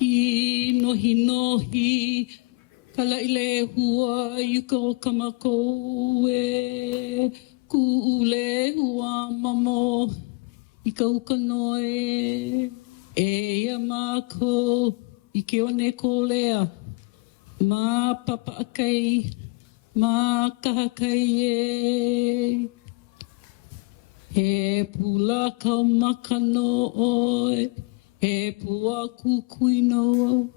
Ki nohi nohi, kalaile hua yuka o kamako e kuule hua mamo I ka uka noe e ia mako I ke one kolea ma papa akai ma kahakai e he pula kau makano oe he pua kukuino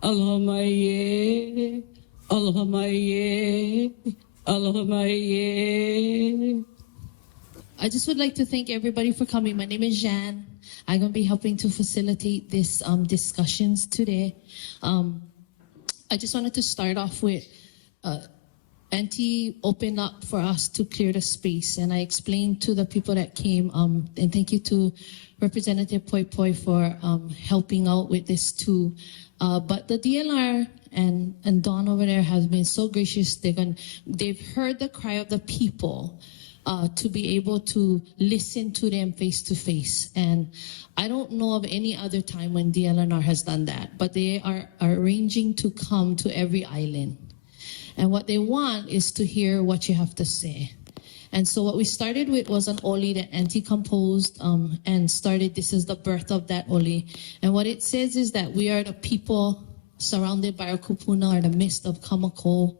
aloha mai e aloha mai e aloha mai e. I just would like to thank everybody for coming. My name is Jan. I'm going to be helping to facilitate this discussions today. I just wanted to start off with Auntie opened up for us to clear the space, and I explained to the people that came, and thank you to Representative Poi Poi for helping out with this too. But the DLNR and Dawn over there has been so gracious. They've heard the cry of the people to be able to listen to them face to face. And I don't know of any other time when DLNR has done that, but they are arranging to come to every island. And what they want is to hear what you have to say. And so what we started with was an oli that Auntie composed and started, this is the birth of that oli. And what it says is that we are the people surrounded by our kupuna, or the mist of Kamako.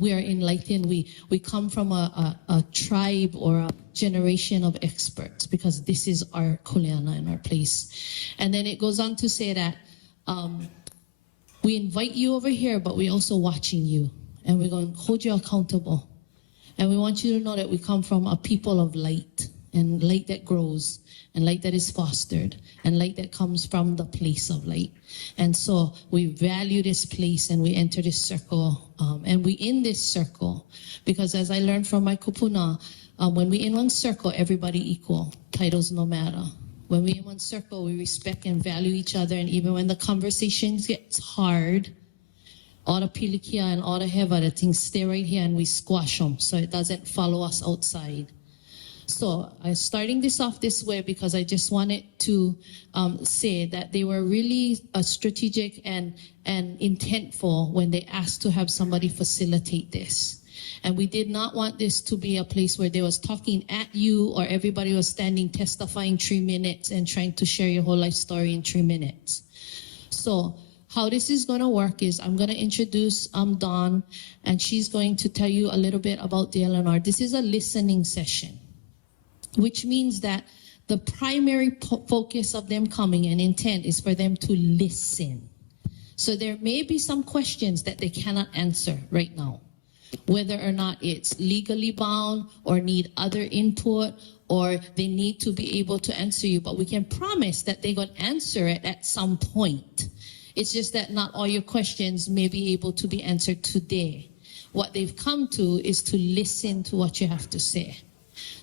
We are enlightened. We come from a tribe or a generation of experts because this is our kuleana and our place. And then it goes on to say that we invite you over here, but we're also watching you. And we're going to hold you accountable. And we want you to know that we come from a people of light, and light that grows, and light that is fostered, and light that comes from the place of light. And so we value this place, and we enter this circle, and we in this circle, because as I learned from my kupuna, when we in one circle, everybody equal, titles no matter. When we in one circle, we respect and value each other, and even when the conversations gets hard, all the pilikia and all the heva, the things stay right here and we squash them so it doesn't follow us outside. So I'm starting this off this way because I just wanted to say that they were really strategic and intentful when they asked to have somebody facilitate this. And we did not want this to be a place where they was talking at you or everybody was standing testifying 3 minutes and trying to share your whole life story in 3 minutes. So how this is going to work is I'm going to introduce Dawn, and she's going to tell you a little bit about DLNR. This is a listening session, which means that the primary focus of them coming and intent is for them to listen. So there may be some questions that they cannot answer right now, whether or not it's legally bound or need other input or they need to be able to answer you. But we can promise that they're going to answer it at some point. It's just that not all your questions may be able to be answered today. What they've come to is to listen to what you have to say.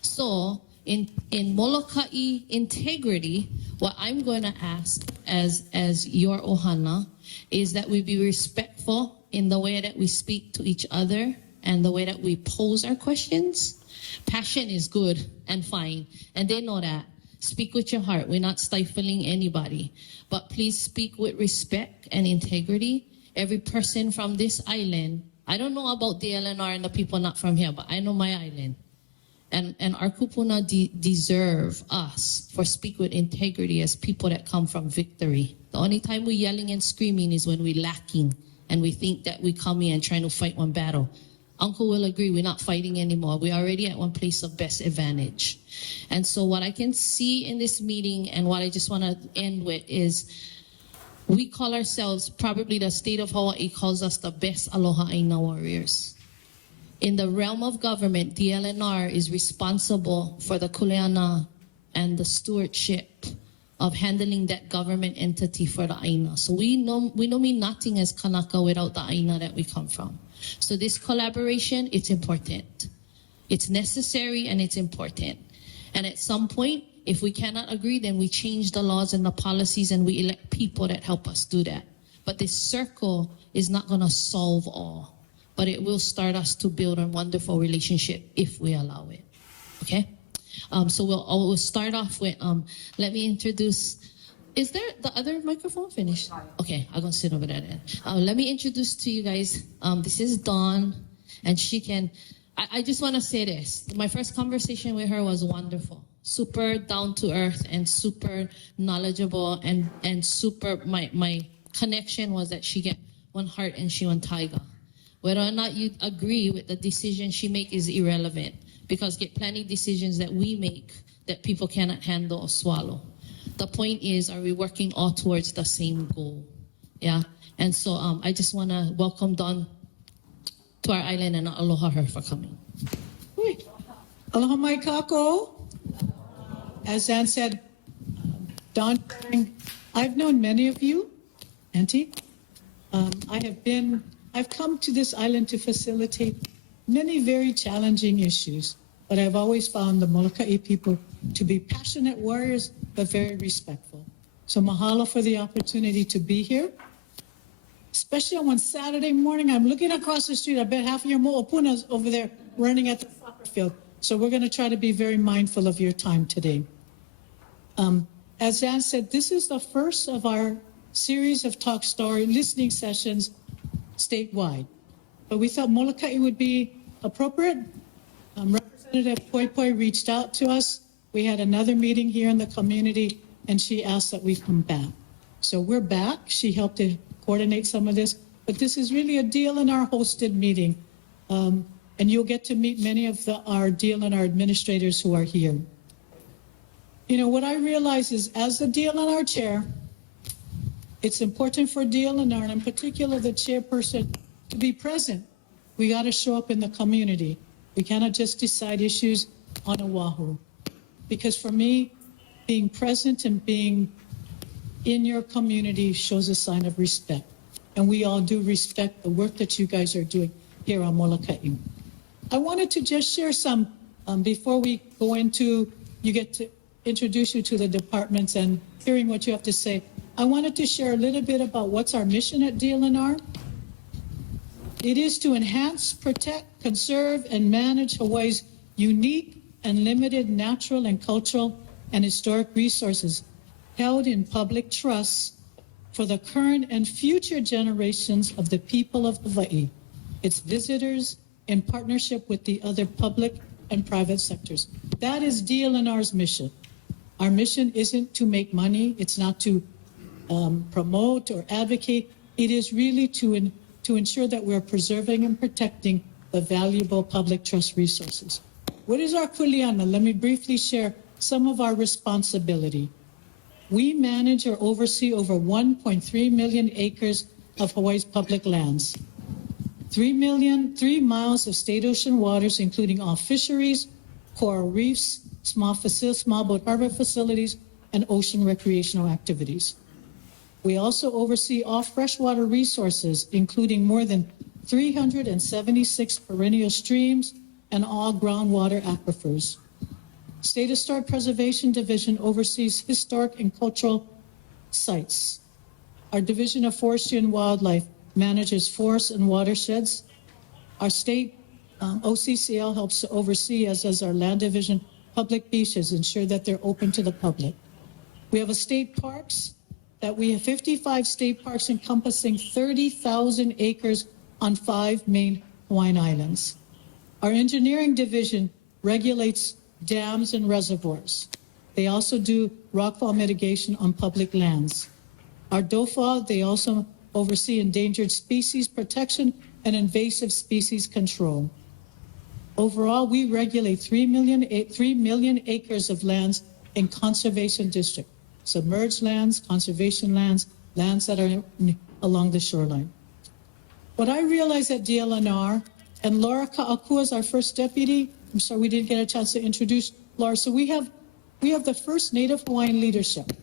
So in Molokai integrity, what I'm going to ask as your ohana is that we be respectful in the way that we speak to each other and the way that we pose our questions. Passion is good and fine, and they know that. Speak with your heart. We're not stifling anybody. But please speak with respect and integrity. Every person from this island, I don't know about DLNR and the people not from here, but I know my island. And our kupuna deserve us for speak with integrity as people that come from victory. The only time we're yelling and screaming is when we're lacking and we think that we come here and trying to fight one battle. Uncle will agree, we're not fighting anymore. We're already at one place of best advantage. And so what I can see in this meeting and what I just want to end with is we call ourselves, probably the state of Hawaii calls us the best Aloha Aina warriors. In the realm of government, DLNR is responsible for the kuleana and the stewardship of handling that government entity for the Aina. So we know me nothing as Kanaka without the Aina that we come from. So this collaboration, it's important. It's necessary and it's important. And at some point, if we cannot agree, then we change the laws and the policies and we elect people that help us do that. But this circle is not going to solve all, but it will start us to build a wonderful relationship if we allow it. Okay? So we'll start off with, let me introduce Is there the other microphone finished? Okay, I'm gonna sit over there then. Let me introduce to you guys. This is Dawn, and she can. I just want to say this. My first conversation with her was wonderful. Super down to earth and super knowledgeable and super. My connection was that she get one heart and she one tiger. Whether or not you agree with the decision she make is irrelevant, because get plenty decisions that we make that people cannot handle or swallow. The point is, are we working all towards the same goal? Yeah. And so I just want to welcome Dawn to our island and aloha her for coming. Aloha mai kako. As Ann said, Dawn, I've known many of you, Auntie. I've come to this island to facilitate many very challenging issues, but I've always found the Molokai people to be passionate warriors, but very respectful. So mahalo for the opportunity to be here. Especially on one Saturday morning, I'm looking across the street. I bet half of your mo'opunas over there running at the soccer field. So we're going to try to be very mindful of your time today. As Ann said, this is the first of our series of talk story listening sessions statewide. But we thought Molokai would be appropriate. Representative Poi Poi reached out to us. We had another meeting here in the community, and she asked that we come back. So we're back. She helped to coordinate some of this, but this is really a DLNR hosted meeting. And you'll get to meet many of our DLNR administrators who are here. You know, what I realize is, as the DLNR chair, it's important for DLNR, and in particular the chairperson, to be present. We got to show up in the community. We cannot just decide issues on Oahu. Because for me, being present and being in your community shows a sign of respect. And we all do respect the work that you guys are doing here on Molokai. I wanted to just share some, before we go into, you get to introduce you to the departments and hearing what you have to say. I wanted to share a little bit about what's our mission at DLNR. It is to enhance, protect, conserve, and manage Hawaii's unique and limited natural and cultural and historic resources held in public trust for the current and future generations of the people of Hawaii, its visitors, in partnership with the other public and private sectors. That is DLNR's mission. Our mission isn't to make money. It's not to promote or advocate. It is really to ensure that we're preserving and protecting the valuable public trust resources. What is our kuleana? Let me briefly share some of our responsibility. We manage or oversee over 1.3 million acres of Hawaii's public lands. 3 miles of state ocean waters, including all fisheries, coral reefs, small boat harbor facilities, and ocean recreational activities. We also oversee all freshwater resources, including more than 376 perennial streams and all groundwater aquifers. State Historic Preservation Division oversees historic and cultural sites. Our Division of Forestry and Wildlife manages forests and watersheds. Our state OCCL helps to oversee, as does our Land Division, public beaches, ensure that they're open to the public. We have state parks, that we have 55 state parks encompassing 30,000 acres on 5 main Hawaiian islands. Our engineering division regulates dams and reservoirs. They also do rockfall mitigation on public lands. Our DOFA, they also oversee endangered species protection and invasive species control. Overall, we regulate 3 million acres of lands in conservation district, submerged lands, conservation lands, lands that are along the shoreline. What I realized at DLNR, and Laura Ka'akua is our first deputy. I'm sorry we didn't get a chance to introduce Laura. So we have the first Native Hawaiian leadership.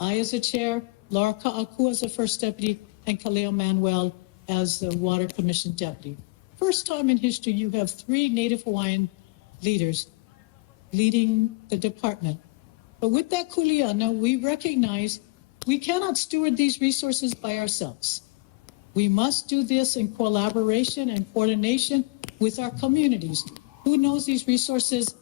I as the chair, Laura Ka'akua as the first deputy, and Kaleo Manuel as the Water Commission deputy. First time in history you have 3 Native Hawaiian leaders leading the department. But with that kuleana, we recognize we cannot steward these resources by ourselves. We must do this in collaboration and coordination with our communities. Who knows these resources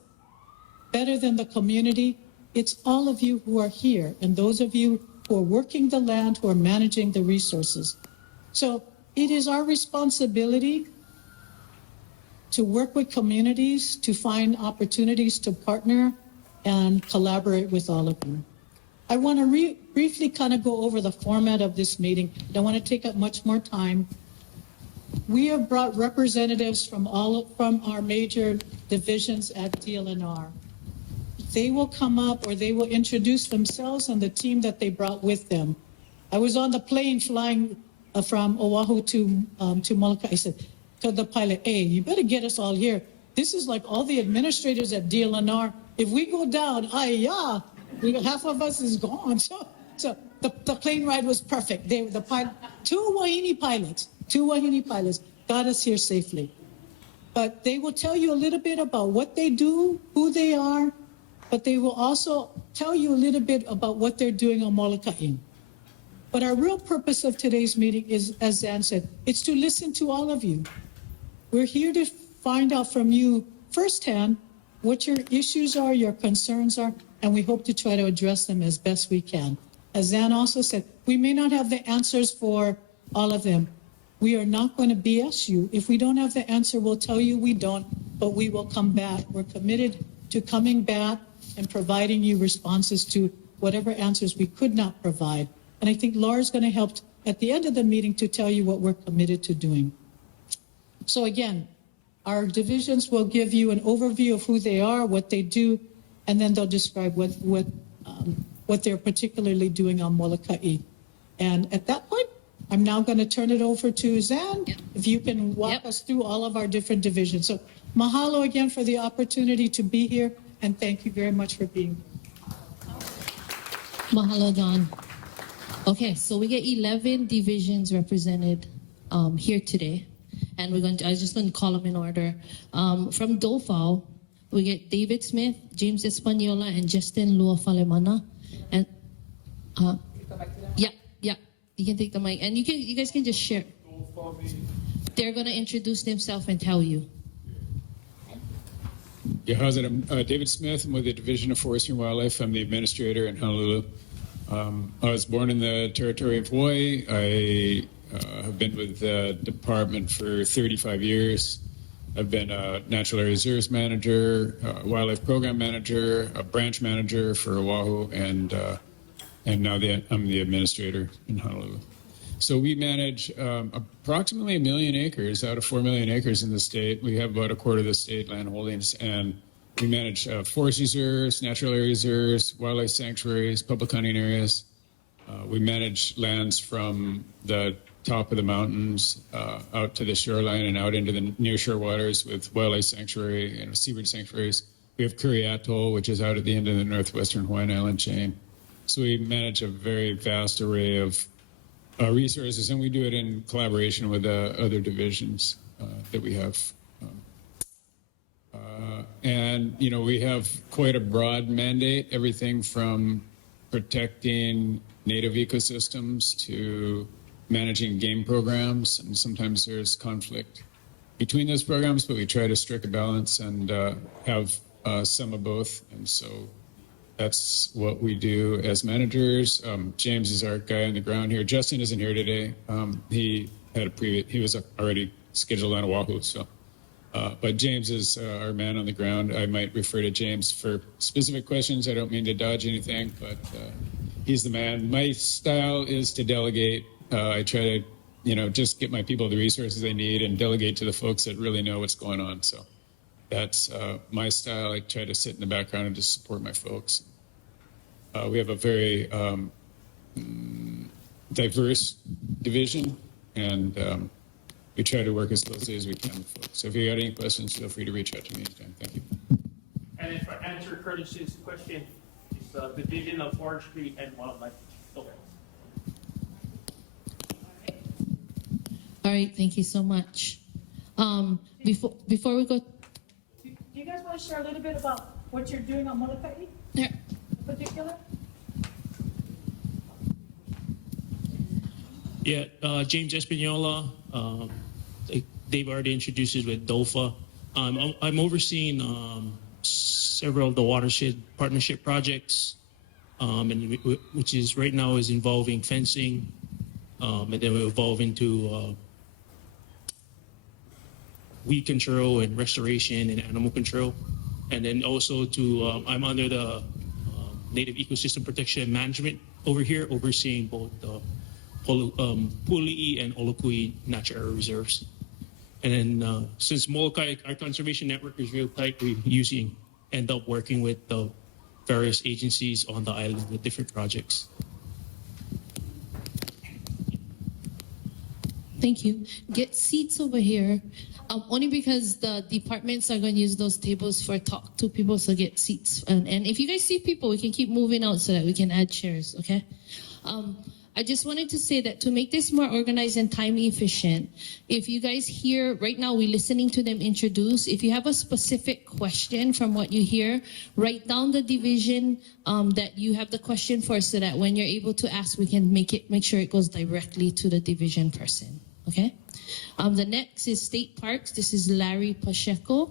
better than the community? It's all of you who are here, and those of you who are working the land, who are managing the resources. So it is our responsibility to work with communities, to find opportunities to partner and collaborate with all of you. I want to briefly kind of go over the format of this meeting. I don't want to take up much more time. We have brought representatives from our major divisions at DLNR. They will come up or they will introduce themselves and the team that they brought with them. I was on the plane flying from Oahu to Molokai. I said to the pilot, hey, you better get us all here. This is like all the administrators at DLNR. If we go down, half of us is gone. So the plane ride was perfect. Two Wahine pilots got us here safely. But they will tell you a little bit about what they do, who they are, but they will also tell you a little bit about what they're doing on Molokai. But our real purpose of today's meeting is, as Zan said, it's to listen to all of you. We're here to find out from you firsthand what your issues are, your concerns are, and we hope to try to address them as best we can. As Zan also said, we may not have the answers for all of them. We are not going to BS you. If we don't have the answer, we'll tell you we don't, but we will come back. We're committed to coming back and providing you responses to whatever answers we could not provide. And I think Laura's going to help at the end of the meeting to tell you what we're committed to doing. So again, our divisions will give you an overview of who they are, what they do, and then they'll describe what they're particularly doing on Molokai. And at that point, I'm now going to turn it over to Zan, if you can walk us through all of our different divisions. So mahalo again for the opportunity to be here, and thank you very much for being here. Mahalo, Don. Okay, so we get 11 divisions represented here today, and I'm just going to call them in order. From Dofao, we get David Smith, James Espanola, and Justin Lua Falemana. And you can take the mic, and you guys can just share. They're going to introduce themselves and tell you. Yeah, how's it? I'm David Smith. I'm with the Division of Forestry and Wildlife. I'm the administrator in Honolulu. I was born in the territory of Hawaii. I have been with the department for 35 years. I've been a natural area reserves manager, wildlife program manager, a branch manager for Oahu, and now I'm the administrator in Honolulu. So we manage approximately 1 million acres out of 4 million acres in the state. We have about a quarter of the state land holdings, and we manage forest reserves, natural area reserves, wildlife sanctuaries, public hunting areas. We manage lands from the top of the mountains out to the shoreline and out into the nearshore waters with wildlife sanctuary and seabird sanctuaries. We have Curry Atoll, which is out at the end of the northwestern Hawaiian island chain. So we manage a very vast array of resources, and we do it in collaboration with other divisions that we have. And, you know, we have quite a broad mandate, everything from protecting native ecosystems to managing game programs. And sometimes there's conflict between those programs, but we try to strike a balance and have some of both. And so that's what we do as managers. James is our guy on the ground here. Justin isn't here today. He was already scheduled on Oahu, so. But James is our man on the ground. I might refer to James for specific questions. I don't mean to dodge anything, but he's the man. My style is to delegate. I try to, just get my people the resources they need and delegate to the folks that really know what's going on. So that's my style. I try to sit in the background and just support my folks. We have a very diverse division, and we try to work as closely as we can with folks. So if you got any questions, feel free to reach out to me anytime. Thank you. And then for answer Curtis's question, it's the Division of Forestry and Wildlife. Okay. All right, thank you so much. Before we go, Do you guys want to share a little bit about what you're doing on Molokai there. in particular? Yeah, James Espanola. Dave already introduced us with DOFA. I'm overseeing several of the watershed partnership projects which is right now is involving fencing, and then will evolve into weed control and restoration and animal control. And then also I'm under the Native Ecosystem Protection and Management over here, overseeing both the Puli'i and Olokui natural area reserves. And then since Molokai, our conservation network is real tight, we usually end up working with the various agencies on the island with different projects. Thank you. Get seats over here. Only because the departments are going to use those tables for talk to people, so get seats. And if you guys see people, we can keep moving out so that we can add chairs, okay? I just wanted to say that to make this more organized and time efficient, if you guys hear, right now we're listening to them introduce, if you have a specific question from what you hear, write down the division that you have the question for so that when you're able to ask, we can make sure it goes directly to the division person, okay? The next is State Parks. This is Larry Pacheco.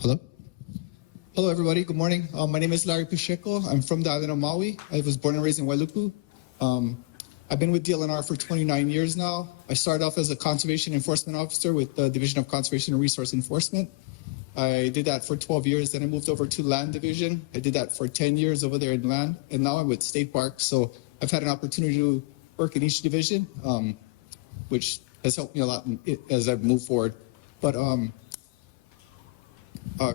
Hello. Hello, everybody. Good morning. My name is Larry Pacheco. I'm from the island of Maui. I was born and raised in Wailuku. I've been with DLNR for 29 years now. I started off as a conservation enforcement officer with the Division of Conservation and Resource Enforcement. I did that for 12 years. Then I moved over to Land Division. I did that for 10 years over there in Land. And now I'm with State Parks. So I've had an opportunity to work in each division, which has helped me a lot as I've moved forward. But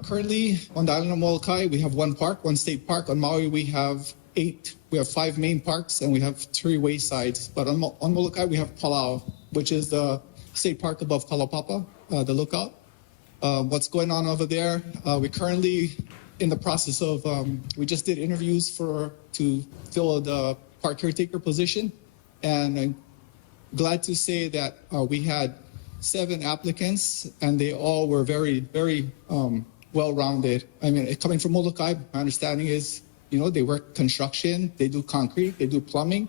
currently on the island of Molokai, we have one park, one state park. On Maui, we have 8. We have 5 main parks and we have 3 waysides. But on Molokai, we have Palau, which is the state park above Kalaupapa, the lookout. What's going on over there? We're currently in the process of, we just did interviews to fill the park caretaker position. And I'm glad to say that we had 7 applicants, and they all were very, very well-rounded. I mean, coming from Molokai, my understanding is, they work construction, they do concrete, they do plumbing.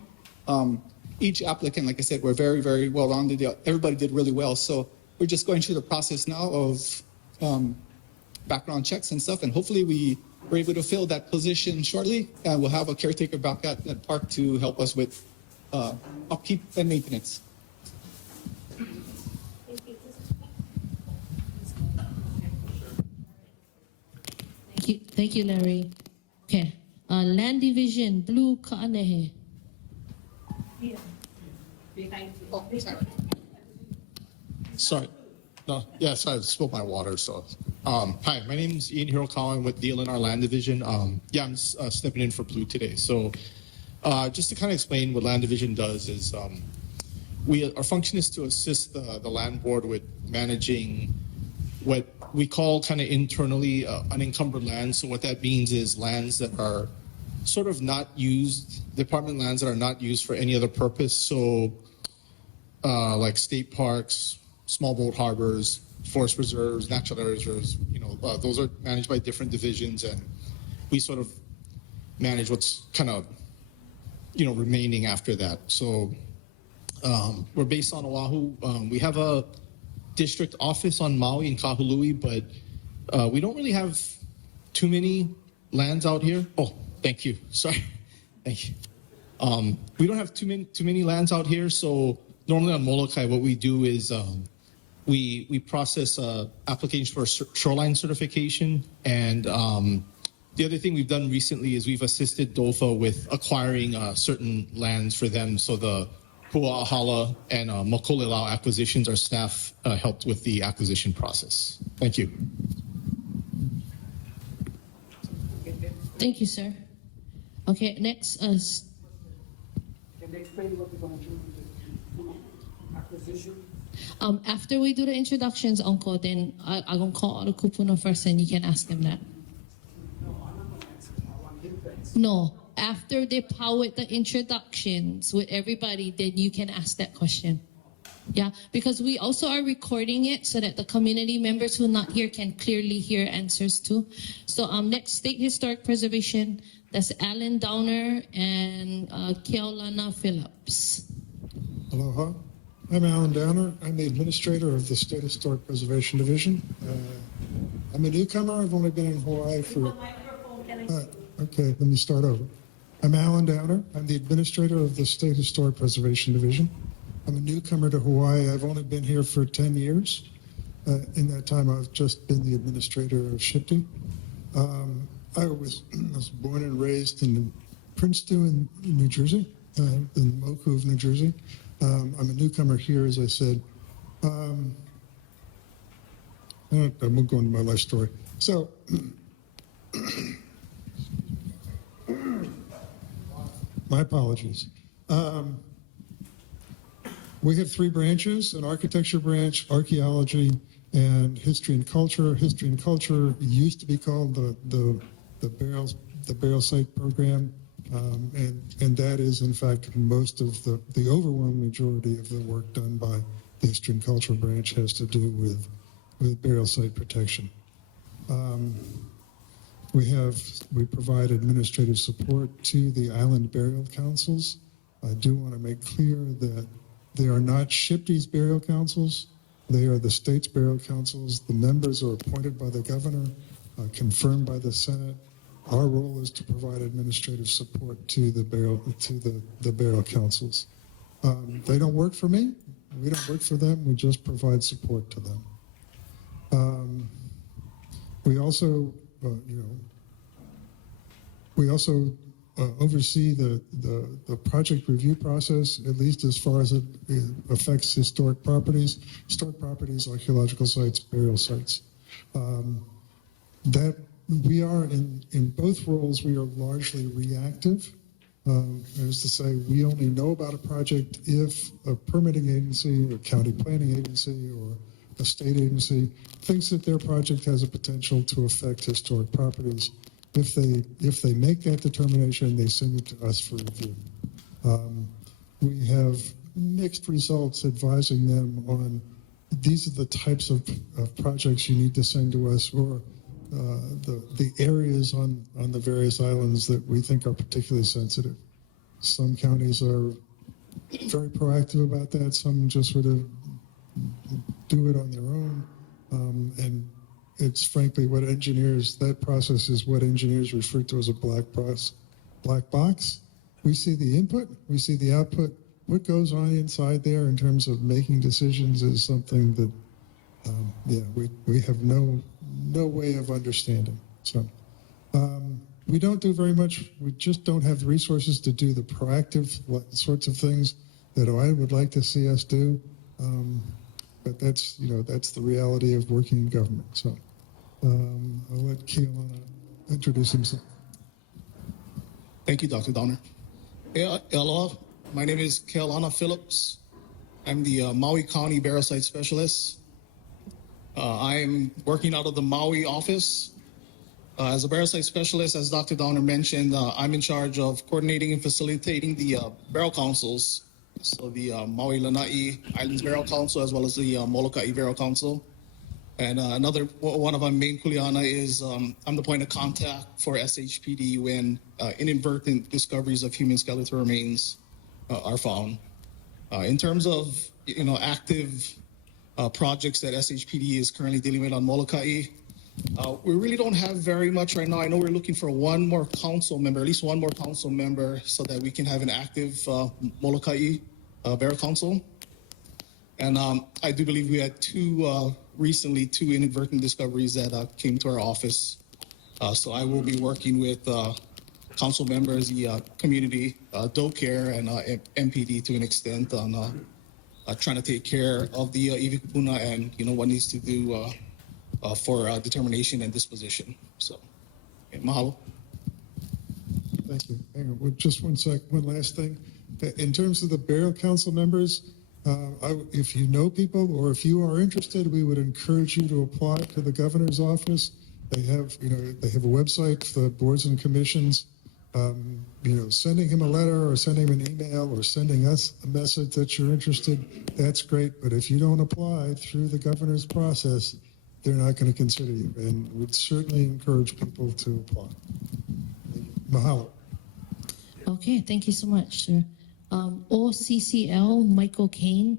Each applicant, like I said, were very, very well-rounded. Everybody did really well. So we're just going through the process now of background checks and stuff, and hopefully we're able to fill that position shortly, and we'll have a caretaker back at that park to help us with upkeep and maintenance. Thank you, Larry. Okay. Land Division, Blue Ka'anehe. Oh, sorry. Sorry. No, yes, I spilled my water. So, hi, my name is Ian Hirokawa. I'm with DLNR Land Division. I'm stepping in for Blue today. So, just to kind of explain what Land Division does is, our function is to assist the land board with managing what we call kind of internally unencumbered lands. So what that means is lands that are sort of not used, department lands that are not used for any other purpose. So like state parks, small boat harbors, forest reserves, natural area reserves, those are managed by different divisions, and we sort of manage what's kind of, remaining after that. So we're based on Oahu. We have a district office on Maui in Kahului, but we don't really have too many lands out here. Oh, thank you. Sorry. Thank you. We don't have too many lands out here. So normally on Molokai, what we do is we process applications for shoreline certification. And the other thing we've done recently is we've assisted DOFA with acquiring certain lands for them. So the Pua'ahala and Makolelau acquisitions, our staff helped with the acquisition process. Thank you. Thank you, sir. Okay, next. Can they explain what they're going to do with the acquisition? After we do the introductions, Uncle, then I'm going to call all the kupuna first and you can ask them that. No, I'm not going to answer. I want him to answer. No, after they power the introductions with everybody, then you can ask that question. Yeah, because we also are recording it so that the community members who are not here can clearly hear answers too. So next, State Historic Preservation, that's Alan Downer and Keaulana Phillips. Aloha. I'm Alan Downer. I'm the administrator of the State Historic Preservation Division. I'm a newcomer. I've only been in Hawaii for... okay, let me start over. I'm Alan Downer. I'm the administrator of the State Historic Preservation Division. I'm a newcomer to Hawaii. I've only been here for 10 years. In that time, I've just been the administrator of SHPD. I was born and raised in Princeton, in New Jersey, in Moku of New Jersey. I'm a newcomer here, as I said. I won't go into my life story. So, my apologies. We have three branches: an architecture branch, archaeology, and history and culture. History and culture used to be called the burial site program, and that is in fact most of the overwhelming majority of the work done by the history and culture branch has to do with burial site protection. We provide administrative support to the island burial councils. I do want to make clear that they are not SHPD's burial councils. They are the state's burial councils. The members are appointed by the governor, confirmed by the Senate. Our role is to provide administrative support to the burial councils. They don't work for me. We don't work for them. We just provide support to them. We also, oversee the project review process, at least as far as it affects historic properties, archaeological sites, burial sites. That we are in both roles, we are largely reactive. That is to say, we only know about a project if a permitting agency, or county planning agency, or a state agency thinks that their project has a potential to affect historic properties. If they make that determination, they send it to us for review. We have mixed results advising them on these are the types of projects you need to send to us, or the areas on the various islands that we think are particularly sensitive. Some counties are very proactive about that. Some just sort of do it on their own. And it's frankly that process is what engineers refer to as a black box. We see the input, we see the output. What goes on inside there in terms of making decisions is something that, we have no way of understanding. So we don't do very much. We just don't have the resources to do the proactive sorts of things that I would like to see us do. But that's the reality of working in government. So I'll let Kealana introduce himself. Thank you, Dr. Donner. Aloha, my name is Kealana Phillips. I'm the Maui County Burial Site Specialist. I'm working out of the Maui office. As a burial site specialist, as Dr. Donner mentioned, I'm in charge of coordinating and facilitating the burial councils. So the Maui Lanai Islands Burial Council, as well as the Molokai Burial Council. And another one of our main kuleana is I'm the point of contact for SHPD when inadvertent discoveries of human skeletal remains are found. In terms of active projects that SHPD is currently dealing with on Molokai, we really don't have very much right now. I know we're looking for one more council member, at least one more council member, so that we can have an active Molokai Burial Council. And I do believe we had recently two inadvertent discoveries that came to our office. So I will be working with council members, the community, DoCare, and MPD to an extent on trying to take care of the iwikupuna and what needs to do for determination and disposition. So, mahalo. Thank you. Hang on, just one last thing. In terms of the burial council members, if you know people or if you are interested, we would encourage you to apply to the governor's office. They have a website for boards and commissions. Sending him a letter or sending him an email or sending us a message that you're interested, that's great. But if you don't apply through the governor's process, they're not going to consider you, and would certainly encourage people to apply. Mahalo. Okay, thank you so much, sir. OCCL, Michael Kane.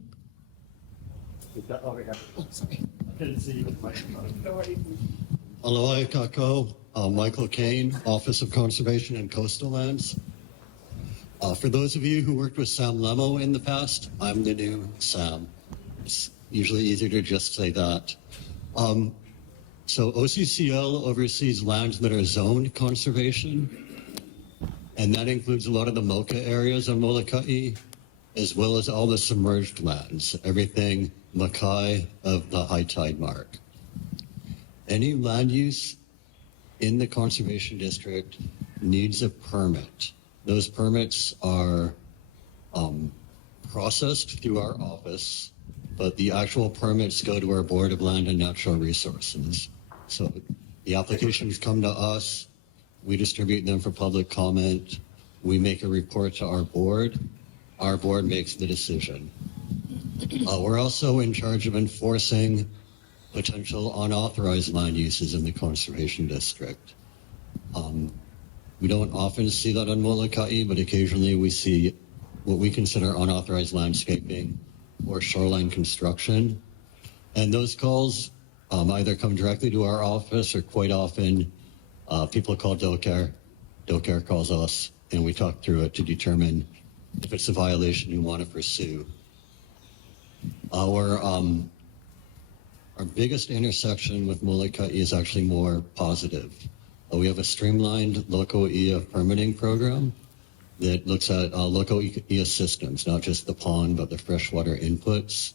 Aloha kako, Michael Kane, Office of Conservation and Coastal Lands. For those of you who worked with Sam Lemo in the past, I'm the new Sam. It's usually easier to just say that. So OCCL oversees lands that are zoned conservation, and that includes a lot of the Moka areas on Molokai, as well as all the submerged lands, everything Makai of the high tide mark. Any land use in the conservation district needs a permit. Those permits are processed through our office, but the actual permits go to our Board of Land and Natural Resources. So the applications come to us, we distribute them for public comment, we make a report to our board makes the decision. We're also in charge of enforcing potential unauthorized land uses in the conservation district. We don't often see that on Molokai, but occasionally we see what we consider unauthorized landscaping or shoreline construction. And those calls either come directly to our office, or quite often people call DLNR. DLNR calls us and we talk through it to determine if it's a violation we want to pursue. Our biggest intersection with Molokai is actually more positive. We have a streamlined local EA permitting program that looks at local EA systems, not just the pond, but the freshwater inputs.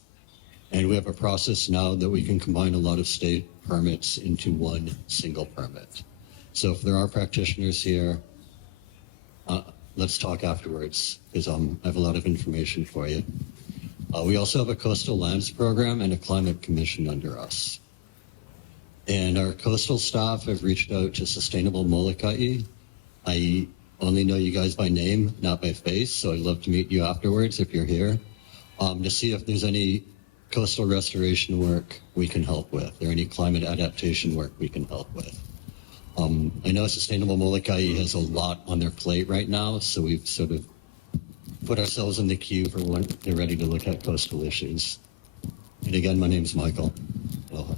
And we have a process now that we can combine a lot of state permits into one single permit. So if there are practitioners here, let's talk afterwards, because I have a lot of information for you. We also have a coastal lands program and a climate commission under us. And our coastal staff have reached out to Sustainable Molokai. I only know you guys by name, not by face, so I'd love to meet you afterwards if you're here, to see if there's any coastal restoration work we can help with, or any climate adaptation work we can help with. I know Sustainable Molokai has a lot on their plate right now, so we've sort of put ourselves in the queue for when they're ready to look at coastal issues. And again, my name is Michael. Aloha.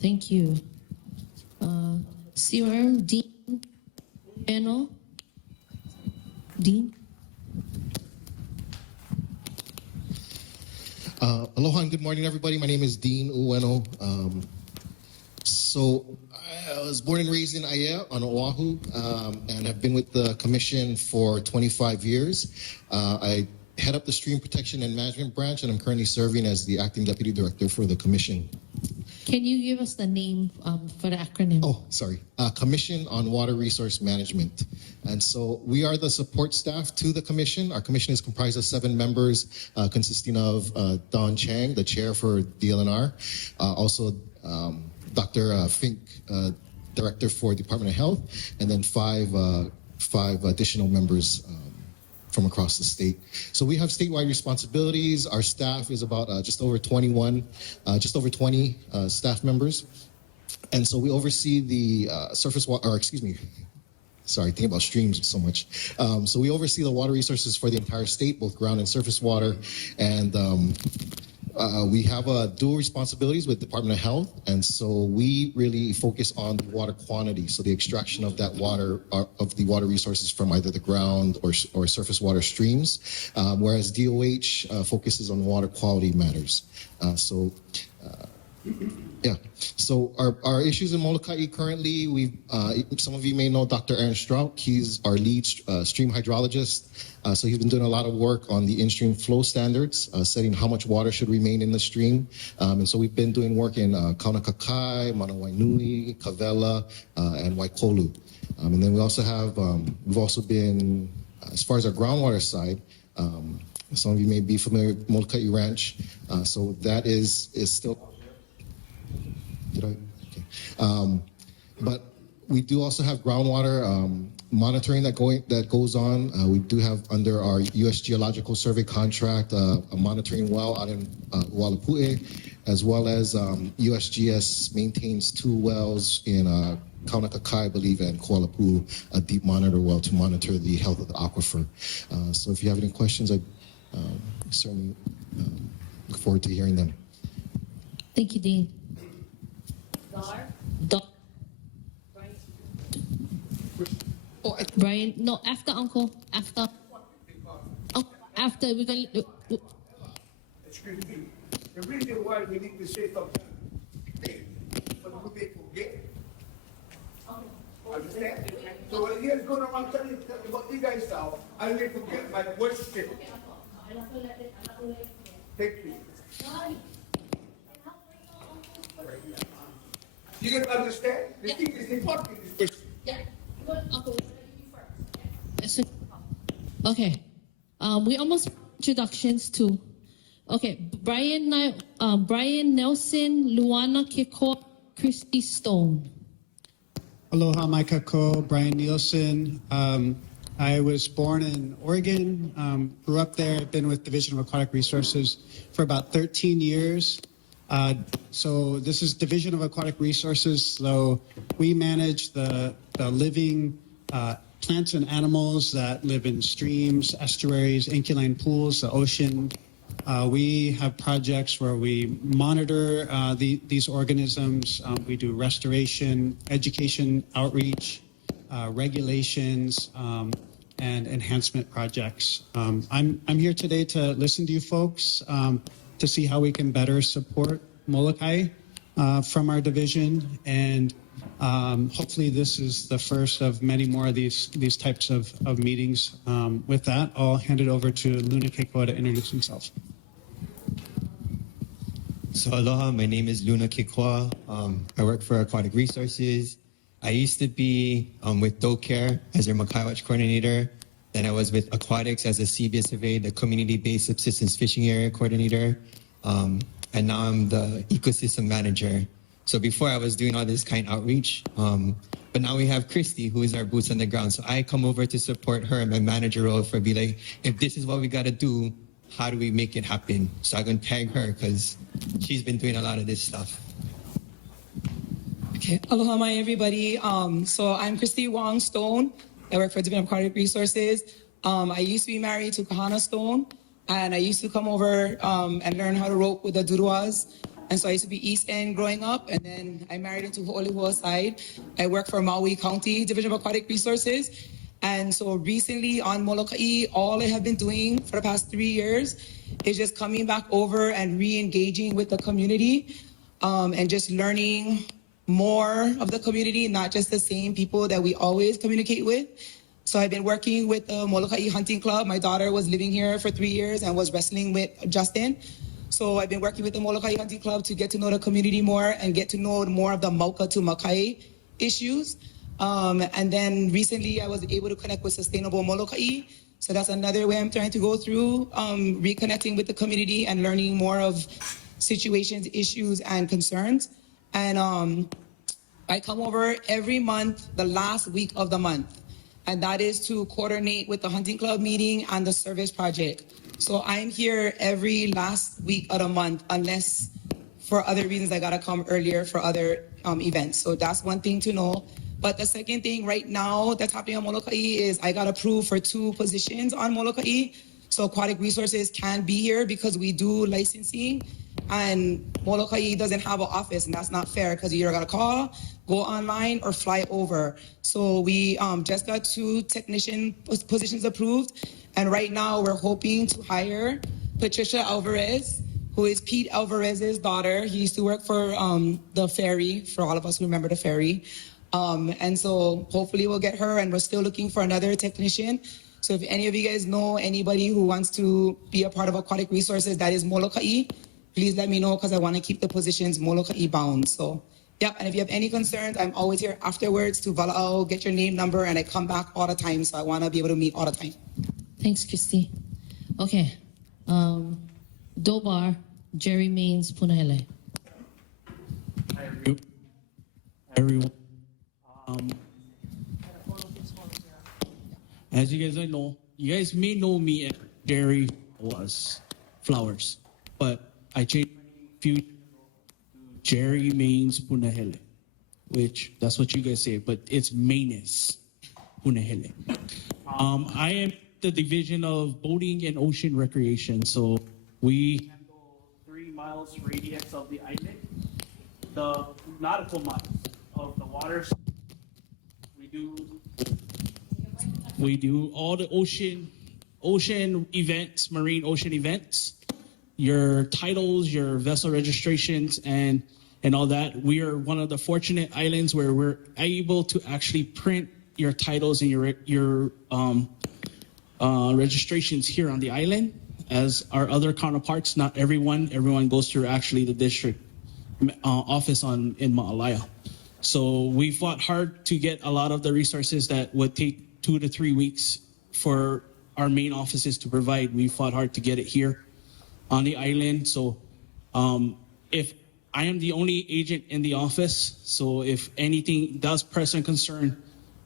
Thank you. CRM, Dean, Ueno. Dean? Aloha and good morning, everybody. My name is Dean Ueno. So I was born and raised in Aiea on Oahu, and have been with the commission for 25 years. I head up the Stream Protection and Management Branch, and I'm currently serving as the acting deputy director for the commission. Can you give us the name for the acronym? Oh, sorry. Commission on Water Resource Management. And so we are the support staff to the commission. Our commission is comprised of 7 members, consisting of Don Chang, the chair for DLNR, also Dr. Fink, director for Department of Health, and then five additional members from across the state. So we have statewide responsibilities. Our staff is about just over 20 staff members. And so we oversee the surface water, or excuse me, sorry, thinking about streams so much. So we oversee the water resources for the entire state, both ground and surface water. And we have dual responsibilities with Department of Health, and so we really focus on the water quantity, so the extraction of that water, of the water resources from either the ground or surface water streams, whereas DOH focuses on water quality matters. Yeah. So our issues in Molokai currently, some of you may know Dr. Aaron Strout. He's our lead stream hydrologist. So he's been doing a lot of work on the in-stream flow standards, setting how much water should remain in the stream. And so we've been doing work in Kaunakakai, Manawainui, Kavela, and Waikolu. And then we also have, we've also been, as far as our groundwater side, some of you may be familiar with Molokai Ranch. So that is still... Did I? Okay. But we do also have groundwater monitoring that goes on. We do have under our U.S. Geological Survey contract a monitoring well out in Walapue, as well as USGS maintains 2 wells in Kaunakakai, I believe, and Kualapu, a deep monitor well to monitor the health of the aquifer. So if you have any questions, I certainly look forward to hearing them. Thank you, Dean. Brian, no, after Uncle, after. After we're going to. Excuse me. The reason why we need to say something, but we may forget. Understand? So when he's going around telling what you guys now, I may forget my question. Thank you. You can understand? The thing is important in this question. Okay. We almost introductions to. Okay, Brian Nelson, Luana Kiko, Christy Stone. Aloha, my kako, Brian Nielsen. I was born in Oregon, grew up there, I've been with Division of Aquatic Resources for about 13 years. So this is Division of Aquatic Resources, so we manage the living plants and animals that live in streams, estuaries, inquine pools, the ocean. We have projects where we monitor these organisms. We do restoration, education, outreach, regulations, and enhancement projects. I'm here today to listen to you folks to see how we can better support Molokai from our division, and hopefully this is the first of many more of these types of meetings. With that, I'll hand it over to Luna Kekoa to introduce himself. So aloha, my name is Luna Kikwa. I work for Aquatic Resources. I used to be with DoCare as their Makai Watch coordinator. Then I was with Aquatics as a CBS survey, the community-based subsistence fishing area coordinator. And now I'm the ecosystem manager. So before I was doing all this kind outreach, but now we have Christy, who is our boots on the ground. So I come over to support her in my manager role for be like, if this is what we got to do, how do we make it happen? So I can tag her because she's been doing a lot of this stuff. Okay, aloha, my everybody. So I'm Christy Wong Stone. I work for Division of Aquatic Resources. I used to be married to Kahana Stone, and I used to come over and learn how to rope with the Duruas. And so I used to be East End growing up, and then I married into Ho'olihua side. I work for Maui County Division of Aquatic Resources. And so recently on Molokai, all I have been doing for the past 3 years is just coming back over and re-engaging with the community and just learning more of the community, not just the same people that we always communicate with. So I've been working with the Molokai Hunting Club. My daughter was living here for 3 years and was wrestling with Justin. So I've been working with the Molokai Hunting Club to get to know the community more and get to know more of the Mauka to Makai issues. And then recently I was able to connect with Sustainable Molokai. So that's another way I'm trying to go through, reconnecting with the community and learning more of situations, issues, and concerns. And I come over every month, the last week of the month. And that is to coordinate with the Hunting Club meeting and the service project. So I'm here every last week of the month, unless for other reasons I gotta come earlier for other events. So that's one thing to know. But the second thing right now that's happening on Molokai is I got approved for 2 positions on Molokai. So Aquatic Resources can be here because we do licensing, and Molokai doesn't have an office, and that's not fair because you either got to call, go online, or fly over. So we just got 2 technician positions approved, and right now we're hoping to hire Patricia Alvarez, who is Pete Alvarez's daughter. He used to work for the ferry, for all of us who remember the ferry. And so hopefully we'll get her, and we're still looking for another technician. So if any of you guys know anybody who wants to be a part of Aquatic Resources that is Molokai, please let me know because I want to keep the positions Molokai bound. So yeah, and if you have any concerns, I'm always here afterwards to vala'au, get your name, number, and I come back all the time. So I want to be able to meet all the time. Thanks, Christy. Okay. Dobar, Jerry Maines, Punahele. Hi, everyone. As you guys know, you guys may know me as Jerry was Flowers, but I changed my name a few years ago to Jerry Maines Punahele, which that's what you guys say, but it's Maines Punahele. I am the division of boating and ocean recreation, so we handle 3 miles radius of the island, the nautical miles of the waters. We do all the ocean events, marine ocean events, your titles, your vessel registrations, and all that. We are one of the fortunate islands where we're able to actually print your titles and your registrations here on the island. As our other counterparts, not everyone goes through actually the district office in Ma'alaya. So we fought hard to get a lot of the resources that would take 2 to 3 weeks for our main offices to provide. We fought hard to get it here on the island. So if I am the only agent in the office, so if anything does press and concern,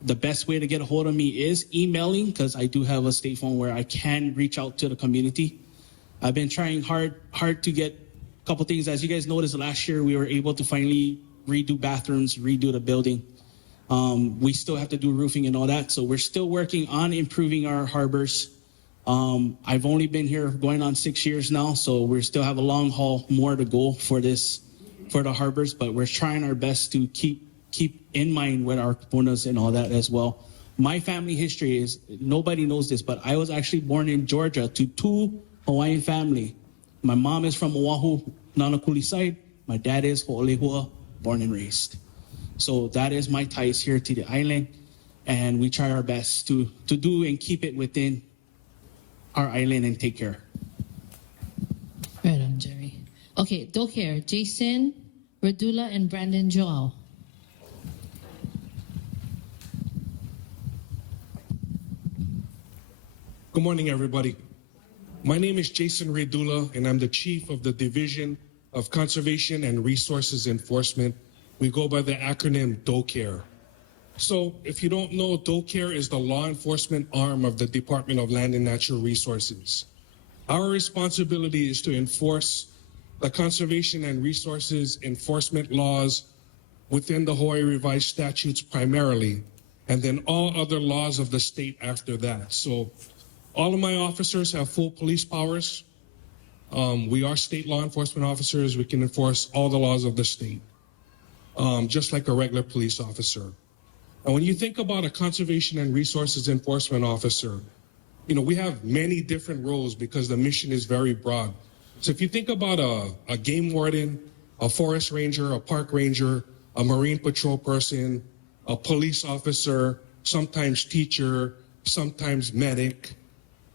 the best way to get a hold of me is emailing, because I do have a state phone where I can reach out to the community. I've been trying hard to get a couple things. As you guys noticed, last year we were able to finally redo bathrooms, redo the building. We still have to do roofing and all that, so we're still working on improving our harbors. I've only been here going on 6 years now, so we still have a long haul more to go for the harbors, but we're trying our best to keep in mind with our punas and all that as well. My family history is, nobody knows this, but I was actually born in Georgia to 2 Hawaiian family. My mom is from Oahu, Nanakuli side. My dad is Ho'olehua, born and raised. So that is my ties here to the island, and we try our best to do and keep it within our island and take care. Right on, Jerry. Okay, Docare, Jason, Radula, and Brandon Joao. Good morning, everybody. My name is Jason Redula, and I'm the chief of the Division of Conservation and Resources Enforcement. We go by the acronym DOCARE. So if you don't know, DOCARE is the law enforcement arm of the Department of Land and Natural Resources. Our responsibility is to enforce the conservation and resources enforcement laws within the Hawaii Revised Statutes primarily, and then all other laws of the state after that. So all of my officers have full police powers. We are state law enforcement officers. We can enforce all the laws of the state, just like a regular police officer. And when you think about a conservation and resources enforcement officer, we have many different roles because the mission is very broad. So if you think about a game warden, a forest ranger, a park ranger, a marine patrol person, a police officer, sometimes teacher, sometimes medic,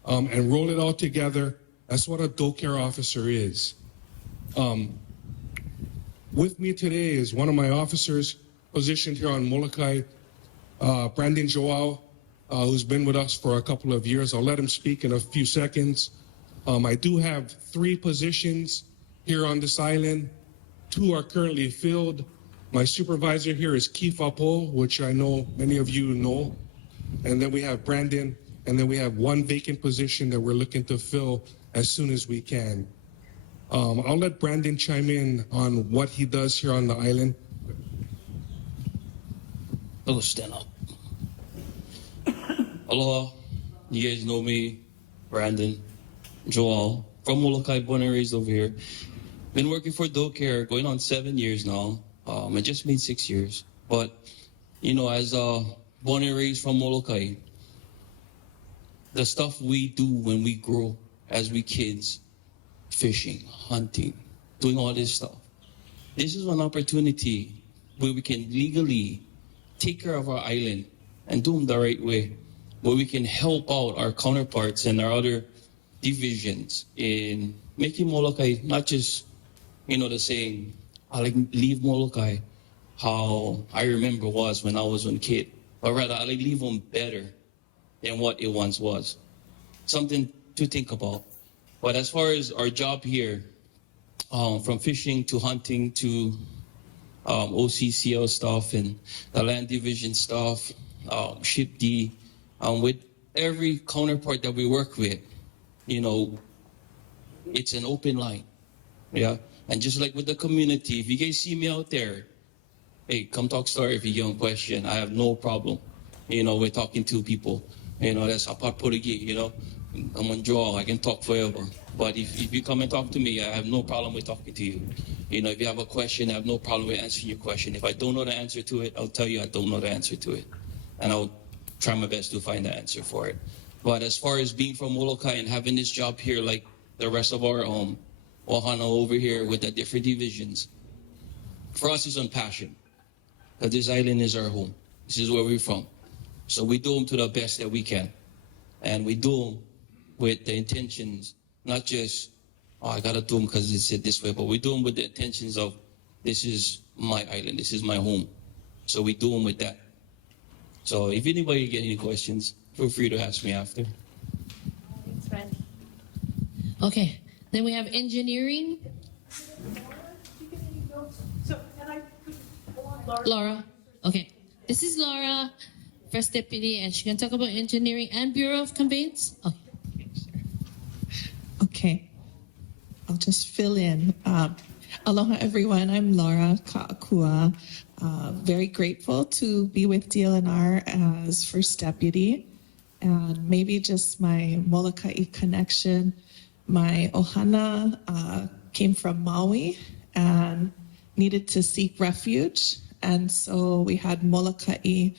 and roll it all together, that's what a DOCARE officer is. With me today is one of my officers positioned here on Molokai, Brandon Joao, who's been with us for a couple of years. I'll let him speak in a few seconds. I do have 3 positions here on this island. 2 are currently filled. My supervisor here is Keith Apo, which I know many of you know. And then we have Brandon, and then we have 1 vacant position that we're looking to fill as soon as we can. I'll let Brandon chime in on what he does here on the island. Hello, stand up. Aloha, you guys know me, Brandon Joel, from Molokai, born and raised over here. Been working for DOCARE going on 7 years now. I just made 6 years. But, as born and raised from Molokai, the stuff we do when we grow as we kids, fishing, hunting, doing all this stuff. This is an opportunity where we can legally take care of our island and do them the right way, where we can help out our counterparts and our other divisions in making Molokai not just, the saying, I like leave Molokai how I remember was when I was a kid, but rather I like leave them better than what it once was. Something to think about. But as far as our job here, from fishing to hunting to OCCL stuff and the land division stuff, Ship D, with every counterpart that we work with, it's an open line. Yeah. And just like with the community, if you guys see me out there, hey, come talk story if you get a question. I have no problem. We're talking to people. That's a part portuguese, I'm on draw. I can talk forever. But if you come and talk to me, I have no problem with talking to you. You know, if you have a question, I have no problem with answering your question. If I don't know the answer to it, I'll tell you I don't know the answer to it. And I'll try my best to find the answer for it. But as far as being from Molokai and having this job here like the rest of our Ohana over here with the different divisions, for us it's on passion. Because this island is our home. This is where we're from. So we do them to the best that we can. And we do them with the intentions, not just, oh, I got to do them because it's said this way, but we do them with the intentions of, this is my island, this is my home. So we do them with that. So if anybody get any questions, feel free to ask me after. Thanks, Randy. Okay, then we have engineering. Laura. Okay, this is Laura, First Deputy, and she can talk about engineering and Bureau of Conveyance. Okay. Okay, I'll just fill in. Aloha, everyone. I'm Laura Ka'akua. Very grateful to be with DLNR as First Deputy. And maybe just my Molokai connection. My Ohana came from Maui and needed to seek refuge. And so we had Molokai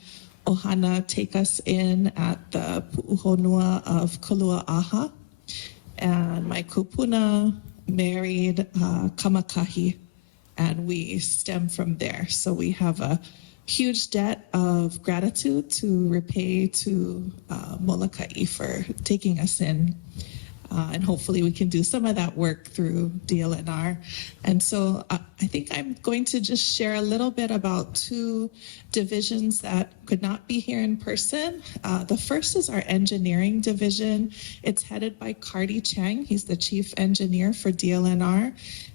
Ohana take us in at the Pu'uhonua of Kolua'aha. And my kupuna married Kamakahi, and we stem from there. So we have a huge debt of gratitude to repay to Molokai for taking us in. And hopefully we can do some of that work through DLNR. And so I think I'm going to just share a little bit about two divisions that could not be here in person. The first is our engineering division. It's headed by Cardi Chang. He's the chief engineer for DLNR.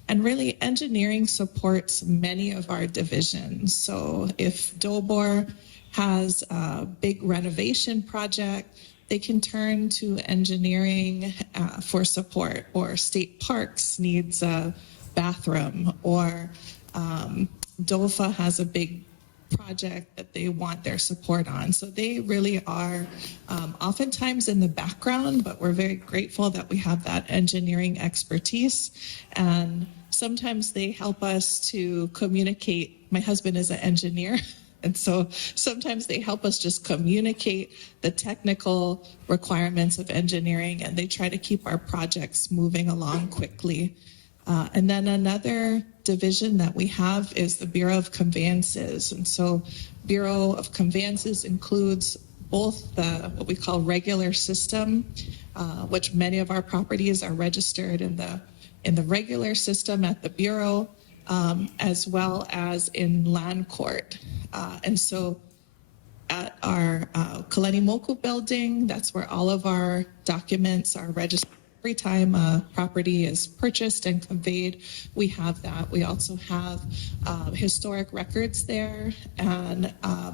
And really, engineering supports many of our divisions. So if Dobor has a big renovation project, they can turn to engineering for support, or State Parks needs a bathroom, or DOFA has a big project that they want their support on. So they really are oftentimes in the background, but we're very grateful that we have that engineering expertise. And sometimes they help us to communicate. My husband is an engineer. And so sometimes they help us just communicate the technical requirements of engineering, and they try to keep our projects moving along quickly. And then another division that we have is the Bureau of Conveyances. And so Bureau of Conveyances includes both the what we call regular system, which many of our properties are registered in the regular system at the Bureau, as well as in land court. And so at our Kalenimoku building, that's where all of our documents are registered. Every time a property is purchased and conveyed, we have that. We also have historic records there, and a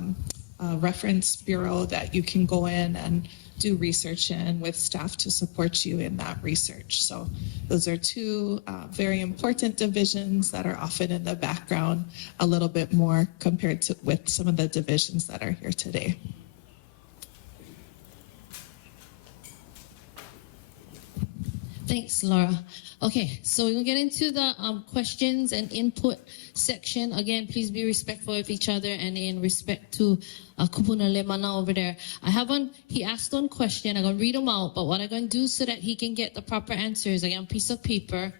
reference bureau that you can go in and do research in with staff to support you in that research. So those are two very important divisions that are often in the background a little bit more compared to with some of the divisions that are here today. Thanks, Laura. Okay, so we'll get into the questions and input section. Again, please be respectful of each other and in respect to Kupuna Lemana over there. He asked one question. I'm going to read them out, but what I'm going to do so that he can get the proper answers, I got a piece of paper,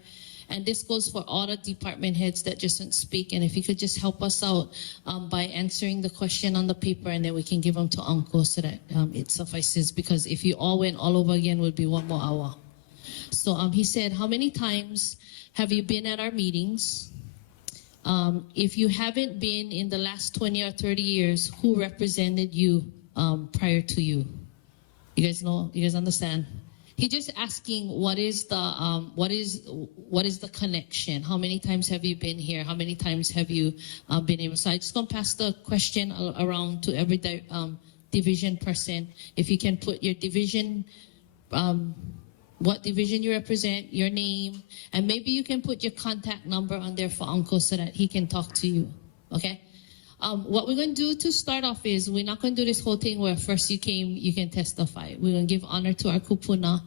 and this goes for all the department heads that just didn't speak. And if you could just help us out by answering the question on the paper, and then we can give them to Uncle so that it suffices, because if you all went all over again, it would be 1 more hour. So he said, how many times have you been at our meetings? If you haven't been in the last 20 or 30 years, who represented you prior to you? You guys know? You guys understand? He's just asking what is the connection? How many times have you been here? How many times have you been able? So I just gonna pass the question around to every division person. If you can put your division. What division you represent, your name, and maybe you can put your contact number on there for Uncle so that he can talk to you, okay? What we're going to do to start off is we're not going to do this whole thing where first you came, you can testify. We're going to give honor to our kupuna.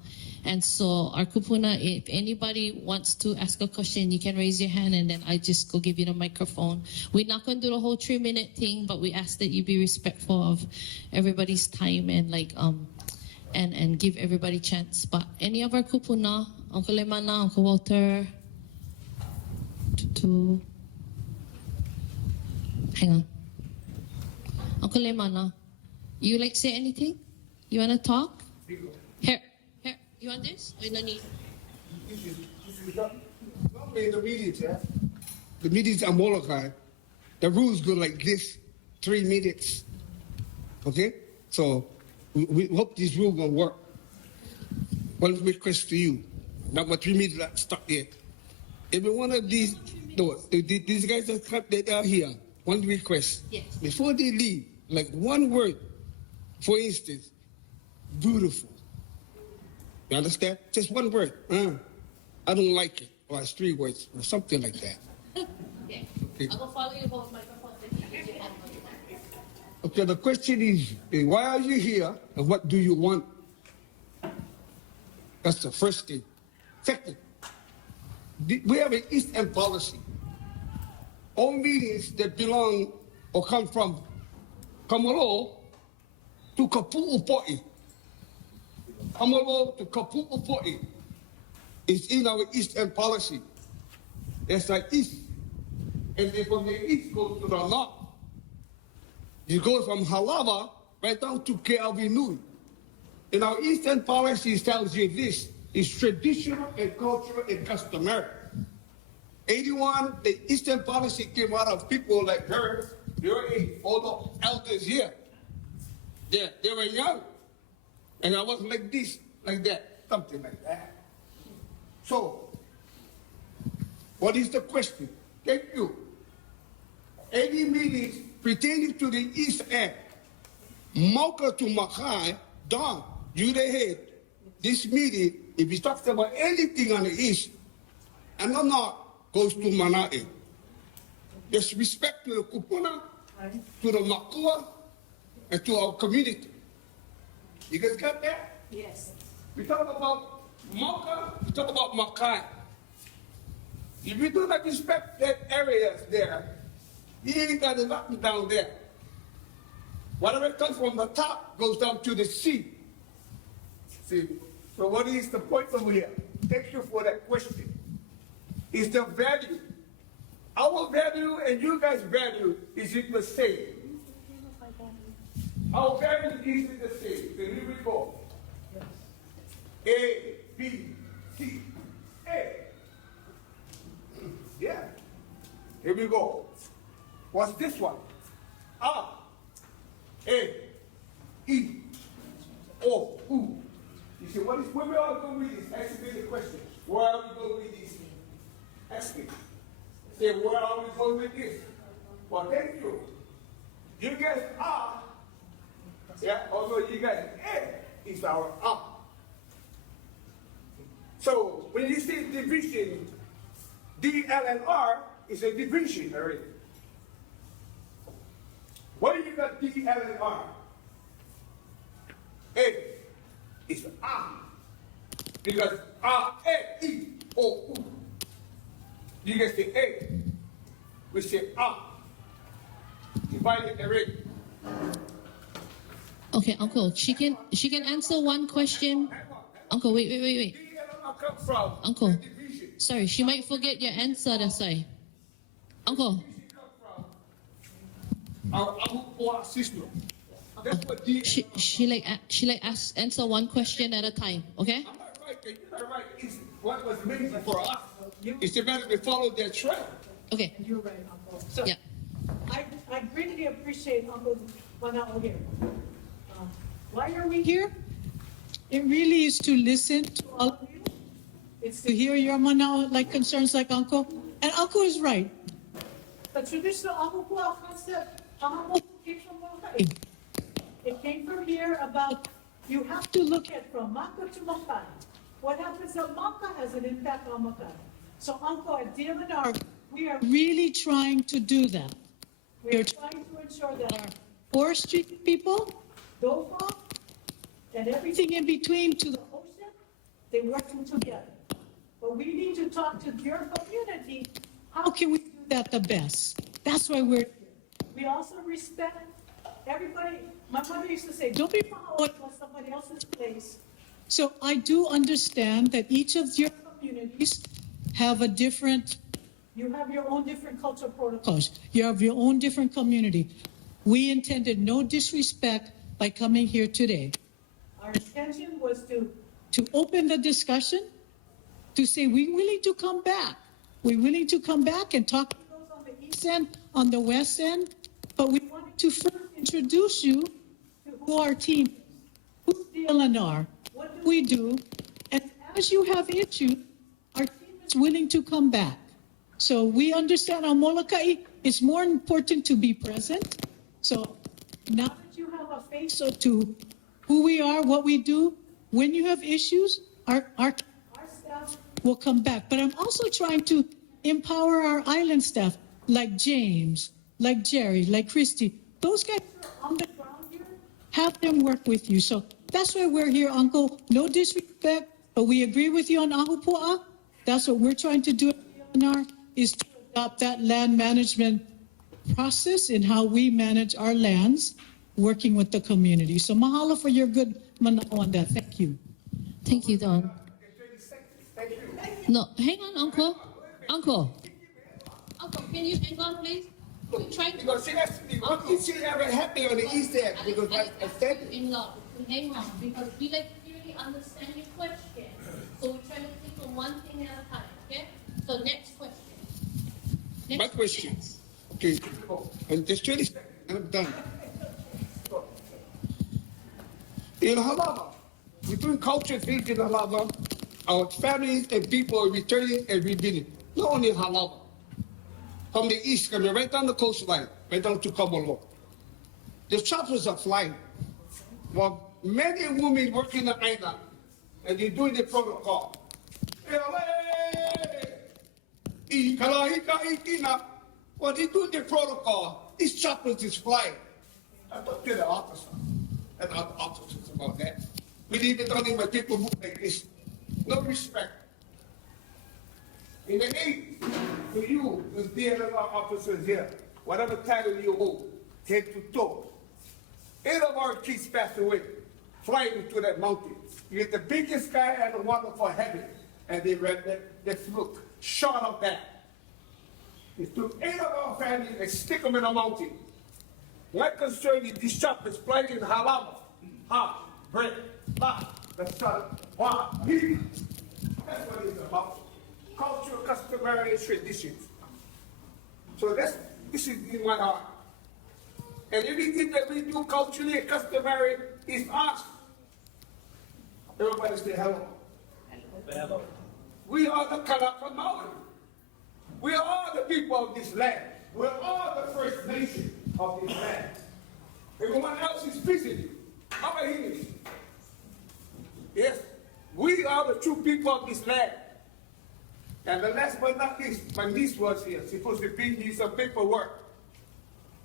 And so our kupuna, if anybody wants to ask a question, you can raise your hand and then I just go give you the microphone. We're not going to do the whole 3-minute thing, but we ask that you be respectful of everybody's time and and give everybody a chance. But any of our kupuna, Uncle Lemana, Uncle Walter, hang on. Uncle Lemana, you like say anything? You want to talk? Here. You want this? Or no need? Normally in the meetings, the meetings at Molokai, the rules go like this, 3 minutes. Okay? So we hope this rule will work. One request to you. Number 3 minutes, let's stop there. Every one of these guys that are here, one request. Yes. Before they leave, like one word, for instance, beautiful. You understand? Just one word. I don't like it. Or it's 3 words, or something like that. Okay. I will follow you hold microphone. Okay, the question is, why are you here and what do you want? That's the first thing. Second, we have an East End policy. All meetings that belong or come from Kamalo to Kapu'upo'i. Kamalo to Kapu'upo'i is in our East End policy. It's like East. And then from the East goes to the North. You go from Halava right down to Keavinui. And our East End policy tells you this is traditional and cultural and customary. 81, the Eastern policy came out of people like her, your age, all the elders here. Yeah, they were young. And I was like this, like that, something like that. So, what is the question? Thank you. Any meetings pertaining to the East End, Mauka to Makai, Don, you the head, this meeting, if he talks about anything on the East, and I'm not, goes to Manae. There's respect to the Kupuna, to the Makua, and to our community. You guys got that? Yes. We talk about Mauka, we talk about Makai. If you do not respect that areas there, you ain't got nothing down there. Whatever comes from the top goes down to the sea. See, so what is the point over here? Thank you for that question. It's the value. Our value and you guys' value is it the same. Our value is it the same. So here we go. A, B, C, A. Yeah. Here we go. What's this one? A, E, O, U. You see, where we all going with this? Ask me the question. Where are we going with this? Ask me. Say, where are we going with this? Well, thank you. You guys are, yeah, although you guys A is our A. So, when you say division, DLNR is a division already. Where you got DLNR? A is A. Because A, E, O, U. You guys say A. We say A. Divided already. Okay, Uncle, she can answer one question. Uncle, wait. Uncle, sorry, she might forget your answer, that's why. Uncle. Our system. That's what She answer one question at a time, okay? I'm not right, you're not right. It's what was made for us. It's better to follow their track. Okay. You're right, Uncle. So, yeah. I greatly appreciate Uncle Manao here. Why are we here? It really is to listen to all of you. It's to hear your Manao concerns like Uncle. And Uncle is right. The traditional Amukua concept, came from Molokai. It came from here about you have to look at from Maka to Makai. What happens at Maka has an impact on Makai. So Uncle, at DLNR, we are really trying to do that. We are trying to ensure that our forestry people, DOFA, and everything in between to the ocean, they're working together. But we need to talk to your community. How can we do that the best? That's why we're here. We also respect everybody. My mother used to say, don't be proud of somebody else's place. So I do understand that each of your communities have a different, you have your own different cultural protocols. You have your own different community. We intended no disrespect by coming here today. Our intention was to open the discussion, to say we're willing to come back. We're willing to come back and talk to those on the east end, on the west end, but we wanted to first introduce you to who our team is. Who's DLNR? What do we do? And as you have issues, our team is willing to come back. So we understand on Molokai, it's more important to be present. So now that you have a face to who we are, what we do, when you have issues, our staff will come back. But I'm also trying to empower our island staff, like James, like Jerry, like Christy. Those guys are on the ground here. Have them work with you. So that's why we're here, Uncle. No disrespect, but we agree with you on Ahupua'a. That's what we're trying to do at DLNR, is to adopt that land management process in how we manage our lands, working with the community. So mahalo for your good manao on that. Thank you. Thank you, Don. No, hang on, Uncle. Uncle, can you hang on, please? We're trying to. Because she never happy on the east end because I said it. In-law, hang on, because we like to clearly understand your question. So we're trying to take on one thing at a time, okay? So next question. My question. Okay, and just 20 seconds, and I'm done. In Halava, we're doing culture things in Halava. Our families and people are returning and rebuilding. Not only in Halava. From the east, coming right down the coastline, right down to Kabolo. The choppers are flying. Well, many women working the island, and they're doing the protocol. Well, they do the protocol. These choppers is flying. I talked to the officer and other officers about that. We leave it only when people move like this. No respect. In the 8th, for you, the DLNR officers here, whatever title you hold, head to toe. 8 of our kids passed away, flying into that mountain. You get the biggest guy and the wonderful heaven, and they flew, shot up that. It took 8 of our families and stick them in a mountain. My concern is these choppers flying in halama. Ha, bread, la, the sun, wa, he. That's what it's about. Culture, customary, traditions. So this is in my heart. And everything that we do culturally and customary is us. Everybody say hello. Hello. We are the Kalapa Maui. We are all the people of this land. We're all the First Nation of this land. Everyone else is visiting. How about English? Yes, we are the true people of this land. And the last but not least, my niece was here, supposed to bring me some paperwork.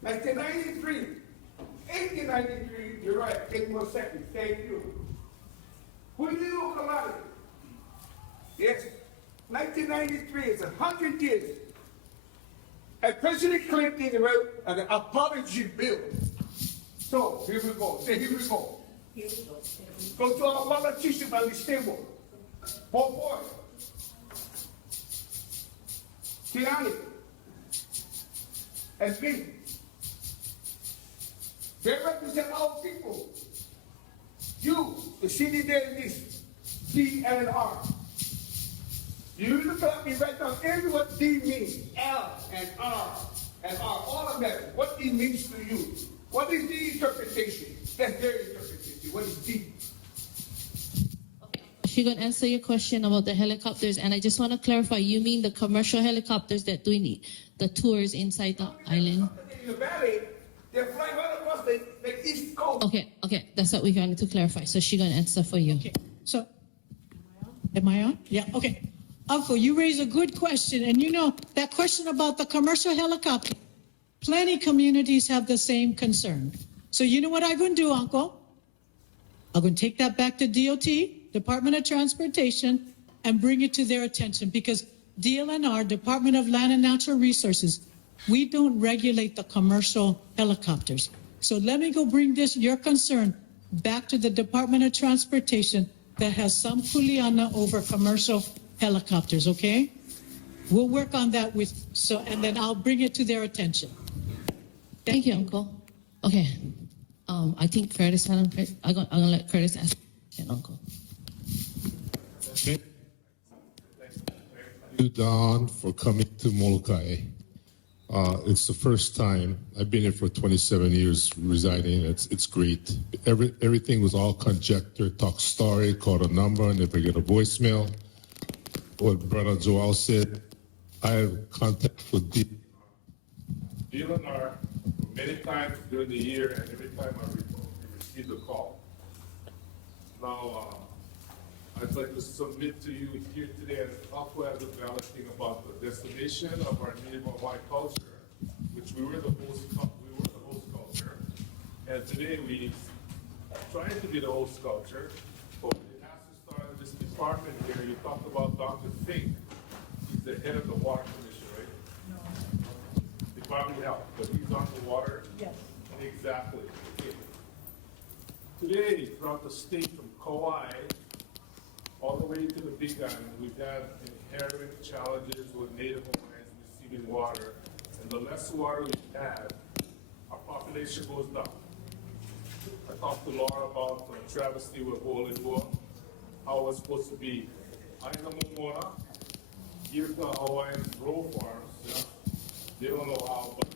1893, you're right, 10 more seconds, thank you. Julio Kalari. Yes, 1993 is 100 years. And President Clinton wrote an apology bill. So, here we go, say here we go. Go to our politicians on this table. Boy. Tiani, and me. They represent our people. You, the city there in this, DLNR. You look at me right now, every what D means, L and R and R, all of that, what D means to you. What is the interpretation? That's their interpretation. What is D? She's going to answer your question about the helicopters, and I just want to clarify, you mean the commercial helicopters that doing the tours inside the island? In the valley, they're flying right across the east coast. Okay, that's what we're going to clarify. So she's going to answer for you. Okay, so, am I on? Yeah, okay. Uncle, you raise a good question, and you know, that question about the commercial helicopter, Plenty communities have the same concern. So you know what I'm going to do, Uncle? I'm going to take that back to DOT, Department of Transportation, and bring it to their attention, because DLNR, Department of Land and Natural Resources, we don't regulate the commercial helicopters. So let me go bring your concern back to the Department of Transportation that has some kuleana over commercial helicopters, okay? We'll work on that and then I'll bring it to their attention. Thank you, Uncle. Okay. I think Curtis had I'm gonna let Curtis ask Uncle. Thank you, Don, for coming to Molokai. It's the first time. I've been here for 27 years residing. It's great. Everything was all conjecture, talk story, call a number, and if I get a voicemail. What Brother Joel said, I have contact with DLNR many times during the year, and every time I receive a call. Now, I'd like to submit to you here today an upward balancing about the destination of our Native Hawaiian culture, which we were the host culture, and today we try to be the host culture, but it has to start in this department here. You talked about Dr. Fink. He's the head of the Water Commission, right? No. Department of Health, but he's on the water? Yes. Exactly. Okay. Today, throughout the state from Kauai all the way to the Big Island, we've had inherent challenges with Native Hawaiians receiving water. And the less water we have, our population goes down. I talked to Laura about the travesty with Hole in War, how it's supposed to be. Aina Momona, give the Hawaiians row farms. Yeah? They don't know how, but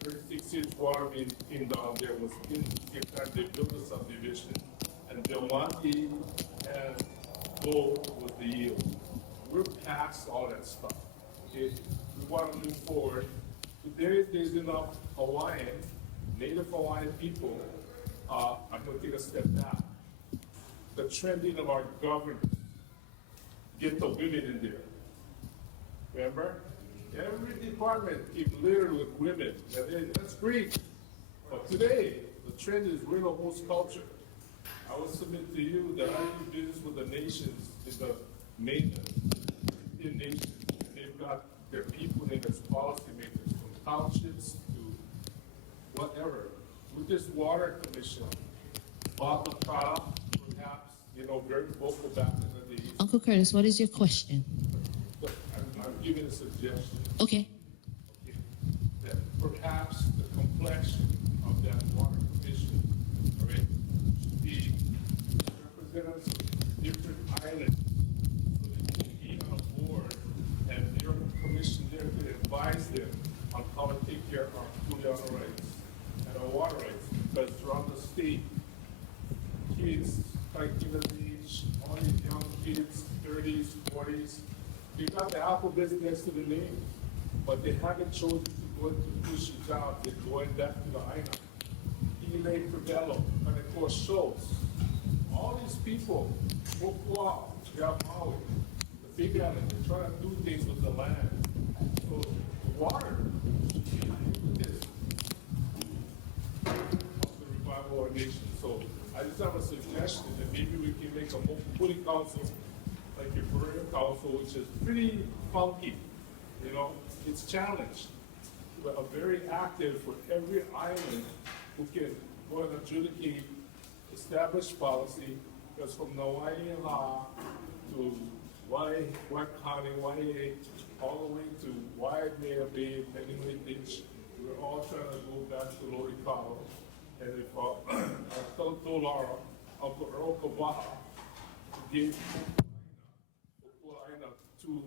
36-inch water main came down there was in the same time they built the subdivision. And Belmonte and Gold was the yield. We're past all that stuff. Okay? We want to move forward. Today, there's enough Hawaiian, Native Hawaiian people. I'm going to take a step back. The trending of our governors, get the women in there. Remember? Every department keep littered with women. And that's great. But today, the trend is we're the host culture. I will submit to you that I do business with the nations in the main Indian nations. And they've got their people in as policymakers, from townships to whatever. With this water commission, Bob Makata, perhaps, very vocal back in the days. Uncle Curtis, what is your question? I'm giving a suggestion. Okay. That perhaps the complexion of that water commission, all right, should be representatives of different islands, so they can be on a board, and their commission there could advise them on how to take care of our kuleana rights and our water rights. Because throughout the state, kids, like given age, all these young kids, 30s, 40s, they've got the alphabet next to the name, but they haven't chosen to go into cushy jobs. They're going back to the Aina. Elaine Cabello, and of course Schultz. All these people, Mokua, Maui, the Big Island, they're trying to do things with the land. So the water should be with this of the revival of our nation. So I just have a suggestion that maybe we can make a Mokupuri Council, like your Perennial Council, which is pretty funky. It's challenged. But very active for every island who can go and adjudicate established policy, because from Hawaii law to Waikani, Waihe, all the way to Waimea Bay, Hemingway Ditch, we're all trying to go back to Lorikau. And if Uncle Laura, Uncle Earl Kawaha, gave to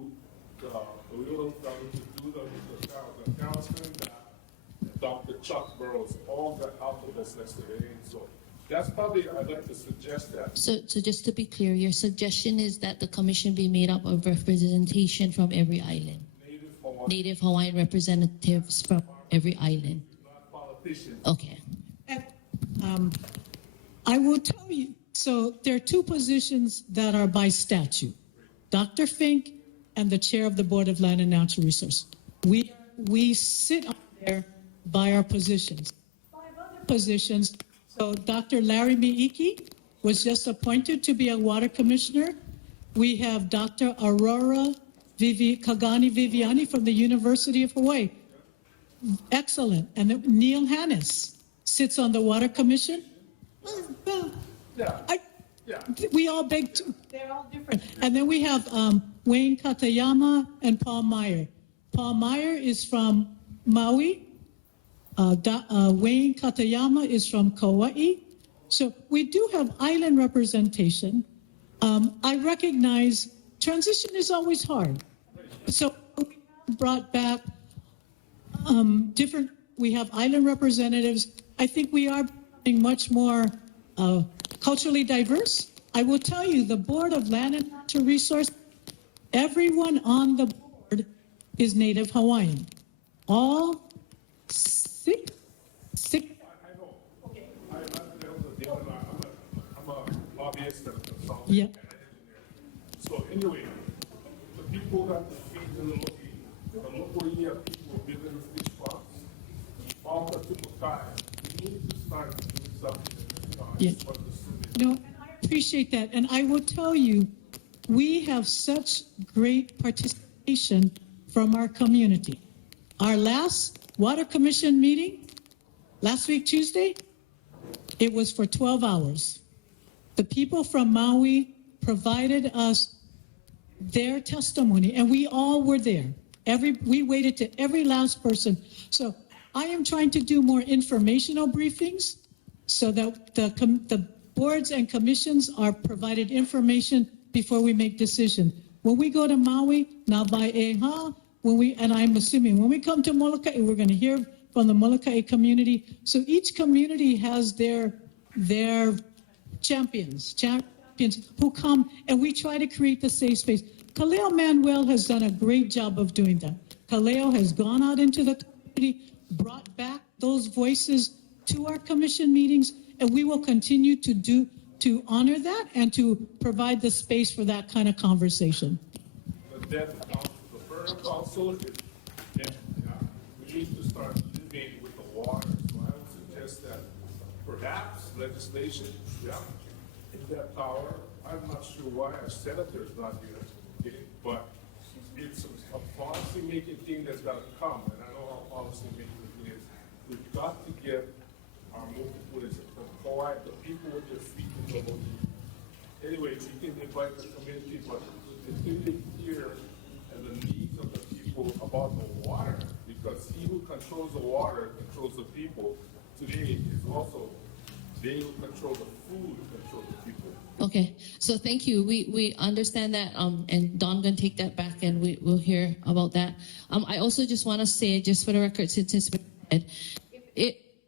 the little fellow to do the cows coming back, and Dr. Chuck Burrows, all got alphabets next to their name. So that's probably, I'd like to suggest that. So just to be clear, your suggestion is that the commission be made up of representation from every island? Native Hawaiian representatives from every island? Not politicians. Okay. I will tell you, so there are two positions that are by statute. Dr. Fink and the chair of the Board of Land and Natural Resources. We sit on there by our positions. 5 other positions. So Dr. Larry Miiki was just appointed to be a water commissioner. We have Dr. Aurora Kagani Viviani from the University of Hawaii. Excellent. And then Neil Hannes sits on the Water Commission. We all beg, they're all different. And then we have Wayne Katayama and Paul Meyer. Paul Meyer is from Maui. Wayne Katayama is from Kauai. So we do have island representation. I recognize transition is always hard. So we have brought back we have island representatives. I think we are becoming much more culturally diverse. I will tell you, the Board of Land and Natural Resources, everyone on the board is Native Hawaiian. All six. I know. I'm a lobbyist and a consultant and an engineer. So anyway, the people that feed the local people building fish farms, all the Molokai, we need to start doing something. No, and I appreciate that. And I will tell you, we have such great participation from our community. Our last Water Commission meeting, last week, Tuesday, it was for 12 hours. The people from Maui provided us their testimony, and we all were there. We waited to every last person. So I am trying to do more informational briefings so that the boards and commissions are provided information before we make decisions. When we go to Maui, Nabai Eha, and I'm assuming when we come to Molokai, we're going to hear from the Molokai community. So each community has their champions who come, and we try to create the safe space. Kaleo Manuel has done a great job of doing that. Kaleo has gone out into the community, brought back those voices to our commission meetings, and we will continue to honor that and to provide the space for that kind of conversation. The Borough Council is we need to start living with the water. So I would suggest that perhaps legislation, in that power. I'm not sure why our senator is not here, but it's a policy-making thing that's got to come, and I know how policy-making is. We've got to get our the people with their feet in the local. Anyway, we can invite the community, but until they hear and the needs of the people about the water, because he who controls the water controls the people. Today is also they who control the food control the people. Okay, so thank you. We understand that, and Don gonna take that back, and we'll hear about that. I also just want to say, just for the record, since it's been said,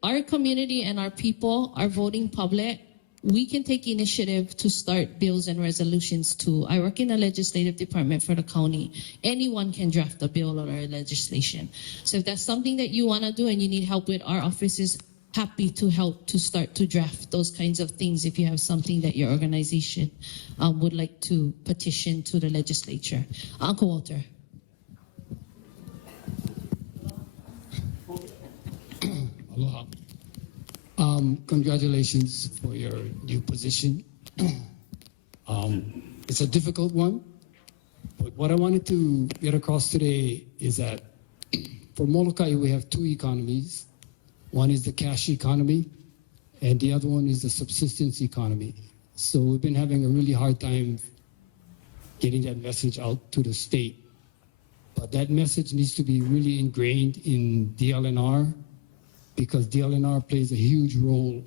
our community and our people are voting public. We can take initiative to start bills and resolutions too. I work in the legislative department for the county. Anyone can draft a bill or a legislation. So if that's something that you want to do and you need help with, our office is happy to help to start to draft those kinds of things if you have something that your organization would like to petition to the legislature. Uncle Walter. Aloha. Congratulations for your new position. It's a difficult one, but what I wanted to get across today is that for Molokai, we have two economies. One is the cash economy, and the other one is the subsistence economy. So we've been having a really hard time getting that message out to the state. But that message needs to be really ingrained in DLNR, because DLNR plays a huge role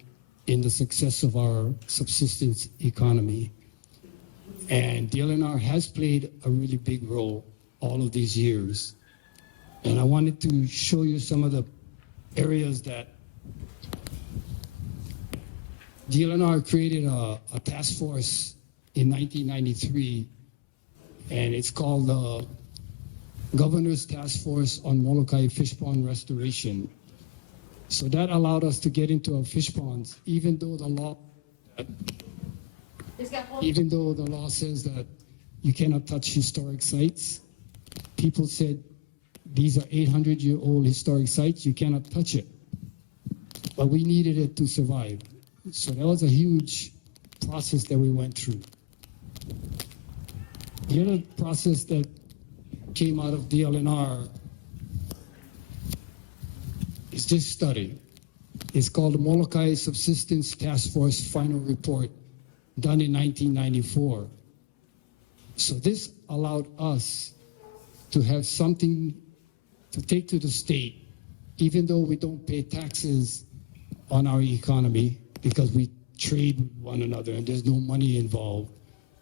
in the success of our subsistence economy. And DLNR has played a really big role all of these years. And I wanted to show you some of the areas that DLNR created a task force in 1993, and it's called the Governor's Task Force on Molokai Fish Pond Restoration. So that allowed us to get into our fish ponds, even though the law says that you cannot touch historic sites. People said these are 800-year-old historic sites. You cannot touch it. But we needed it to survive. So that was a huge process that we went through. The other process that came out of DLNR is this study. It's called the Molokai Subsistence Task Force Final Report, done in 1994. So this allowed us to have something to take to the state, even though we don't pay taxes on our economy because we trade with one another and there's no money involved.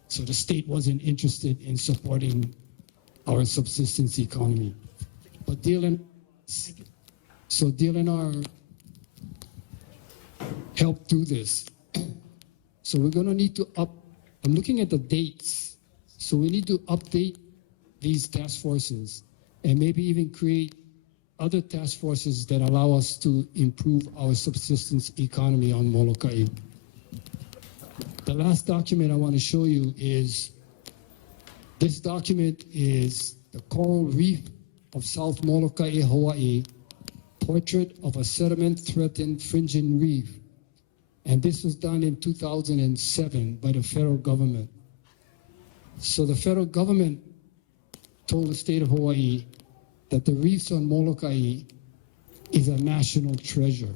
So the state wasn't interested in supporting our subsistence economy. But DLNR helped do this. So we're gonna need to I'm looking at the dates. So we need to update these task forces and maybe even create other task forces that allow us to improve our subsistence economy on Molokai. The last document I want to show you is, this document is the Coral Reef of South Molokai, Hawaii, Portrait of a Sediment-Threatened Fringing Reef. And this was done in 2007 by the federal government. So the federal government told the state of Hawaii that the reefs on Molokai is a national treasure.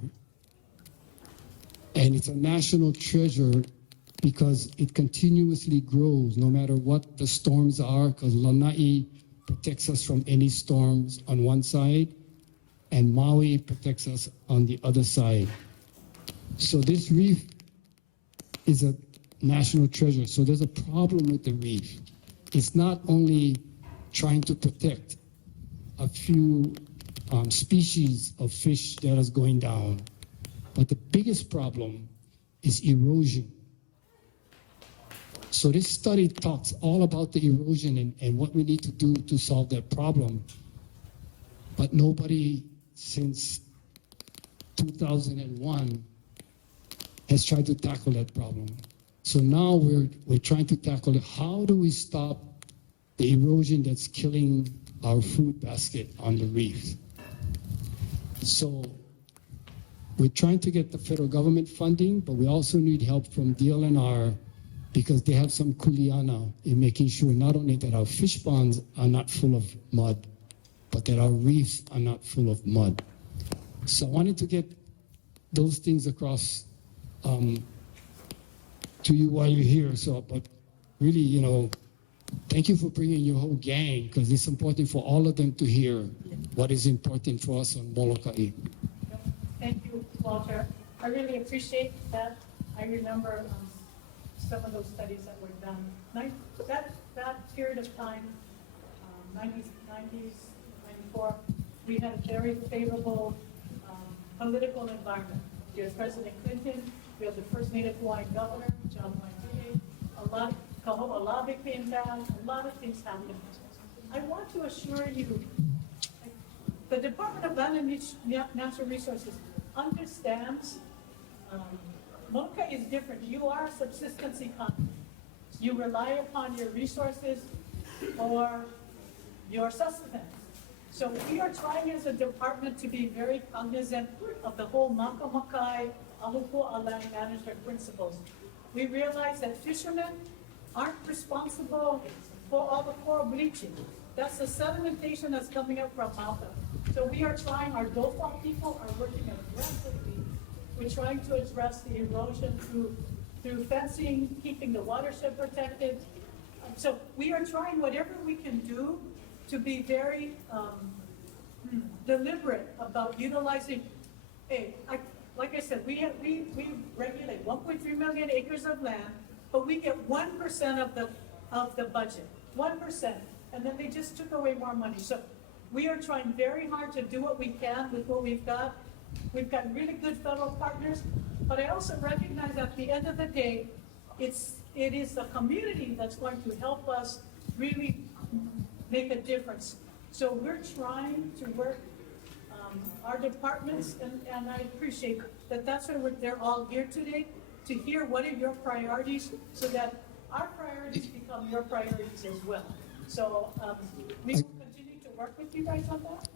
And it's a national treasure because it continuously grows no matter what the storms are, because Lanai protects us from any storms on one side, and Maui protects us on the other side. So this reef is a national treasure. So there's a problem with the reef. It's not only trying to protect a few species of fish that is going down, but the biggest problem is erosion. So this study talks all about the erosion and what we need to do to solve that problem. But nobody since 2001 has tried to tackle that problem. So now we're trying to tackle it. How do we stop the erosion that's killing our food basket on the reef? So we're trying to get the federal government funding, but we also need help from DLNR because they have some kuleana in making sure not only that our fish ponds are not full of mud, but that our reefs are not full of mud. So I wanted to get those things across to you while you're here. So, but really, thank you for bringing your whole gang, because it's important for all of them to hear what is important for us on Molokai. Thank you, Walter. I really appreciate that. I remember some of those studies that were done. That period of time, 90s, 94, we had a very favorable political environment. You had President Clinton, you had the first Native Hawaiian governor, John Waititi, a lot of Kaho'olawe came down, a lot of things happened. I want to assure you, the Department of Land and Natural Resources understands Molokai is different. You are a subsistence economy. You rely upon your resources for your sustenance. So we are trying as a department to be very cognizant of the whole Makamakai, Ahupu'a land management principles. We realize that fishermen aren't responsible for all the coral bleaching. That's the sedimentation that's coming up from Malta. So we are trying, our DOFA people are working aggressively. We're trying to address the erosion through fencing, keeping the watershed protected. So we are trying whatever we can do to be very deliberate about utilizing. Like I said, we regulate 1.3 million acres of land, but we get 1% of the budget, 1%, and then they just took away more money. So we are trying very hard to do what we can with what we've got. We've got really good federal partners, but I also recognize at the end of the day, it is the community that's going to help us really make a difference. So we're trying to work our departments, and I appreciate that that's why they're all here today, to hear what are your priorities so that our priorities become your priorities as well. So we will continue to work work with you guys on that?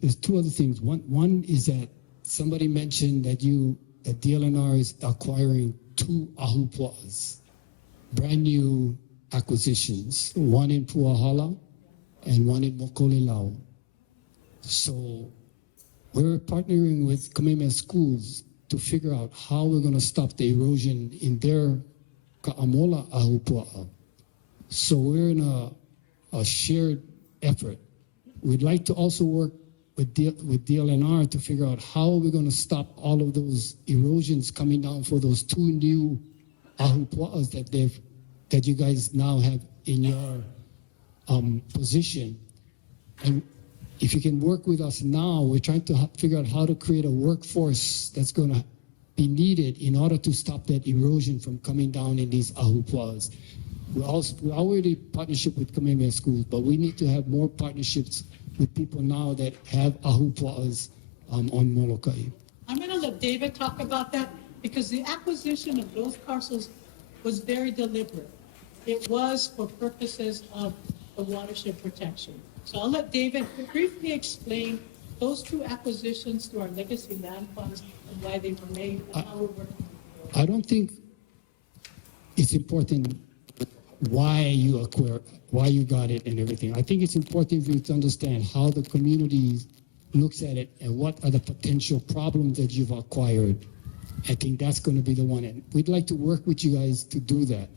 There's two other things. One is that somebody mentioned that DLNR is acquiring 2 ahupua'as, brand new acquisitions, one in Puahala and one in Mokolelao. So we're partnering with Kamehameha schools to figure out how we're going to stop the erosion in their Ka'amola ahupua'a. So we're in a shared effort. We'd like to also work with DLNR to figure out how we're going to stop all of those erosions coming down for those 2 new ahupua'as that you guys now have in your position. And if you can work with us now, we're trying to figure out how to create a workforce that's going to be needed in order to stop that erosion from coming down in these ahupua'as. We're already in partnership with Kamehameha schools, but we need to have more partnerships with people now that have ahupua'as on Molokai. I'm going to let David talk about that because the acquisition of those parcels was very deliberate. It was for purposes of the watershed protection. So I'll let David briefly explain those 2 acquisitions through our legacy land funds and why they were made and how we're working. I don't think it's important why you got it and everything. I think it's important for you to understand how the community looks at it and what are the potential problems that you've acquired. I think that's going to be the one. And we'd like to work with you guys to do that.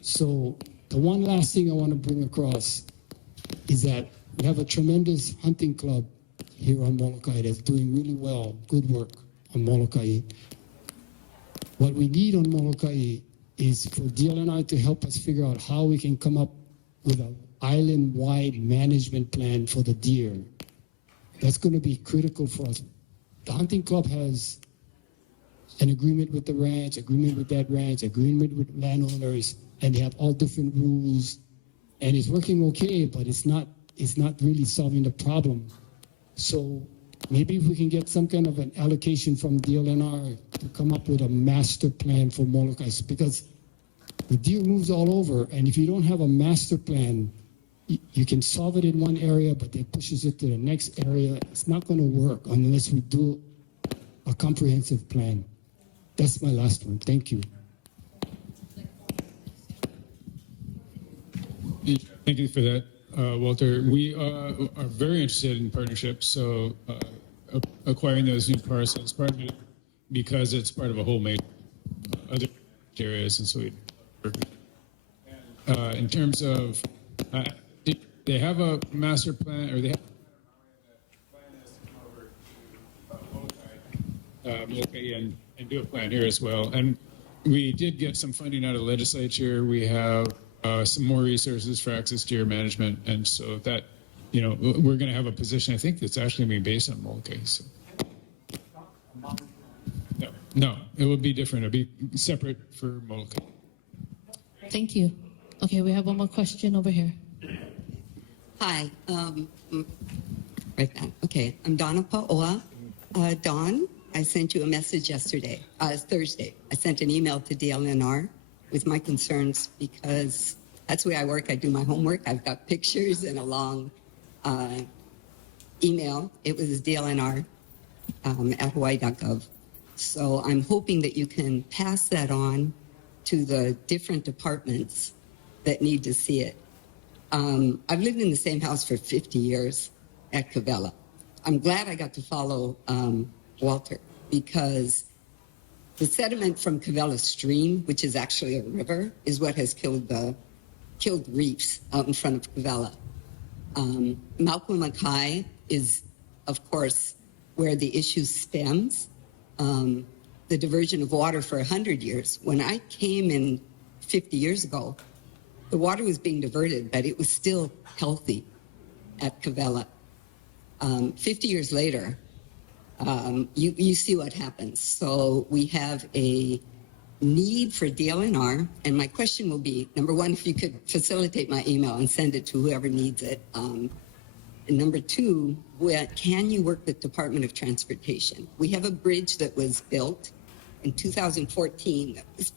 So the one last thing I want to bring across is that we have a tremendous hunting club here on Molokai that's doing really well, good work on Molokai. What we need on Molokai is for DLNR to help us figure out how we can come up with an island-wide management plan for the deer. That's going to be critical for us. The hunting club has an agreement with the ranch, agreement with that ranch, agreement with landowners, and they have all different rules. And it's working okay, but it's not really solving the problem. So maybe if we can get some kind of an allocation from DLNR to come up with a master plan for Molokai, because the deer moves all over, and if you don't have a master plan, you can solve it in one area, but it pushes it to the next area. It's not going to work unless we do a comprehensive plan. That's my last one. Thank you. Thank you for that, Walter. We are very interested in partnerships, so acquiring those new parcels, part of it because it's part of a whole major other areas, and so we work. In terms of, they have a master plan, or they have a plan is to come over to Molokai and do a plan here as well. And we did get some funding out of the legislature. We have some more resources for access to your management, and so that, we're going to have a position, I think, that's actually going to be based on Molokai. So. No, it will be different. It'll be separate for Molokai. Thank you. Okay, we have one more question over here. Hi, right back. Okay, I'm Donna Pa'oa. Dawn, I sent you a message yesterday, Thursday. I sent an email to DLNR with my concerns because that's the way I work. I do my homework. I've got pictures and a long email. It was DLNR at hawaii.gov. So I'm hoping that you can pass that on to the different departments that need to see it. I've lived in the same house for 50 years at Cavella. I'm glad I got to follow Walter, because the sediment from Cavella Stream, which is actually a river, is what has killed reefs out in front of Cavella. Molokai is, of course, where the issue stems. The diversion of water for 100 years. When I came in 50 years ago, the water was being diverted, but it was still healthy at Cavella. 50 years later, you see what happens. So we have a need for DLNR, and my question will be, number one, if you could facilitate my email and send it to whoever needs it. And number two, can you work with Department of Transportation? We have a bridge that was built in 2014 that was,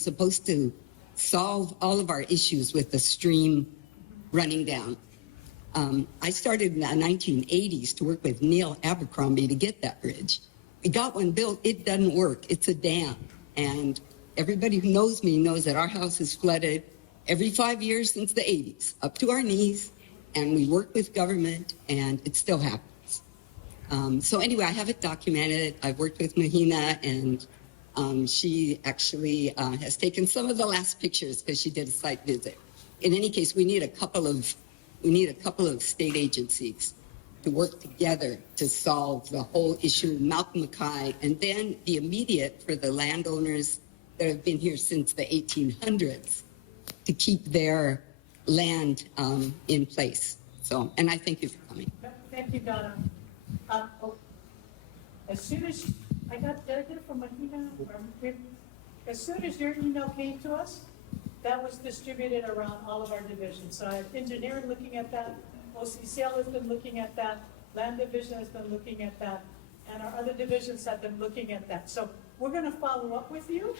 supposed to solve all of our issues with the stream running down. I started in the 1980s to work with Neil Abercrombie to get that bridge. We got one built. It doesn't work. It's a dam. And everybody who knows me knows that our house is flooded every 5 years since the 80s, up to our knees. And we work with government, and it still happens. So anyway, I have it documented. I've worked with Mahina, and she actually has taken some of the last pictures because she did a site visit. In any case, we need a couple of state agencies to work together to solve the whole issue of Molokai, and then the immediate for the landowners that have been here since the 1800s to keep their land in place. So, and I thank you for coming. Thank you, Donna. As soon as I got did it from Mahina, as soon as your email came to us, that was distributed around all of our divisions. So I have engineering looking at that, OCCL has been looking at that, Land Division has been looking at that, and our other divisions have been looking at that. So we're going to follow up with you,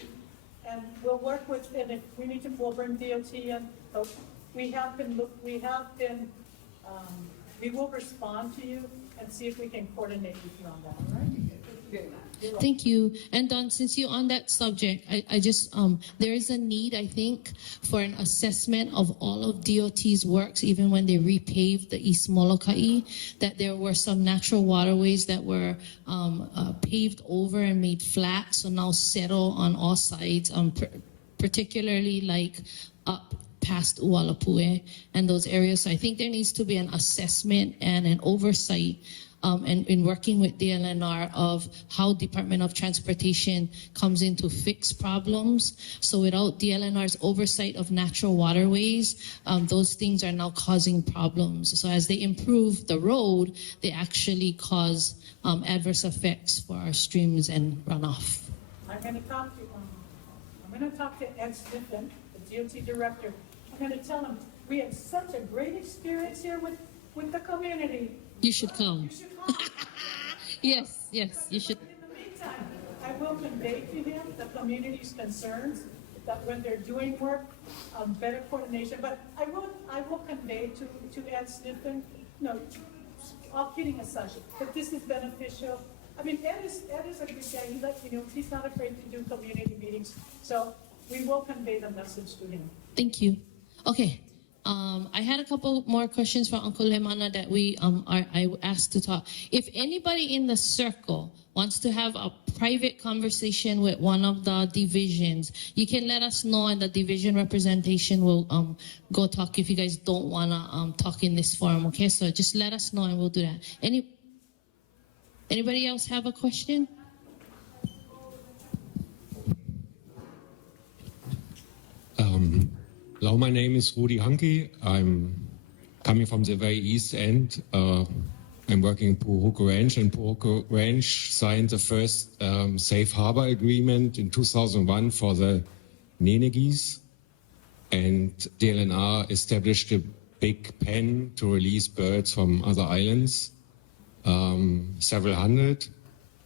and we'll work with, and if we need to, we'll bring DOT in. So we will respond to you and see if we can coordinate with you on that, all right? Thank you. And Don, since you're on that subject, I just, there is a need, I think, for an assessment of all of DOT's works, even when they repaved the East Molokai, that there were some natural waterways that were paved over and made flat, so now settle on all sides, particularly like up past Ualapue and those areas. So I think there needs to be an assessment and an oversight and in working with DLNR of how Department of Transportation comes in to fix problems. So without DLNR's oversight of natural waterways, those things are now causing problems. So as they improve the road, they actually cause adverse effects for our streams and runoff. I'm going to talk to Ed Stiffen, the DOT director. I'm going to tell him we had such a great experience here with the community. You should come. Yes, you should. In the meantime, I will convey to him the community's concerns that when they're doing work, better coordination. But I will convey to Ed Stiffen, no, all kidding aside, that this is beneficial. I mean, Ed is a good guy. He's not afraid to do community meetings. So we will convey the message to him. Thank you. Okay. I had a couple more questions for Uncle Lemana that I asked to talk. If anybody in the circle wants to have a private conversation with one of the divisions, you can let us know, and the division representation will go talk if you guys don't want to talk in this forum. Okay, so just let us know and we'll do that. Anybody else have a question? Hello, my name is Rudi Hanke. I'm coming from the very east end. I'm working in Puruku Ranch, and Puruku Ranch signed the first safe harbor agreement in 2001 for the Nene geese, and DLNR established a big pen to release birds from other islands, several hundred,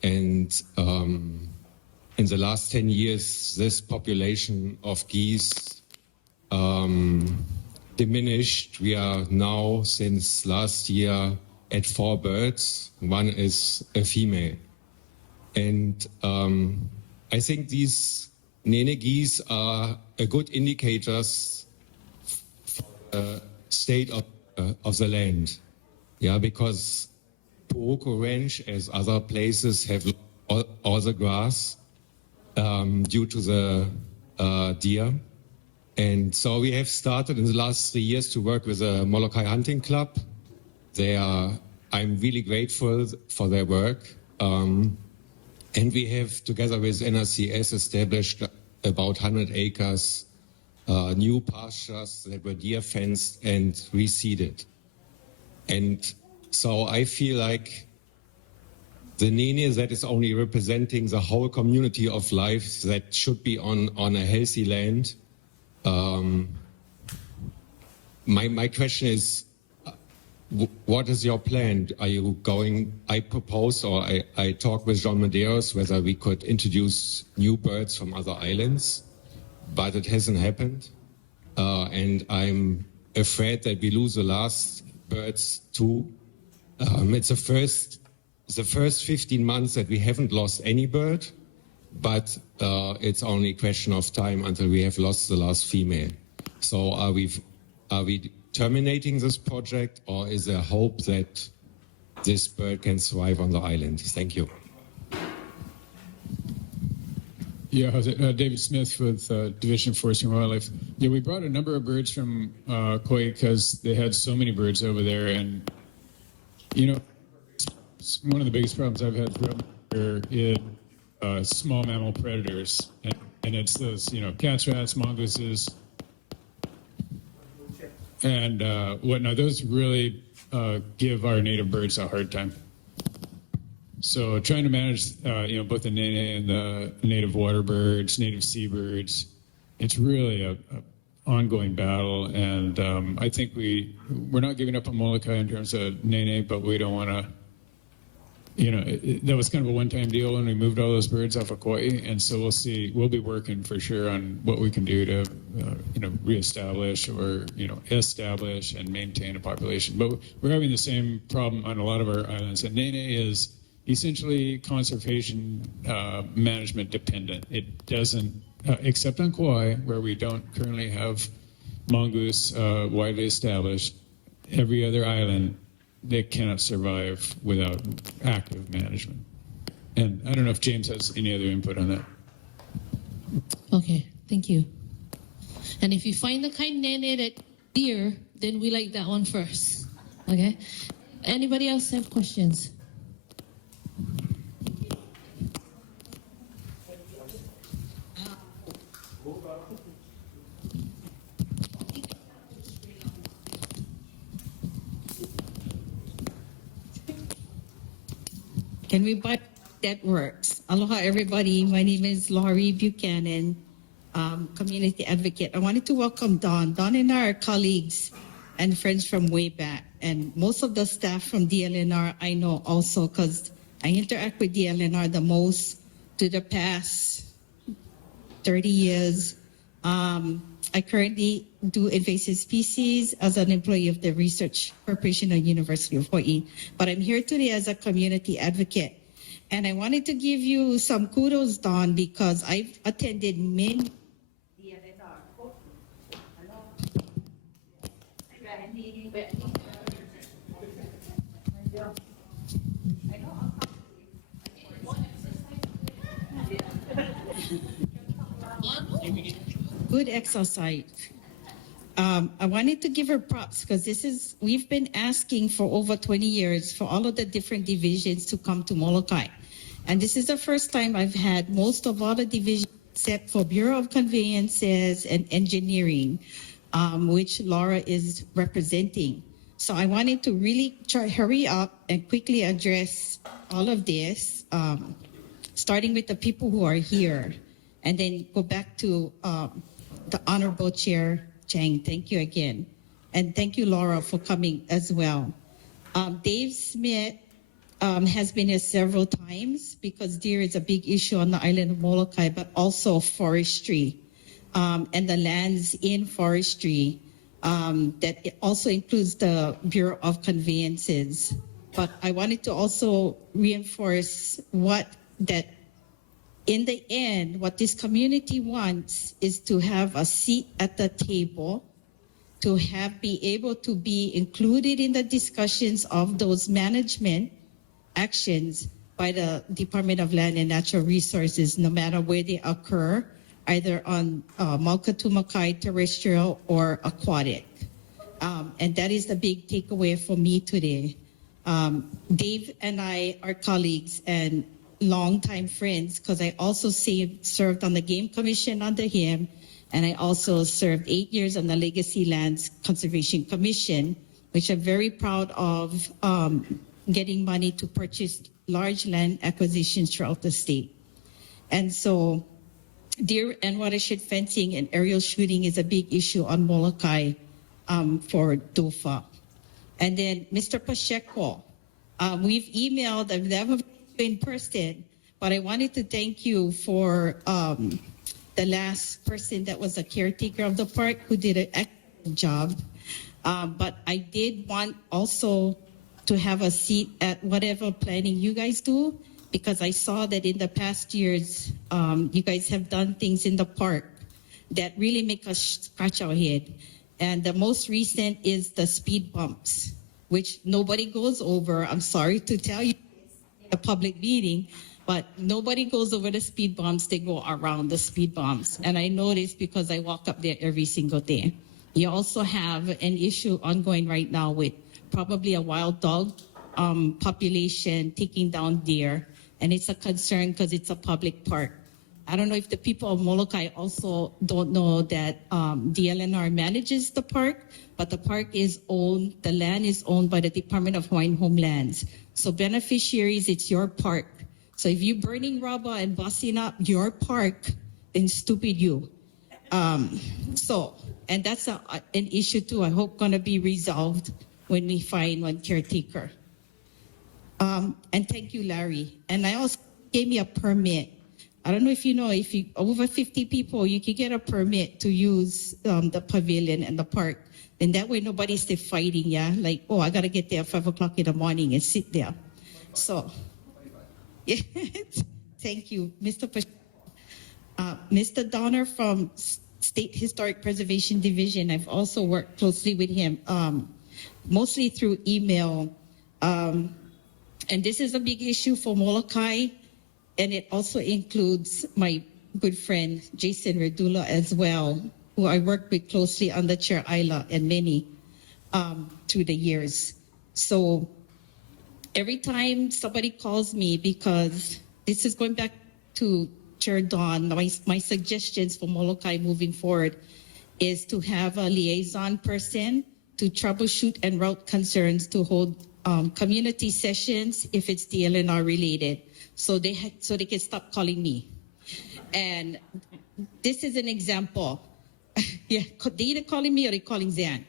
and in the last 10 years, this population of geese diminished. We are now, since last year, at 4 birds. One is a female. And I think these Nene geese are a good indicators for the state of the land. Yeah, because Puruku Ranch, as other places, have all the grass due to the deer. And so we have started in the last 3 years to work with the Molokai Hunting Club. I'm really grateful for their work. And we have, together with NRCS, established about 100 acres, new pastures that were deer fenced and reseeded. And so I feel like the Nene that is only representing the whole community of life that should be on a healthy land. My question is, what is your plan? Are you going, I propose, or I talked with John Medeiros whether we could introduce new birds from other islands, but it hasn't happened. And I'm afraid that we lose the last birds too. It's the first 15 months that we haven't lost any bird, but it's only a question of time until we have lost the last female. So are we terminating this project, or is there hope that this bird can survive on the island? Thank you. Yeah, David Smith with Division of Forestry and Wildlife. Yeah, we brought a number of birds from Kauai because they had so many birds over there, and one of the biggest problems I've had throughout my career is small mammal predators, and it's those cats, rats, mongooses, and whatnot. Those really give our native birds a hard time. So trying to manage, both the nene and the native water birds, native seabirds, it's really a ongoing battle. And I think we're not giving up on Molokai in terms of nene, but we don't want to. That was kind of a one-time deal when we moved all those birds off of Kauai, and so we'll see. We'll be working for sure on what we can do to, reestablish or establish and maintain a population. But we're having the same problem on a lot of our islands. And nene is essentially conservation management dependent. It doesn't, except on Kauai, where we don't currently have mongoose widely established. Every other island, they cannot survive without active management. And I don't know if James has any other input on that. Okay, thank you. And if you find the kind nene that deer, then we like that one first. Okay? Anybody else have questions? Can we buy that works? Aloha, everybody. My name is Laurie Buchanan, community advocate. I wanted to welcome Don. Don and I are colleagues and friends from way back. And most of the staff from DLNR I know also because I interact with DLNR the most to the past 30 years. I currently do invasive species as an employee of the Research Corporation at University of Hawaii. But I'm here today as a community advocate. And I wanted to give you some kudos, Don, because I've attended many good exercise. I wanted to give her props because we've been asking for over 20 years for all of the different divisions to come to Molokai. And this is the first time I've had most of all the divisions except for Bureau of Conveyances and Engineering, which Laura is representing. So I wanted to really hurry up and quickly address all of this, starting with the people who are here, and then go back to the Honorable Chair Chang. Thank you again. And thank you, Laura, for coming as well. Dave Smith has been here several times because deer is a big issue on the island of Molokai, but also forestry and the lands in forestry. That it also includes the Bureau of Conveyances. But I wanted to also reinforce that in the end, what this community wants is to have a seat at the table, to be able to be included in the discussions of those management actions by the Department of Land and Natural Resources, no matter where they occur, either on Mauka to Makai, terrestrial or aquatic. And that is the big takeaway for me today. Dave and I are colleagues and longtime friends because I also served on the Game Commission under him, and I also served 8 years on the Legacy Lands Conservation Commission, which I'm very proud of getting money to purchase large land acquisitions throughout the state. And so deer and watershed fencing and aerial shooting is a big issue on Molokai for DOFA. And then Mr. Pacheco, we've emailed, I've never been in person, but I wanted to thank you for the last person that was a caretaker of the park who did an excellent job. But I did want also to have a seat at whatever planning you guys do, because I saw that in the past years, you guys have done things in the park that really make us scratch our head. And the most recent is the speed bumps, which nobody goes over. I'm sorry to tell you, a public meeting, but nobody goes over the speed bumps. They go around the speed bumps. And I noticed because I walk up there every single day. You also have an issue ongoing right now with probably a wild dog population taking down deer. And it's a concern because it's a public park. I don't know if the people of Molokai also don't know that DLNR manages the park, but the park is owned, the land is owned by the Department of Hawaiian Homelands. So beneficiaries, it's your park. So if you're burning rubber and busting up your park, then stupid you. And that's an issue too, I hope gonna be resolved when we find one caretaker. And thank you, Larry. And I also gave me a permit. I don't know if you know, if you over 50 people, you can get a permit to use the pavilion and the park. And that way nobody's still fighting, yeah? Like, oh, I gotta get there at 5 o'clock in the morning and sit there. So, thank you, Mr. Donner from State Historic Preservation Division. I've also worked closely with him, mostly through email. And this is a big issue for Molokai. And it also includes my good friend, Jason Redula, as well, who I worked with closely under Chair Ayla and many through the years. So every time somebody calls me, because this is going back to Chair Dawn, my suggestions for Molokai moving forward is to have a liaison person to troubleshoot and route concerns, to hold community sessions if it's DLNR related. So they can stop calling me. And this is an example. Yeah, they either calling me or they calling Zan.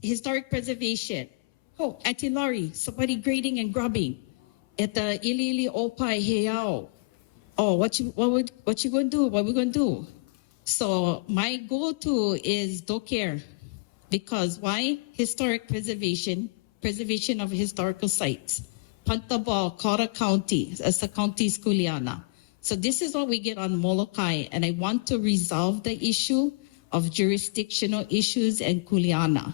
Historic preservation. Oh, Auntie Laurie, somebody grading and grubbing at the Ili Opai Heiau. Oh, what you gonna do? What we gonna do? So my go-to is DOCARE, because why? Historic preservation of historical sites. Pantabal, Kora County, as the county's Kuleana. So this is what we get on Molokai, and I want to resolve the issue of jurisdictional issues and Kuleana.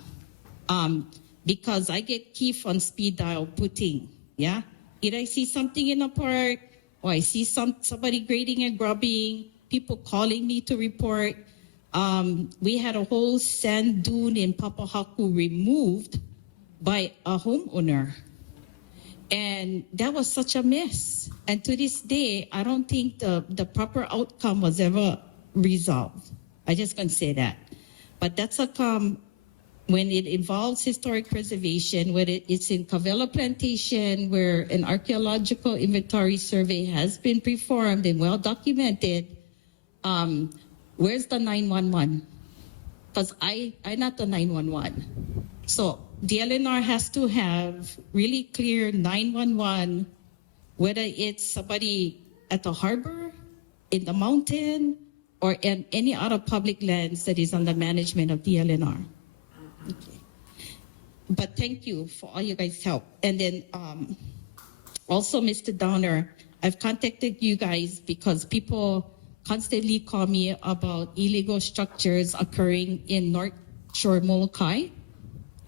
Because I get keef on speed dial putting, yeah? Either I see something in a park, or I see somebody grading and grubbing, people calling me to report. We had a whole sand dune in Papahaku removed by a homeowner. And that was such a mess. And to this day, I don't think the proper outcome was ever resolved. I just can't say that. But that's when it involves historic preservation, whether it's in Cavella Plantation, where an archaeological inventory survey has been performed and well documented, where's the 911? Because I'm not the 911. So DLNR has to have really clear 911, whether it's somebody at the harbor, in the mountain, or in any other public lands that is under management of DLNR. Okay. But thank you for all you guys' help. And then also, Mr. Donner, I've contacted you guys because people constantly call me about illegal structures occurring in North Shore Molokai.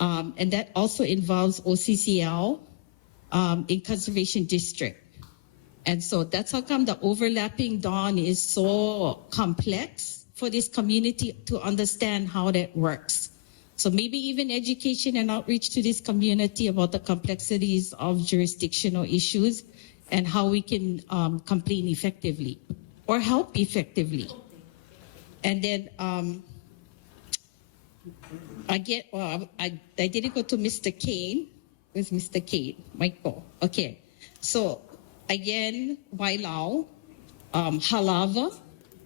And that also involves OCCL in Conservation District. And so that's how come the overlapping dawn is so complex for this community to understand how that works. So maybe even education and outreach to this community about the complexities of jurisdictional issues and how we can complain effectively or help effectively. And then I didn't go to Mr. Kane. Where's Mr. Kane? Michael. Okay. So again, Wailao, Halava,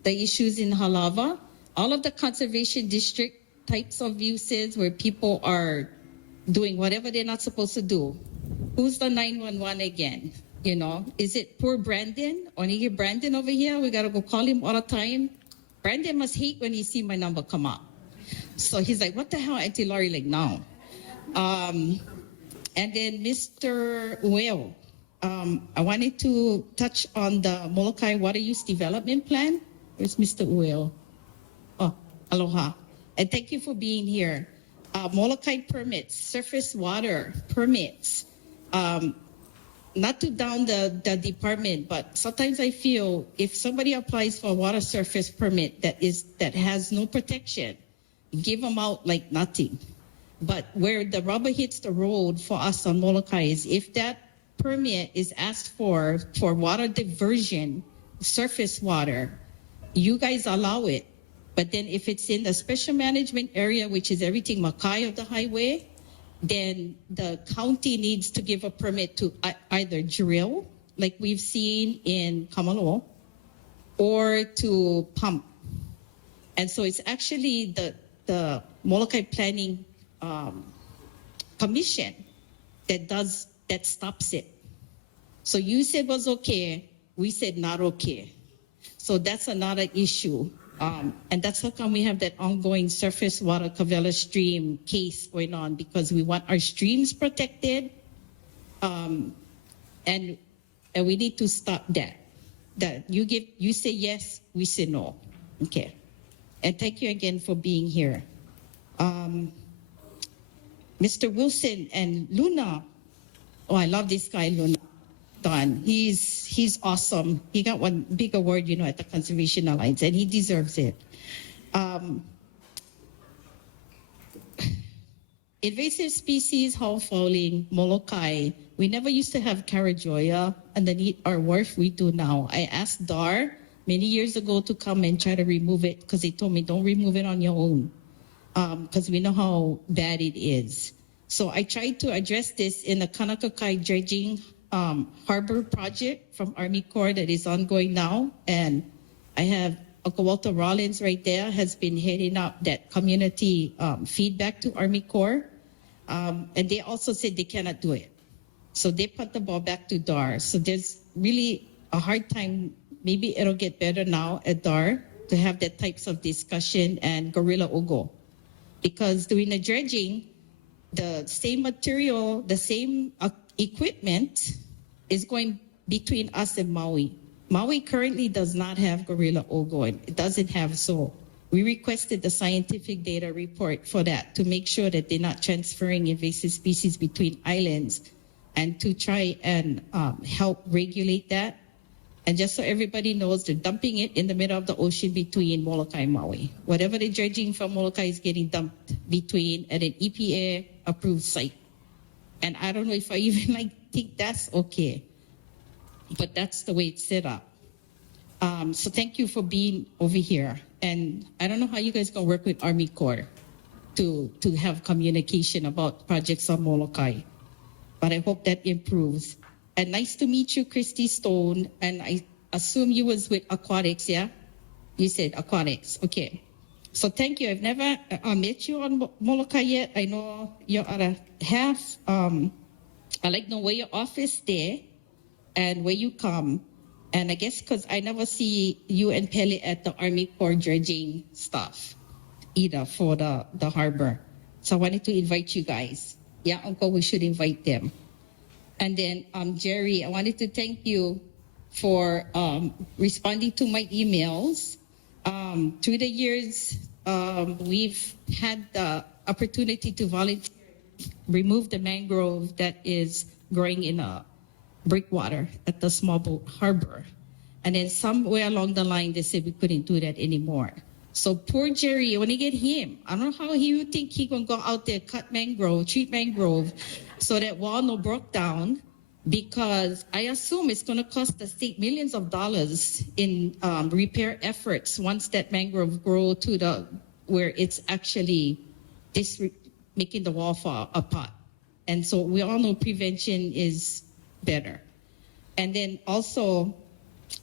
the issues in Halava, all of the conservation district types of uses where people are doing whatever they're not supposed to do. Who's the 911 again? You know, is it poor Brandon? Only hear Brandon over here. We got to go call him all the time. Brandon must hate when he see my number come up. So he's like, what the hell, Auntie Laurie? Like, no. And then Mr. Ueo, I wanted to touch on the Molokai Water Use Development Plan. Where's Mr. Ueo? Oh, aloha. And thank you for being here. Molokai permits, surface water permits. Not to down the department, but sometimes I feel if somebody applies for a water surface permit that has no protection, give them out like nothing. But where the rubber hits the road for us on Molokai is if that permit is asked for water diversion, surface water, you guys allow it. But then if it's in the special management area, which is everything Makai of the highway, then the county needs to give a permit to either drill, like we've seen in Kamalo, or to pump. And so it's actually the Molokai Planning Commission that stops it. So you said was okay, we said not okay. So that's another issue. And that's how come we have that ongoing surface water Cavella stream case going on, because we want our streams protected. And we need to stop that. That you say yes, we say no. Okay. And thank you again for being here. Mr. Wilson and Luna. Oh, I love this guy, Luna. Don. He's awesome. He got one big award, at the Conservation Alliance, and he deserves it. Invasive species, how fouling, Molokai. We never used to have Karajoya underneath our wharf. We do now. I asked DAR many years ago to come and try to remove it because they told me don't remove it on your own because we know how bad it is. So I tried to address this in the Kanakakai dredging harbor project from Army Corps that is ongoing now. And I have Uncle Walter Rollins right there has been heading up that community feedback to Army Corps. And they also said they cannot do it. So they put the ball back to DAR. So there's really a hard time. Maybe it'll get better now at DAR to have that types of discussion and Gorilla Ogo. Because doing the dredging, the same material, the same equipment is going between us and Maui. Maui currently does not have Gorilla Ogo. It doesn't have so. We requested the scientific data report for that to make sure that they're not transferring invasive species between islands and to try and help regulate that. And just so everybody knows, they're dumping it in the middle of the ocean between Molokai and Maui. Whatever they're dredging from Molokai is getting dumped between at an EPA approved site. And I don't know if I even think that's okay, but that's the way it's set up. So thank you for being over here. And I don't know how you guys gonna work with Army Corps to have communication about projects on Molokai, but I hope that improves. And nice to meet you, Christy Stone. And I assume you was with Aquatics, yeah? You said Aquatics, okay. So thank you. I've never met you on Molokai yet. I know you're at a half. I like to know where your office there and where you come. And I guess because I never see you and Pele at the Army Corps dredging stuff either for the harbor. So I wanted to invite you guys. Yeah, Uncle, we should invite them. And then Jerry, I wanted to thank you for responding to my emails. Through the years, we've had the opportunity to volunteer, remove the mangrove that is growing in a breakwater at the small boat harbor. And then somewhere along the line, they said we couldn't do that anymore. So poor Jerry, when you get him, I don't know how he would think he can go out there, cut mangrove, treat mangrove, so that wall no broke down, because I assume it's going to cost the state millions of dollars in repair efforts once that mangrove grow to where it's actually making the wall fall apart. And so we all know prevention is better. And then also,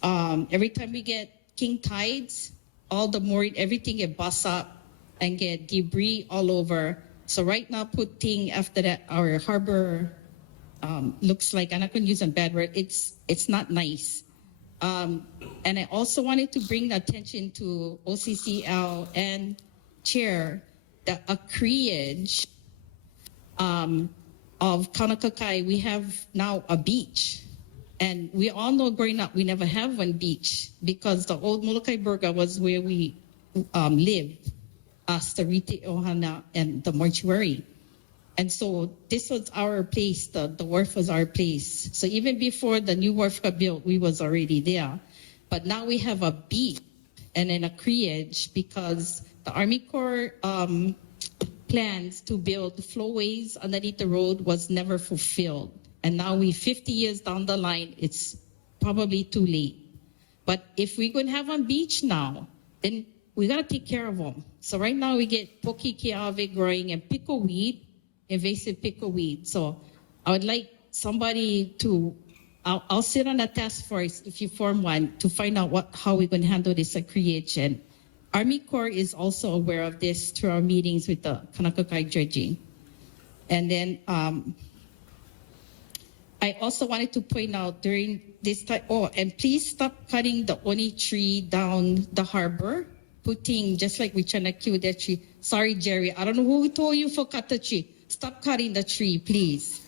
every time we get king tides, all the mooring, everything get bust up and get debris all over. So right now, putting after that, our harbor looks like, I'm not going to use a bad word, it's not nice. And I also wanted to bring attention to OCCL and Chair a creage of Kaunakakai, we have now a beach. And we all know growing up, we never have one beach because the old Molokai Burger was where we lived, us, the Rite Ohana, and the mortuary. And so this was our place, the wharf was our place. So even before the new wharf got built, we was already there. But now we have a beach and then a creage because the Army Corps plans to build flowways underneath the road was never fulfilled. And now 50 years down the line, it's probably too late. But if we're going to have a beach now, then we got to take care of them. So right now we get poki keawe growing and pickleweed, invasive pickleweed. So I would like somebody to, I'll sit on a task force if you form one to find out how we're going to handle this creation. Army Corps is also aware of this through our meetings with the Kaunakakai dredging. And then I also wanted to point out during this time, and please stop cutting the oni tree down the harbor, putting, just like we trying to kill that tree. Sorry, Jerry, I don't know who told you for cut the tree. Stop cutting the tree, please.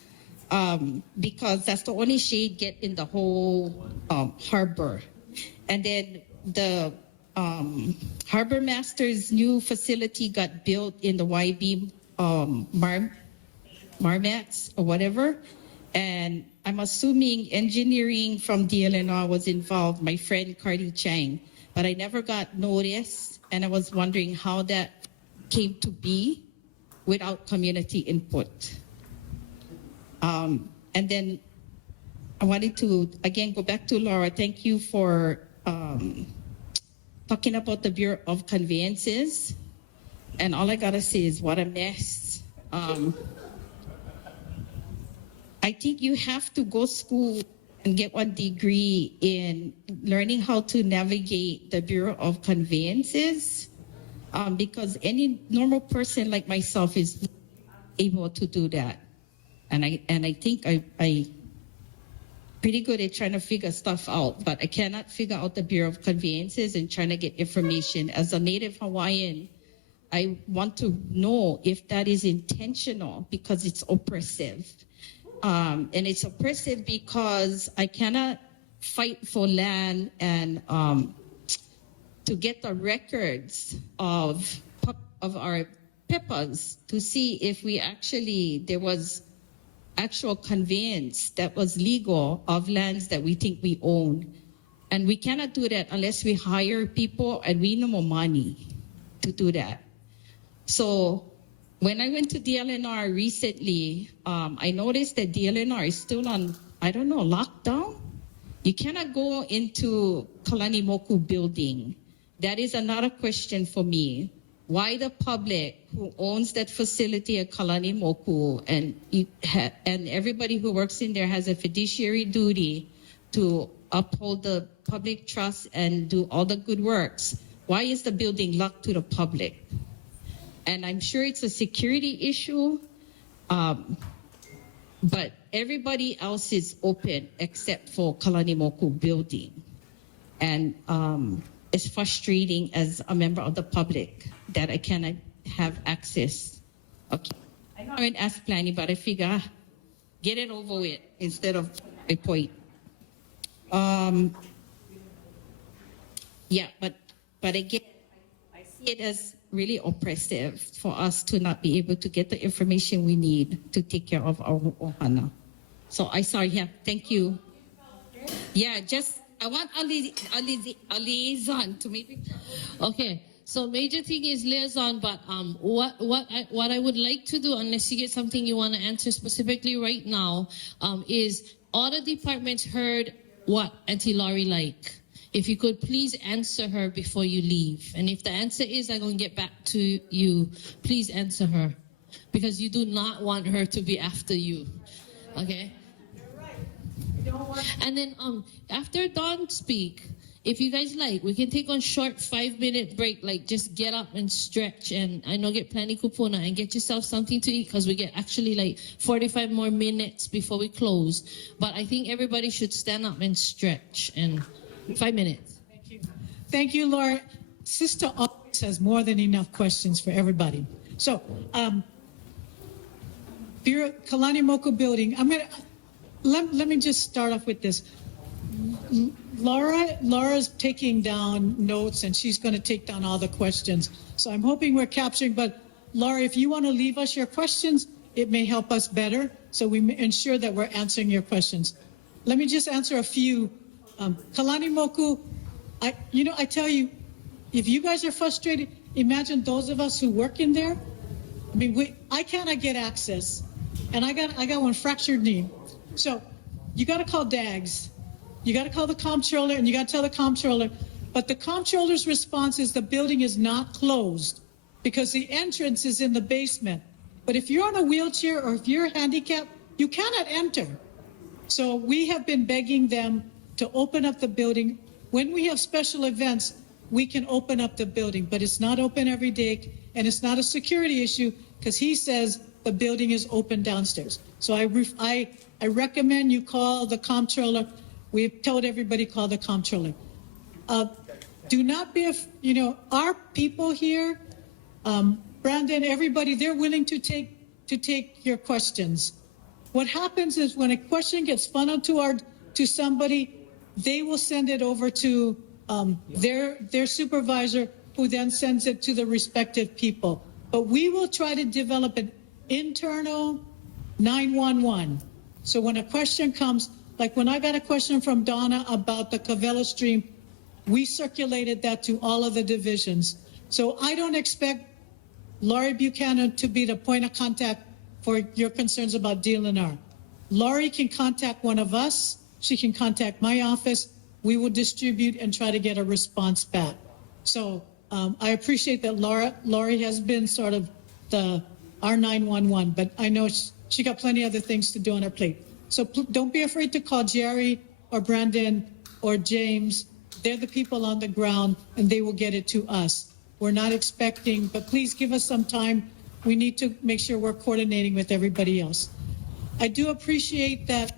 Because that's the only shade get in the whole harbor. And then the Harbor Master's new facility got built in the YB Marmats or whatever. And I'm assuming engineering from DLNR was involved, my friend Cardi Chang, but I never got notice. And I was wondering how that came to be without community input. And then I wanted to, again, go back to Laura. Thank you for talking about the Bureau of Conveyances. And all I gotta say is what a mess. I think you have to go school and get one degree in learning how to navigate the Bureau of Conveyances, because any normal person like myself is able to do that. And I think I pretty good at trying to figure stuff out, but I cannot figure out the Bureau of Conveyances and trying to get information. As a native Hawaiian, I want to know if that is intentional because it's oppressive. And it's oppressive because I cannot fight for land and to get the records of our PEPAs to see if we actually, there was actual conveyance that was legal of lands that we think we own. And we cannot do that unless we hire people and we know more money to do that. So when I went to DLNR recently, I noticed that DLNR is still on, I don't know, lockdown. You cannot go into Kalanimoku building. That is another question for me. Why the public who owns that facility at Kalanimoku and everybody who works in there has a fiduciary duty to uphold the public trust and do all the good works. Why is the building locked to the public? And I'm sure it's a security issue, but everybody else is open except for Kalanimoku building. And it's frustrating as a member of the public that I cannot have access. Okay, I know I went ask planning, but I figure get it over with instead of a point. Yeah, but again, I see it as really oppressive for us to not be able to get the information we need to take care of our ohana. So I saw, yeah, thank you. Yeah, just, I want a liaison to maybe. Okay, so major thing is liaison, but what I would like to do, unless you get something you want to answer specifically right now, is all the departments heard what Auntie Laurie like. If you could please answer her before you leave. And if the answer is I'm going to get back to you, please answer her. Because you do not want her to be after you. Okay? And then after Dawn speak, if you guys like, we can take a short 5-minute break, like just get up and stretch, and I know get plenty kupuna and get yourself something to eat because we get actually like 45 more minutes before we close. But I think everybody should stand up and stretch, and 5 minutes. Thank you, Laura. Sister always has more than enough questions for everybody. So, Kalani Moku building, let me just start off with this. Laura's taking down notes and she's going to take down all the questions. So I'm hoping we're capturing, but Laura, if you want to leave us your questions, it may help us better. So we ensure that we're answering your questions. Let me just answer a few. Kalani Moku, I tell you, if you guys are frustrated, imagine those of us who work in there. I mean, I cannot get access, and I got one fractured knee. So you got to call DAGS. You got to call the comptroller, and you got to tell the comptroller. But the comptroller's response is the building is not closed because the entrance is in the basement. But if you're on a wheelchair or if you're handicapped, you cannot enter. So we have been begging them to open up the building. When we have special events, we can open up the building, but it's not open every day, and it's not a security issue because he says the building is open downstairs. So I recommend you call the comptroller. We've told everybody call the comptroller. Do not be, our people here, Brandon, everybody, they're willing to take your questions. What happens is when a question gets funneled to somebody, they will send it over to their supervisor, who then sends it to the respective people. But we will try to develop an internal 911. So when a question comes, like when I got a question from Donna about the Cavella stream, we circulated that to all of the divisions. So I don't expect Laurie Buchanan to be the point of contact for your concerns about DLNR. Laurie can contact one of us. She can contact my office. We will distribute and try to get a response back. So I appreciate that Laurie has been sort of our 911, but I know she got plenty of other things to do on her plate. So don't be afraid to call Jerry or Brandon or James. They're the people on the ground, and they will get it to us. We're not expecting, but please give us some time. We need to make sure we're coordinating with everybody else. I do appreciate that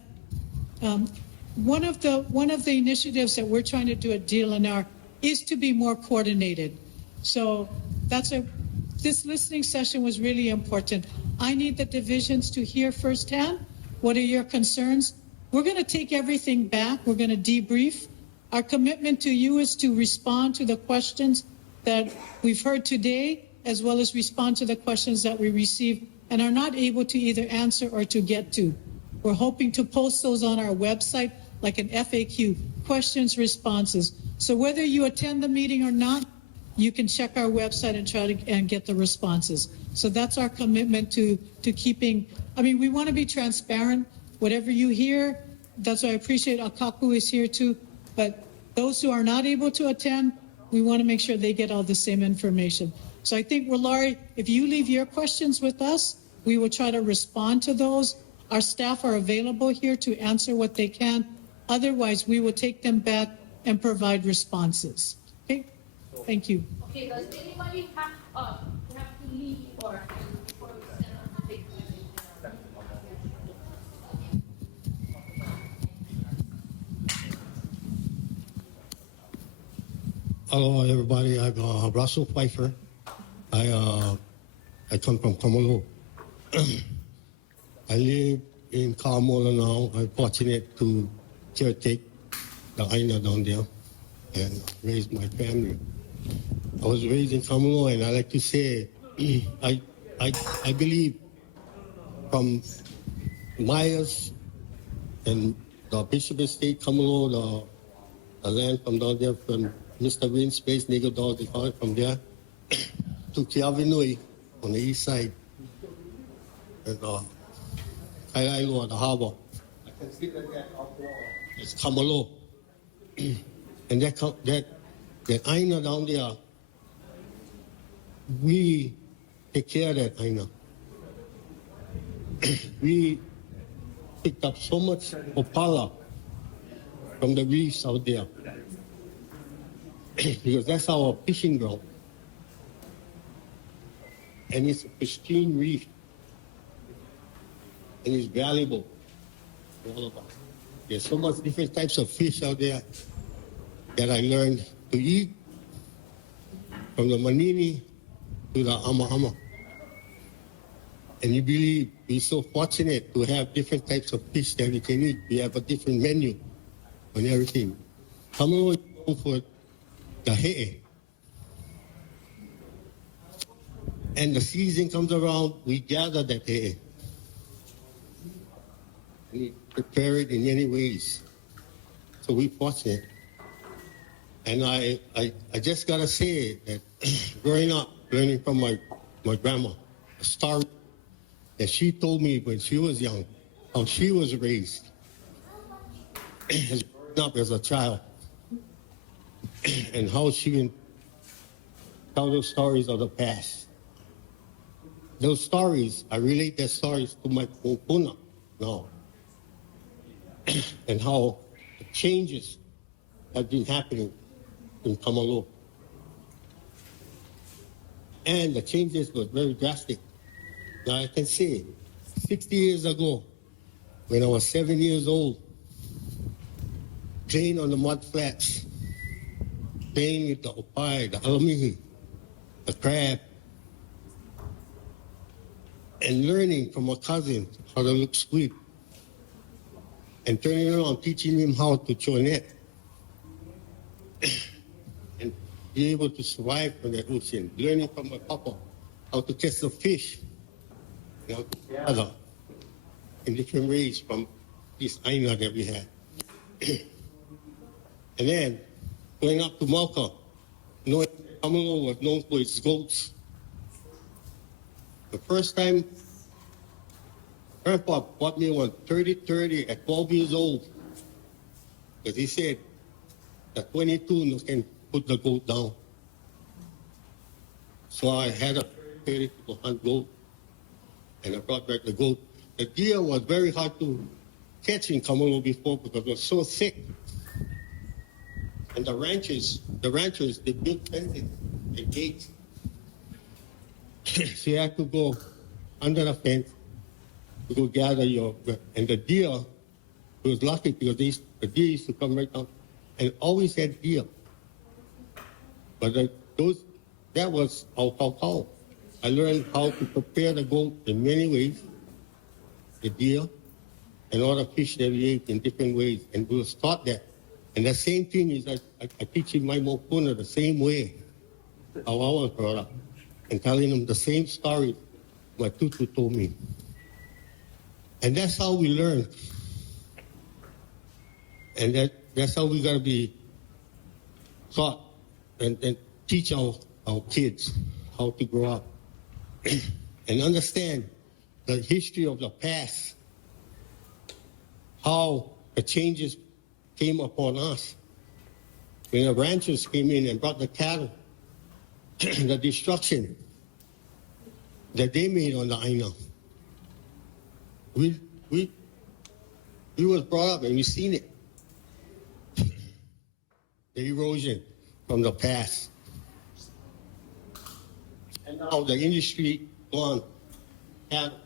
one of the initiatives that we're trying to do at DLNR is to be more coordinated. So this listening session was really important. I need the divisions to hear firsthand. What are your concerns? We're going to take everything back. We're going to debrief. Our commitment to you is to respond to the questions that we've heard today, as well as respond to the questions that we receive and are not able to either answer or to get to. We're hoping to post those on our website, like an FAQ, questions, responses. So whether you attend the meeting or not, you can check our website and try to get the responses. So that's our commitment to keeping, we want to be transparent. Whatever you hear, that's why I appreciate Akaku is here too. But those who are not able to attend, we want to make sure they get all the same information. So I think, Laurie, if you leave your questions with us, we will try to respond to those. Our staff are available here to answer what they can. Otherwise, we will take them back and provide responses. Okay? Thank you. Okay, does anybody have to leave or before we send them to take Hello, everybody. I'm Russell Pfeiffer. I come from Kamalo. I live in Kamalo now. I'm fortunate to caretake the Aina down there and raise my family. I was raised in Kamalo, and I like to say, I believe from Myers and the Bishop Estate, Kamalo, the land from down there, from Mr. Green Space, Nigel Dog, they call it, from there to Kiavinui on the east side, and Kailailoa, the harbor. I can see that it's Kamalo. And that Aina down there, we take care of that Aina. We picked up so much opala from the reefs out there because that's our fishing ground. And it's a pristine reef. And it's valuable to all of us. There's so much different types of fish out there that I learned to eat, from the manini to the ama. And you believe we're so fortunate to have different types of fish that we can eat. We have a different menu and everything. Kamalo is known for the he'e. And the season comes around, we gather that he'e. And we prepare it in many ways. So we're fortunate. And I just gotta say that growing up, learning from my grandma, a story that she told me when she was young, how she was raised, as growing up as a child, and how she would tell those stories of the past. Those stories, I relate those stories to my puna now, and how the changes have been happening in Kamalo. And the changes were very drastic. Now I can say, 60 years ago, when I was 7 years old, playing on the mud flats, playing with the opai, the alamihi, the crab, and learning from a cousin how to look squid, and turning around teaching him how to throw a net, and be able to survive from that ocean, learning from my papa how to catch the fish, how to gather in different ways from this aina that we had. And then going up to Malka, knowing Kamalo was known for its goats. The first time Grandpa bought me one 30-30 at 12 years old, because he said that 22 can put the goat down. So I had a 30 to hunt goat, and I brought back the goat. The deer was very hard to catch in Kamalo before because it was so thick. And the ranchers, they built fences and gates. So you have to go under the fence to go gather and the deer, it was lucky because the deer used to come right down and always had deer. But that was how. I learned how to prepare the goat in many ways, the deer, and all the fish that we ate in different ways. And we was taught that. And the same thing is I teach in my mopuna the same way, how I was brought up, and telling them the same story my tutu told me. And that's how we learn. And that's how we gotta be taught and teach our kids how to grow up and understand the history of the past, how the changes came upon us. When the ranchers came in and brought the cattle, the destruction that they made on the Aina. We was brought up and we seen it. The erosion from the past. And now the industry gone cattle.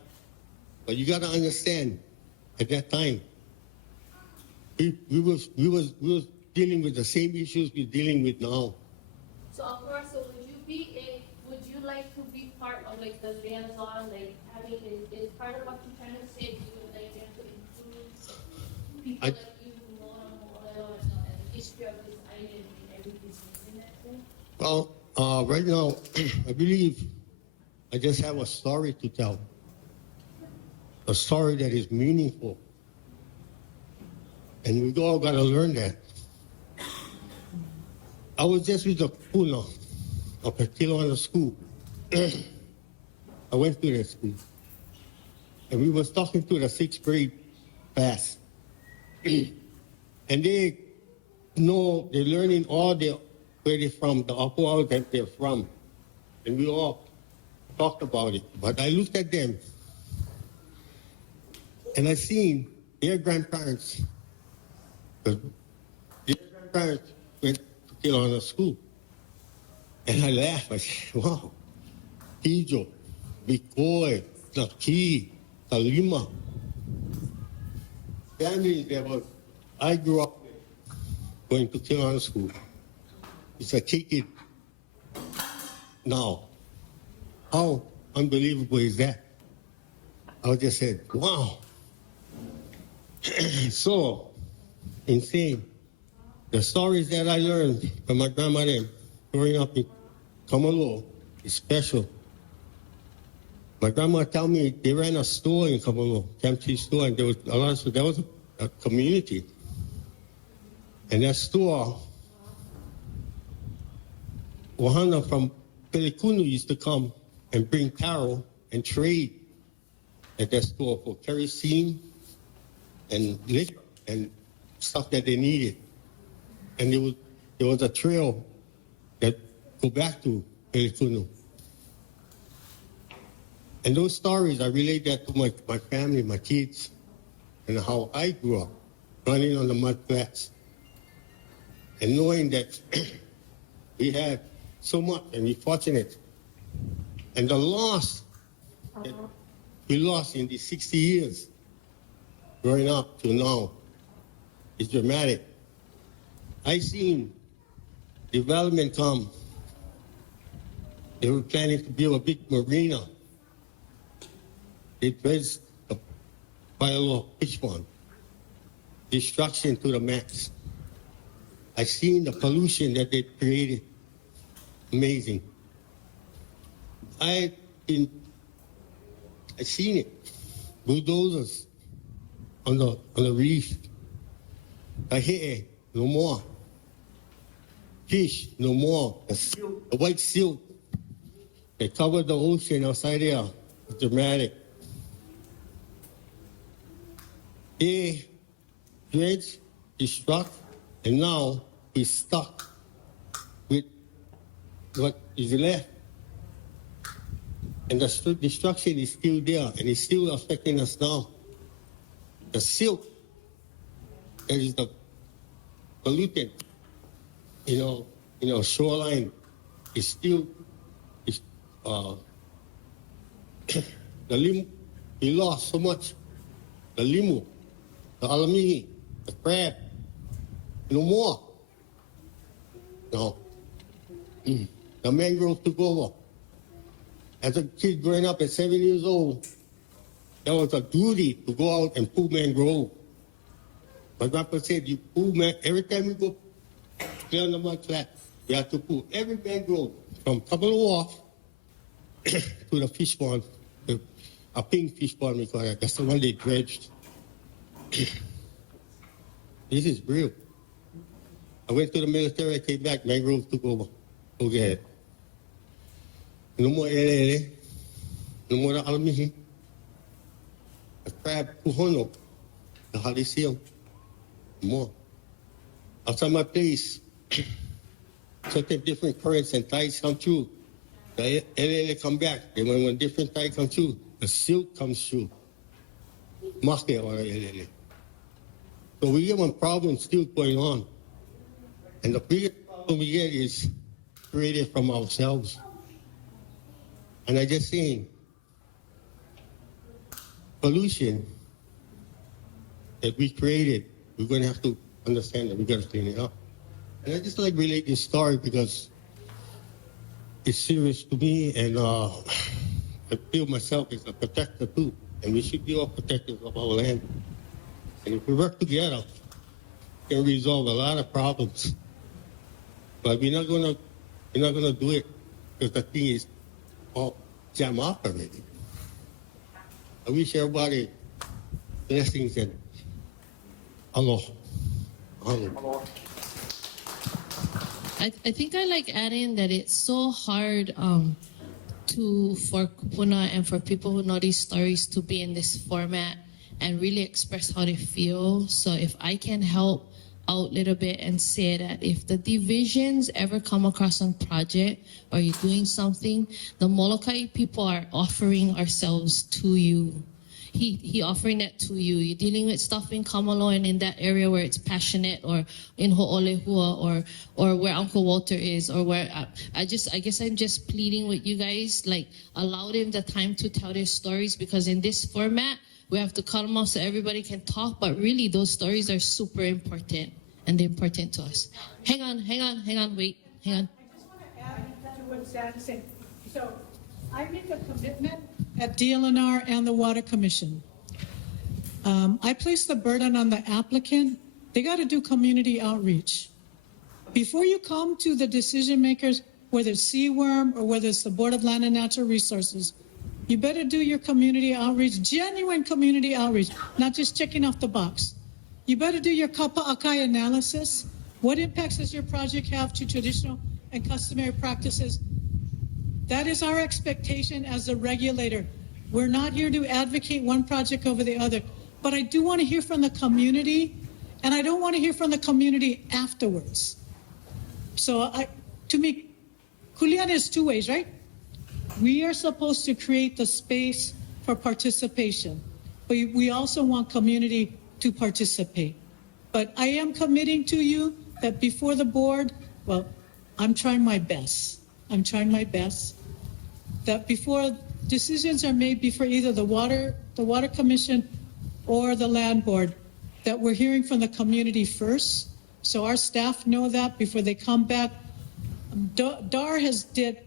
But you gotta understand, at that time, we was dealing with the same issues we're dealing with now. So of course, would you like to be part of like the hands-on, like having is part of what you're trying to say? You would like them to include people that you know and the history of this island and everything in that sense? Well, right now, I believe I just have a story to tell. A story that is meaningful. And we all got to learn that. I was just with the Puna of at Kilauea school. I went to that school. And we was talking to the 6th grade class. And they know they're learning all where they're from, the Apuao that they're from. And we all talked about it. But I looked at them and I seen their grandparents. Their grandparents went to Kilauea school. And I laughed. I said, wow, Tijo, Bikoy, Naki, Talima. Families that I grew up with, going to Kilauea school. It's a ticket now. How unbelievable is that? I just said, wow. So insane. The stories that I learned from my grandmother growing up in Kamalo is special. My grandma told me they ran a store in Kamalo, Camp Cheese store, and there was a community. And that store, Wahana from Pelikunu used to come and bring taro and trade at that store for kerosene and liquor and stuff that they needed. And there was a trail that go back to Pelikunu. And those stories, I relate that to my family, my kids, and how I grew up, running on the mud flats. And knowing that we had so much and we're fortunate. And the loss that we lost in these 60 years growing up to now is dramatic. I seen development come. They were planning to build a big marina. They dredged a Biolo fish pond. Destruction to the max. I seen the pollution that they created. Amazing. I seen it. Bulldozers on the reef. Kahe'e, no more. Fish, no more. The white silt that covered the ocean outside there was dramatic. They dredged, destruct, and now we're stuck with what is left. And the destruction is still there, and it's still affecting us now. The silt, that is the pollutant, shoreline, is still, the lim, we lost so much. The limu, the alamihi, the crab, no more. No. The mangrove took over. As a kid growing up at 7 years old, there was a duty to go out and pull mangrove. My grandpa said, you pull every time we go play on the mud flat, we have to pull every mangrove from Kabalo off to the fish pond, a pink fish pond, we call it. That's the one they dredged. This is real. I went to the military, I came back, mangrove took over. Okay. No more elele, no more alamihi. The crab, puhono, the halisium, no more. Outside my place, certain different currents and tides come through. The elele come back. Then when different tide come through, the silt comes through. Make or elele. So we have a problem still going on. And the biggest problem we get is created from ourselves. And I just saying, pollution that we created, we're going to have to understand that we got to clean it up. And I just like relate this story because it's serious to me, and I feel myself as a protector too. And we should be all protectors of our land. And if we work together, we can resolve a lot of problems. But we're not gonna do it because the thing is all jam up already. I wish everybody blessings and aloha. Aloha. I think I like adding that it's so hard for kupuna and for people who know these stories to be in this format and really express how they feel. So if I can help out a little bit and say that if the divisions ever come across a project or you're doing something, the Molokai people are offering ourselves to you. He offering that to you. You're dealing with stuff in Kamalo and in that area where it's passionate, or in Ho'olehua, or where Uncle Walter is, or where I guess I'm just pleading with you guys, like allow them the time to tell their stories, because in this format we have to cut them off so everybody can talk, but really those stories are super important and they're important to us. Hang on, wait, hang on. I just want to add to what Stan said. So I make a commitment at DLNR and the Water Commission. I place the burden on the applicant. They got to do community outreach. Before you come to the decision makers, whether it's CWORM or whether it's the Board of Land and Natural Resources, you better do your community outreach, genuine community outreach, not just checking off the box. You better do your kapa'akai analysis. What impacts does your project have to traditional and customary practices? That is our expectation as a regulator. We're not here to advocate one project over the other, but I do want to hear from the community, and I don't want to hear from the community afterwards. So to me, Kuleana is two ways, right? We are supposed to create the space for participation, but we also want community to participate. But I am committing to you that before the board, well, I'm trying my best. I'm trying my best. That before decisions are made before either the Water Commission or the Land Board, that we're hearing from the community first. So our staff know that before they come back. DAR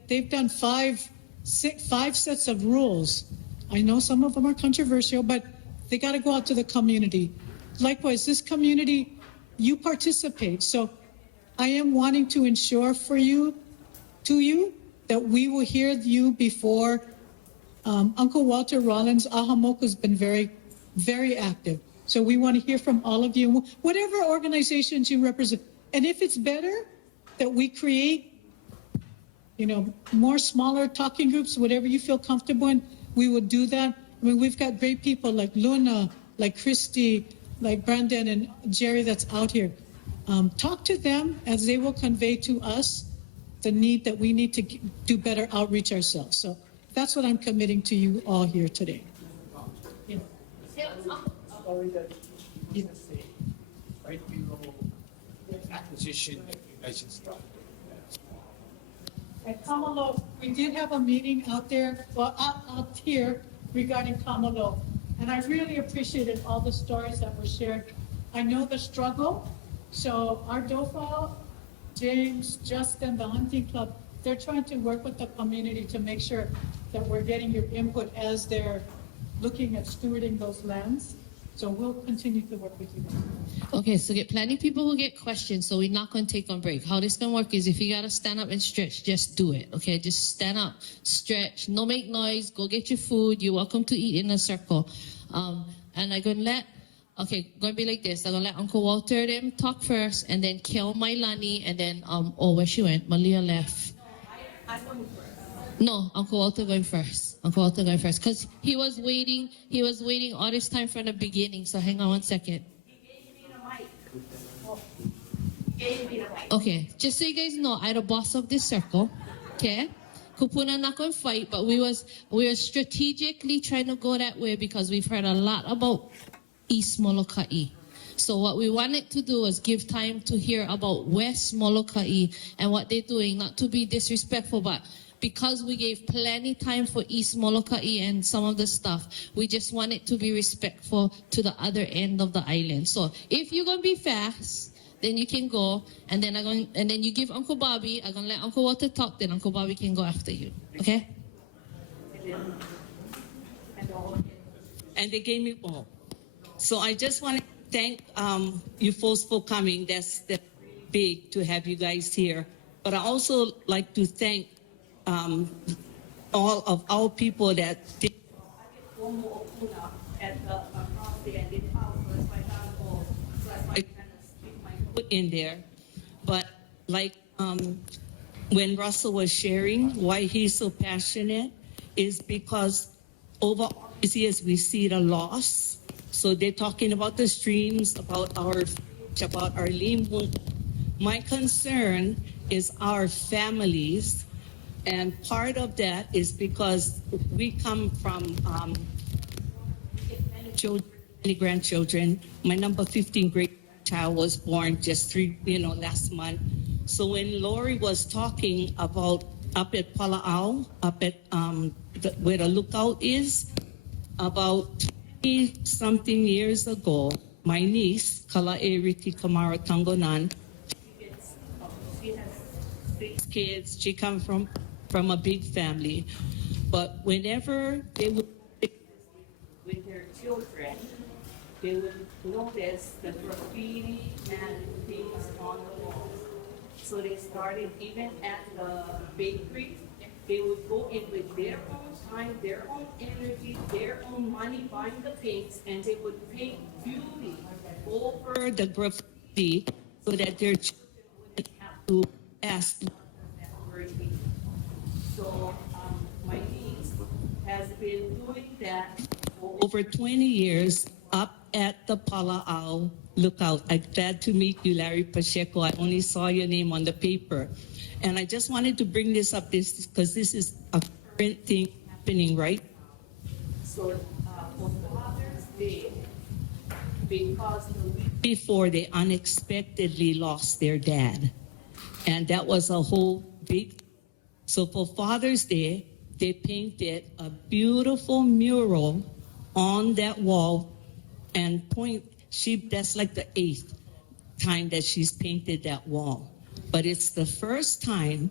they've done five sets of rules. I know some of them are controversial, but they got to go out to the community. Likewise, this community, you participate. So I am wanting to ensure to you, that we will hear you before. Uncle Walter Rollins, Ahamoku has been very, very active. So we want to hear from all of you, whatever organizations you represent. And if it's better that we create, more smaller talking groups, whatever you feel comfortable in, we will do that. I mean, we've got great people like Luna, like Christy, like Brandon and Jerry that's out here. Talk to them as they will convey to us the need that we need to do better outreach ourselves. So that's what I'm committing to you all here today. Yeah. Sorry that you say right below acquisition that you guys started. At Kamalo, we did have a meeting out there, out here regarding Kamalo. And I really appreciated all the stories that were shared. I know the struggle. So our DOFA, James, Justin, the hunting club, they're trying to work with the community to make sure that we're getting your input as they're looking at stewarding those lands. So we'll continue to work with you. Okay, so get plenty of people who get questions, so we're not going to take on break. How this going to work is if you got to stand up and stretch, just do it, okay? Just stand up, stretch, no make noise, go get your food. You're welcome to eat in a circle. And I'm going to going to be like this. I'm going to let Uncle Walter them talk first, and then Kel Mailani, and then, where she went? Malia left. No, Uncle Walter going first. Uncle Walter going first. Because he was waiting all this time from the beginning. So hang on one second. Okay, just so you guys know, I'm the boss of this circle. Okay? Kupuna not going to fight, but we were strategically trying to go that way because we've heard a lot about East Molokai. So what we wanted to do was give time to hear about West Molokai and what they're doing, not to be disrespectful, but because we gave plenty time for East Molokai and some of the stuff, we just wanted to be respectful to the other end of the island. So if you're going to be fast, then you can go, and then you give Uncle Bobby. I'm gonna let Uncle Walter talk, then Uncle Bobby can go after you. Okay? And they gave me all. So I just want to thank you folks for coming. That's big to have you guys here. But I also like to thank all of our people that did in there. But like when Russell was sharing why he's so passionate is because over all these years we see the loss. So they're talking about the streams, about our limu. My concern is our families, and part of that is because we come from children, many grandchildren. My number 15 great child was born just last month. So when Lori was talking about up at Pala'au, up at where the lookout is, about 20-something years ago, my niece, Kala'eriti Kamara Tangonan, she has 6 kids. She comes from a big family. But whenever they would with their children, they would notice the graffiti and things on the walls. So they started even at the bakery. They would go in with their own time, their own energy, their own money buying the paints, and they would paint beauty over the graffiti so that their children wouldn't have to ask that word. So my niece has been doing that for over 20 years up at the Pala'au Lookout. I'm glad to meet you, Larry Pacheco. I only saw your name on the paper. And I just wanted to bring this up because this is a current thing happening, right? So for Father's Day, because the week before they unexpectedly lost their dad. And that was a whole big. So for Father's Day, they painted a beautiful mural on that wall and that's like the 8th time that she's painted that wall. But it's the first time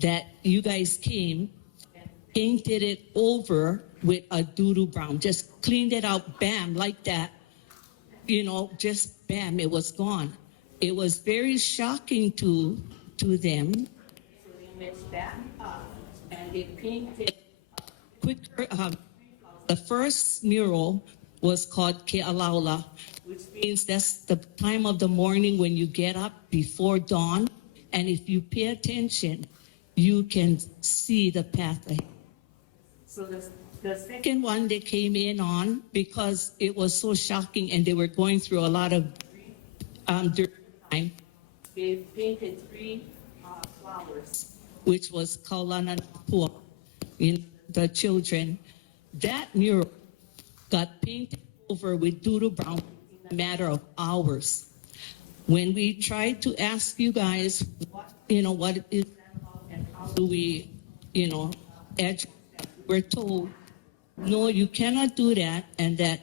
that you guys came and painted it over with a doo-doo brown. Just cleaned it out, bam, like that. Just bam, it was gone. It was very shocking to them. So they mixed that up and they painted quicker. The first mural was called Ke'alaula, which means that's the time of the morning when you get up before dawn. And if you pay attention, you can see the path ahead. So the second one they came in on, because it was so shocking and they were going through a lot of during time, they painted 3 flowers, which was Kaulananapua, in the children. That mural got painted over with doo-doo brown in a matter of hours. When we tried to ask you guys, what is that about and how do we, educate, we're told, no, you cannot do that, and that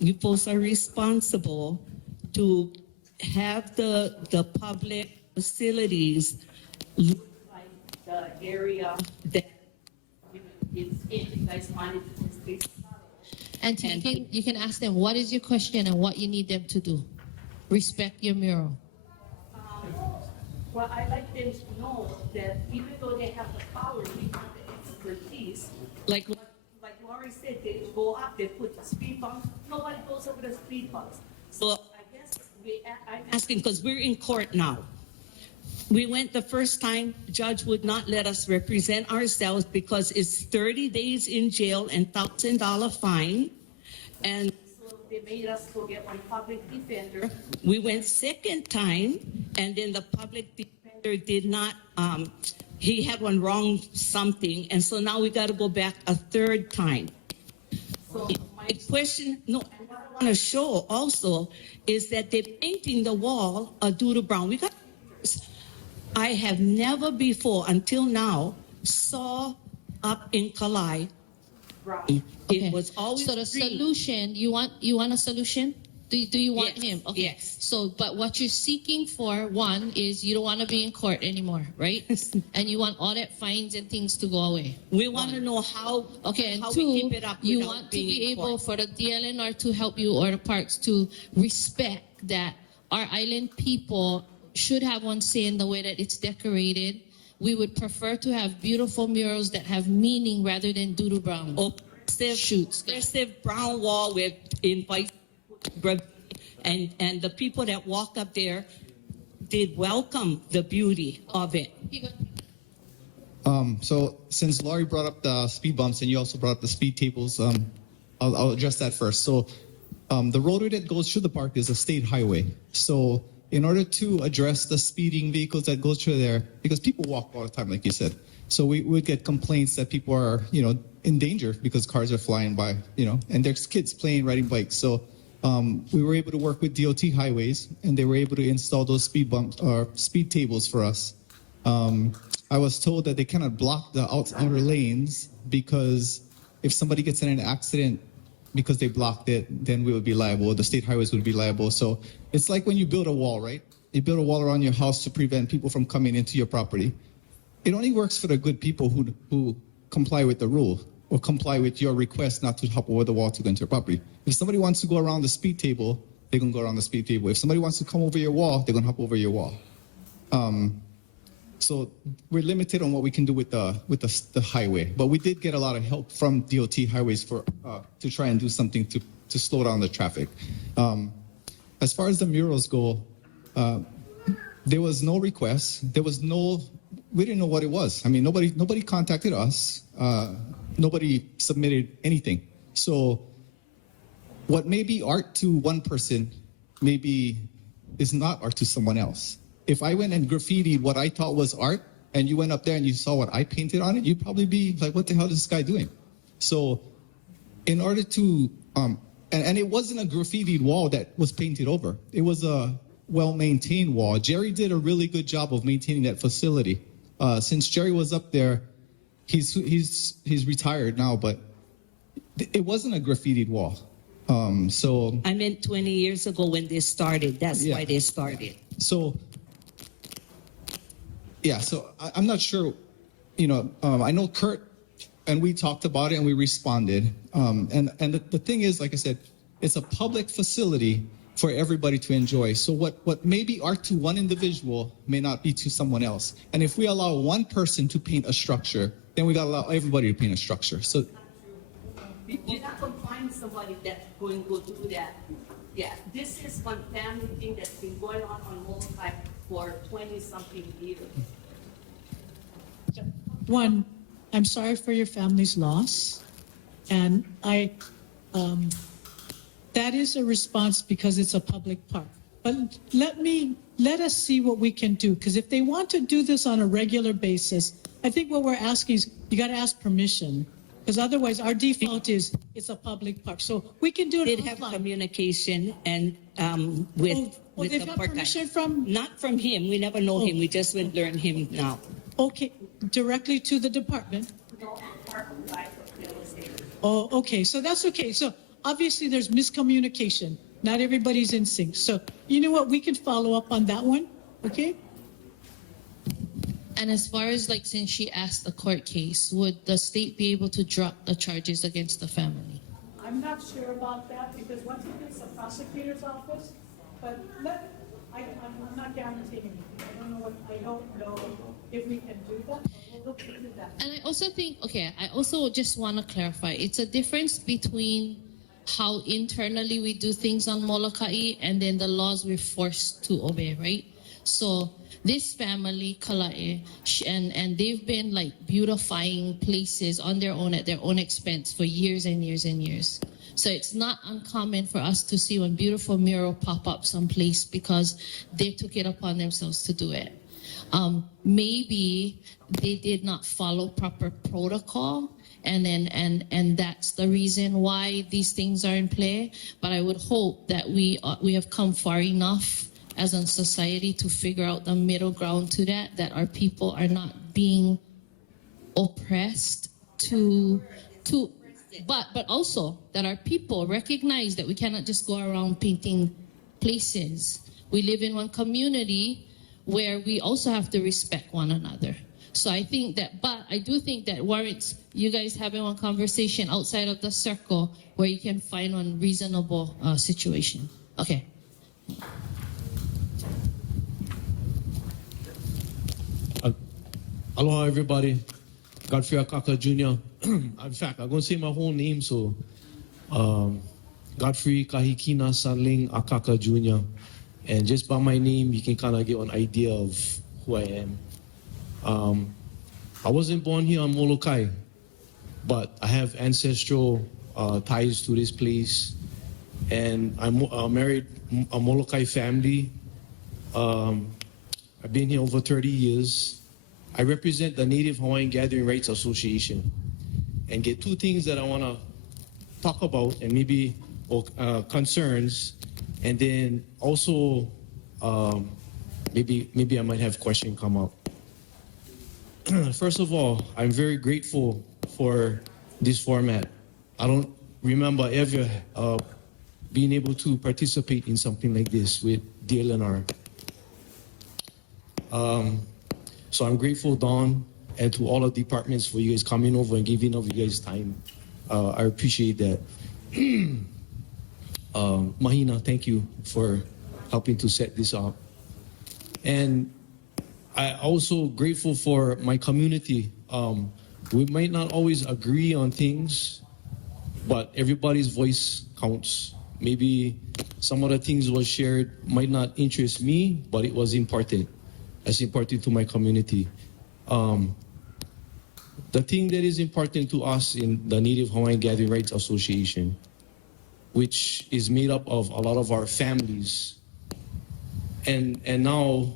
you folks are responsible to have the public facilities look like the area that it's in. You guys wanted to just And you can ask them, what is your question and what you need them to do? Respect your mural. Well, I like them to know that even though they have the power, we have the expertise. Like Laurie said, they go up, they put the speed bumps. Nobody goes over the speed bumps. So I guess I'm asking because we're in court now. We went the first time, the judge would not let us represent ourselves because it's 30 days in jail and $1,000 fine. And so they made us go get one public defender. We went second time, and then the public defender did not, he had one wrong something, and so now we got to go back a third time. So my question, what I want to show also is that they're painting the wall a doo-doo brown. I have never before, until now, saw up in Kalai. Okay. It was always so the green. solution. You want a solution? Do you want Yes. him? Okay. Yes. So, but what you're seeking for, one, is you don't want to be in court anymore, right? And you want all that fines and things to go away. We want to know how. Okay, and how two, we keep it up you without want to being be in able court. for the DLNR to help you, or the parks to respect that our island people should have one say in the way that it's decorated. We would prefer to have beautiful murals that have meaning rather than doo-doo brown. Shoots. Aggressive brown wall with invite, and the people that walk up there did welcome the beauty of it. So since Laurie brought up the speed bumps and you also brought up the speed tables, I'll address that first. So the roadway that goes through the park is a state highway. So in order to address the speeding vehicles that go through there, because people walk all the time, like you said, so we would get complaints that people are, in danger because cars are flying by, and there's kids riding bikes. So we were able to work with DOT highways, and they were able to install those speed bumps or speed tables for us. I was told that they cannot block the outer lanes because if somebody gets in an accident because they blocked it, then we would be liable. The state highways would be liable. So it's like when you build a wall, right? You build a wall around your house to prevent people from coming into your property. It only works for the good people who comply with the rule or comply with your request not to hop over the wall to go into your property. If somebody wants to go around the speed table, they're going to go around the speed table. If somebody wants to come over your wall, they're going to hop over your wall. So we're limited on what we can do with the highway, but we did get a lot of help from DOT highways to try and do something to slow down the traffic. As far as the murals go, there was no request. We didn't know what it was. I mean, nobody contacted us. Nobody submitted anything. So what may be art to one person maybe is not art to someone else. If I went and graffitied what I thought was art and you went up there and you saw what I painted on it, you'd probably be like, what the hell is this guy doing? So in order to, and it wasn't a graffitied wall that was painted over. It was a well-maintained wall. Jerry did a really good job of maintaining that facility. Since Jerry was up there, he's retired now, but it wasn't a graffitied wall. So I meant 20 years ago when they started. That's why they started. So I'm not sure, I know Kurt and we talked about it and we responded. And the thing is, like I said, it's a public facility for everybody to enjoy. So what may be art to one individual may not be to someone else. And if we allow one person to paint a structure, then we got to allow everybody to paint a structure. So You're not going to find somebody that's going to go do that. Yeah, this is one family thing that's been going on Molokai for 20-something years. One, I'm sorry for your family's loss, and that is a response because it's a public park. But let us see what we can do, because if they want to do this on a regular basis, I think what we're asking is you got to ask permission, because otherwise our default is it's a public park. So we can do it. Did have communication and with they've the got park permission guy. from? Not from him. We never know him. We just went learn him now. Okay, directly to the department. Oh, okay, so that's okay. So obviously there's miscommunication. Not everybody's in sync. So you know what? We can follow up on that one, okay? And as far as since she asked the court case, would the state be able to drop the charges against the family? I'm not sure about that because once it gets the prosecutor's office, but I'm not guaranteeing anything. I don't know if we can do that. We'll look into that. And I also think, I also just want to clarify, it's a difference between how internally we do things on Molokai and then the laws we're forced to obey, right? So this family, Kala'e, and they've been beautifying places on their own at their own expense for years and years and years. So it's not uncommon for us to see one beautiful mural pop up someplace because they took it upon themselves to do it. Maybe they did not follow proper protocol, and that's the reason why these things are in play. But I would hope that we have come far enough as a society to figure out the middle ground to that our people are not being oppressed but also that our people recognize that we cannot just go around painting places. We live in one community where we also have to respect one another. So I think that, but I do think that warrants you guys having one conversation outside of the circle where you can find one reasonable situation. Okay. Aloha, everybody. Godfrey Akaka Jr. In fact, I'm going to say my whole name. So, Godfrey Kahikina Sanling Akaka Jr. And just by my name, you can kind of get an idea of who I am. I wasn't born here on Molokai, but I have ancestral ties to this place. And I'm married a Molokai family. I've been here over 30 years. I represent the Native Hawaiian Gathering Rights Association and get two things that I want to talk about and maybe concerns, and then also maybe I might have a question come up. First of all, I'm very grateful for this format. I don't remember ever being able to participate in something like this with DLNR. So I'm grateful, Dawn, and to all the departments for you guys coming over and giving up you guys time. I appreciate that. Mahina, thank you for helping to set this up. And I also grateful for my community. We might not always agree on things, but everybody's voice counts. Maybe some of the things was shared might not interest me, but it was important. It's important to my community. The thing that is important to us in the Native Hawaiian Gathering Rights Association, which is made up of a lot of our families, and now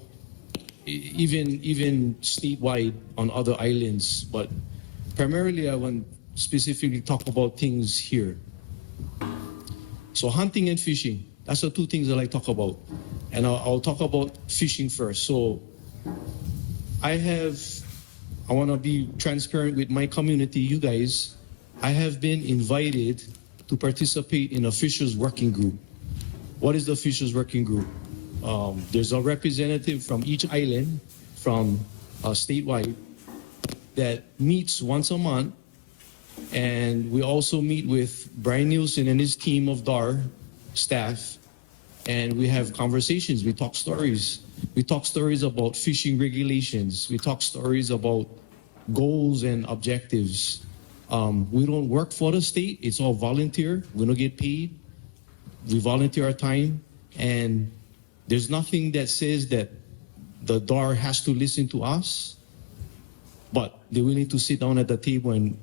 even statewide on other islands, but primarily I want specifically talk about things here. So hunting and fishing, that's the two things I like to talk about. And I'll talk about fishing first. So I want to be transparent with my community, you guys. I have been invited to participate in a fishers working group. What is the fishers working group? There's a representative from each island, from statewide, that meets once a month. And we also meet with Brian Nielsen and his team of DAR staff, and we have conversations. We talk stories. We talk stories about fishing regulations. We talk stories about goals and objectives. We don't work for the state. It's all volunteer. We don't get paid. We volunteer our time, and there's nothing that says that the DAR has to listen to us, but they're willing to sit down at the table and,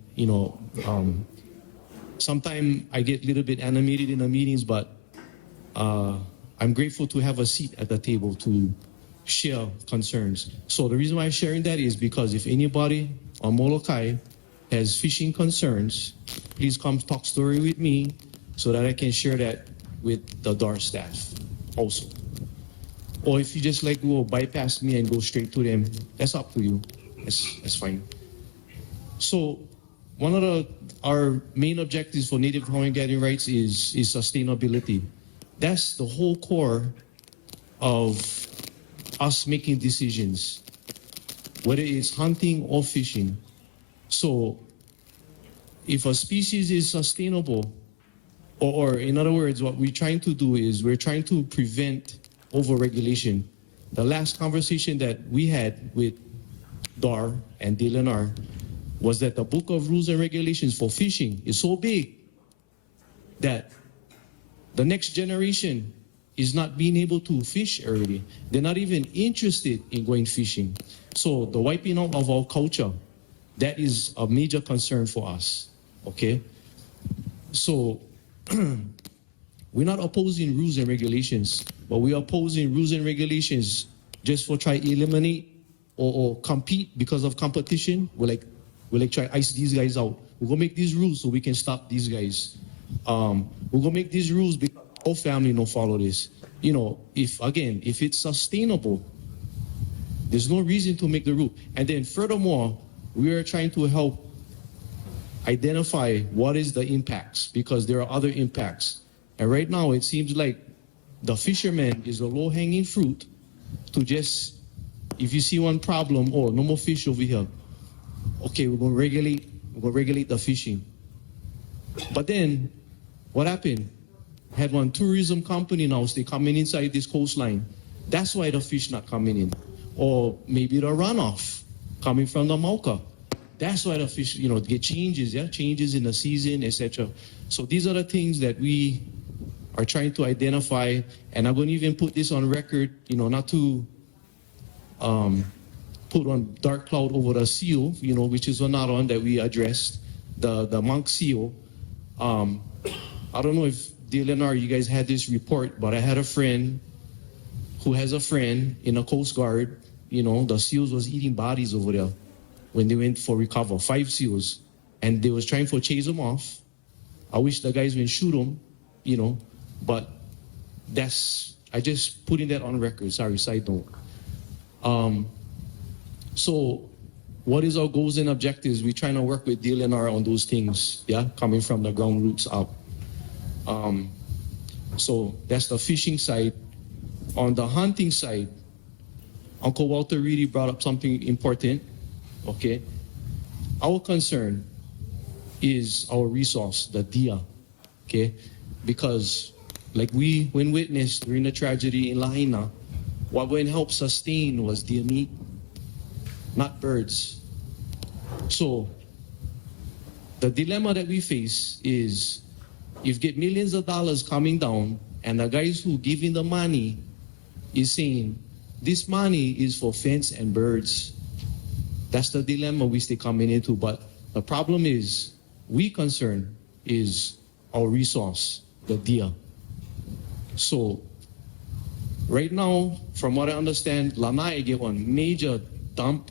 sometimes I get a little bit animated in the meetings, but I'm grateful to have a seat at the table to share concerns. So the reason why I'm sharing that is because if anybody on Molokai has fishing concerns, please come talk story with me so that I can share that with the DAR staff also. Or if you just like go bypass me and go straight to them, that's up to you. That's fine. So one of our main objectives for Native Hawaiian Gathering Rights is sustainability. That's the whole core of us making decisions, whether it's hunting or fishing. So if a species is sustainable, or in other words, what we're trying to do is we're trying to prevent overregulation. The last conversation that we had with DAR and DLNR was that the book of rules and regulations for fishing is so big that the next generation is not being able to fish already. They're not even interested in going fishing. So the wiping out of our culture, that is a major concern for us, okay? So we're not opposing rules and regulations, but we're opposing rules and regulations just for try to eliminate or compete because of competition. We're like try to ice these guys out. We're gonna make these rules so we can stop these guys. We're gonna make these rules because our family don't follow this. If it's sustainable, there's no reason to make the rule. And then furthermore, we are trying to help identify what is the impacts, because there are other impacts. And right now it seems like the fisherman is a low-hanging fruit to just, if you see one problem, no more fish over here. Okay, we're gonna regulate the fishing. But then what happened? Had one tourism company now stay coming inside this coastline. That's why the fish not coming in. Or maybe the runoff coming from the Mauka. That's why the fish, get changes, changes in the season, etc. So these are the things that we are trying to identify, and I'm going to even put this on record, not to put on dark cloud over the seal, which is another one that we addressed, the monk seal. I don't know if DLNR, you guys had this report, but I had a friend who has a friend in the Coast Guard. The seals was eating bodies over there when they went for recover, 5 seals, and they was trying to chase them off. I wish the guys would shoot them, but I just putting that on record. Sorry, side note. So what is our goals and objectives? We're trying to work with DLNR on those things, coming from the ground roots up. So that's the fishing side. On the hunting side, Uncle Walter really brought up something important. Okay? Our concern is our resource, the deer. Okay? Because like when witnessed during the tragedy in Lahaina, what went help sustain was deer meat, not birds. So the dilemma that we face is if get millions of dollars coming down and the guys who giving the money is saying this money is for fence and birds. That's the dilemma we stay coming into. But the problem is we concern is our resource, the deer. So right now, from what I understand, Lanai get one major dump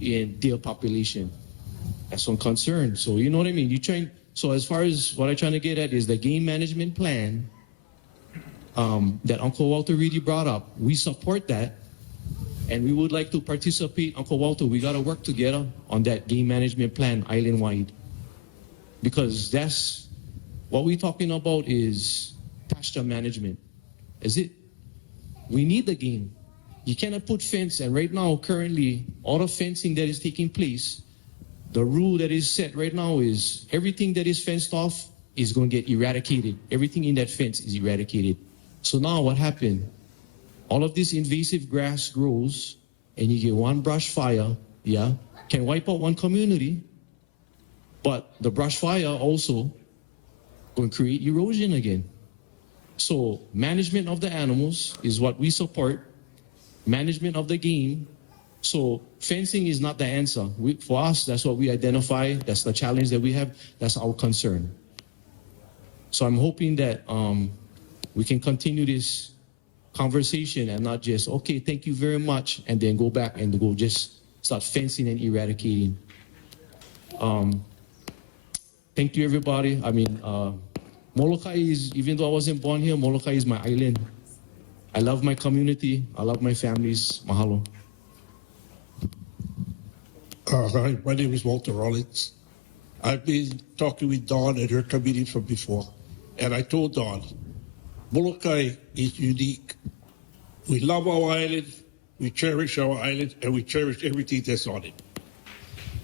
in deer population. That's one concern. So you know what I mean? So as far as what I'm trying to get at is the game management plan that Uncle Walter really brought up. We support that, and we would like to participate. Uncle Walter, we got to work together on that game management plan island-wide, because that's what we're talking about is pasture management. Is it? We need the game. You cannot put fence, and right now, currently, all the fencing that is taking place, the rule that is set right now is everything that is fenced off is going to get eradicated. Everything in that fence is eradicated. So now what happened? All of this invasive grass grows, and you get one brush fire, yeah, can wipe out one community, but the brush fire also going to create erosion again. So management of the animals is what we support, management of the game. So fencing is not the answer. For us, that's what we identify. That's the challenge that we have. That's our concern. So I'm hoping that we can continue this conversation and not just, okay, thank you very much, and then go back and go just start fencing and eradicating. Thank you, everybody. I mean, Molokai is, even though I wasn't born here, Molokai is my island. I love my community. I love my families. Mahalo. Hi, my name is Walter Rollins. I've been talking with Dawn at her committee from before, and I told Dawn, Molokai is unique. We love our island, we cherish our island, and we cherish everything that's on it.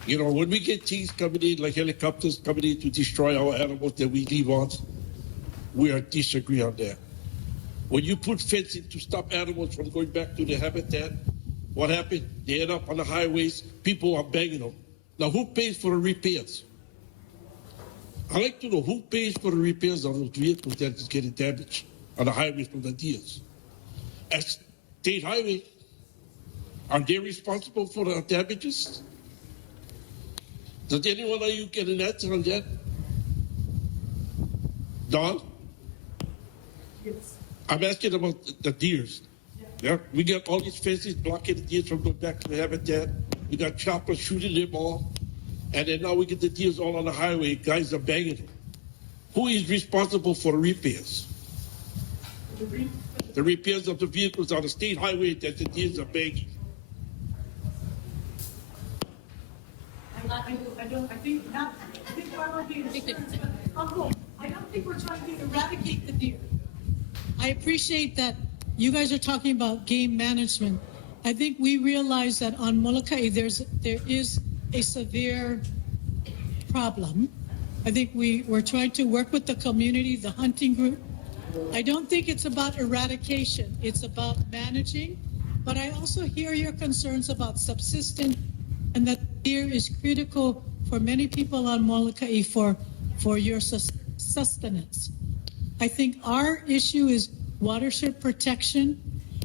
You know, when we get things coming in, like helicopters coming in to destroy our animals that we leave on, we are disagree on that. When you put fencing to stop animals from going back to their habitat, what happened? They end up on the highways, people are banging them. Now, who pays for the repairs? I'd like to know who pays for the repairs on those vehicles that is getting damaged on the highways from the deers. As state highway, are they responsible for the damages? Does anyone of you get an answer on that? Don? Yes. I'm asking about the deers. Yeah, we got all these fences blocking the deers from going back to the habitat. We got choppers shooting them all. And then now we get the deers all on the highway. Guys are banging them. Who is responsible for the repairs? The repairs of the vehicles on the state highway that the deers are banging. I don't think we're trying to eradicate the deer. I appreciate that you guys are talking about game management. I think we realize that on Molokai there is a severe problem. I think we're trying to work with the community, the hunting group. I don't think it's about eradication. It's about managing. But I also hear your concerns about subsistence, and that deer is critical for many people on Molokai for your sustenance. I think our issue is watershed protection.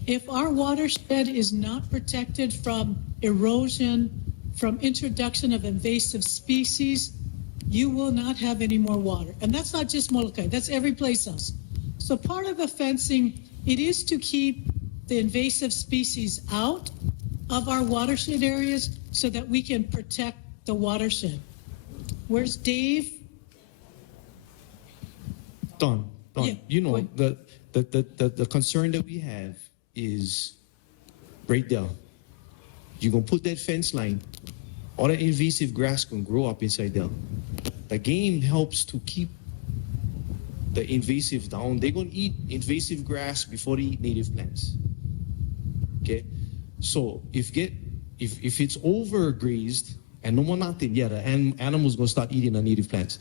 If our watershed is not protected from erosion, from introduction of invasive species, you will not have any more water. And that's not just Molokai, that's every place else. So part of the fencing, it is to keep the invasive species out of our watershed areas so that we can protect the watershed. Where's Dave? Don, Yeah, you know, the concern that we have is right there. You're going to put that fence line, all that invasive grass can grow up inside there. The game helps to keep the invasive down. They're going to eat invasive grass before they eat native plants. Okay? So if it's overgrazed, and no more nothing. Yeah, the animals gonna start eating the native plants,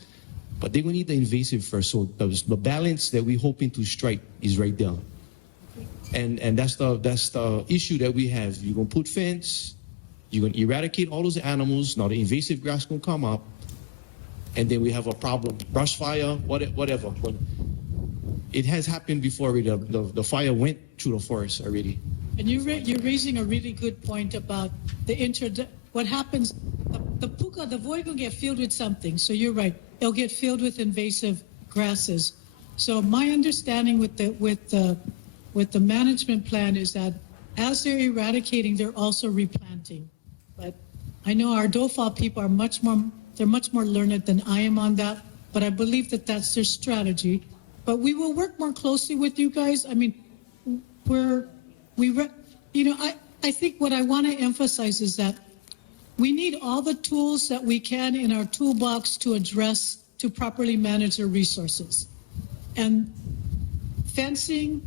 but they're gonna eat the invasive first. So the balance that we're hoping to strike is right there, and that's the issue that we have. You're gonna put fence, you're gonna eradicate all those animals. Now the invasive grass gonna come up, and then we have a problem. Brush fire, whatever. But it has happened before already. The fire went through the forest already. And you're raising a really good point about what happens. The puka, the void will get filled with something. So you're right. It'll get filled with invasive grasses. So my understanding with the management plan is that as they're eradicating, they're also replanting. But I know our DOFA people are much more learned than I am on that. But I believe that that's their strategy. But we will work more closely with you guys. I mean, I think what I want to emphasize is that we need all the tools that we can in our toolbox to properly manage our resources. And fencing,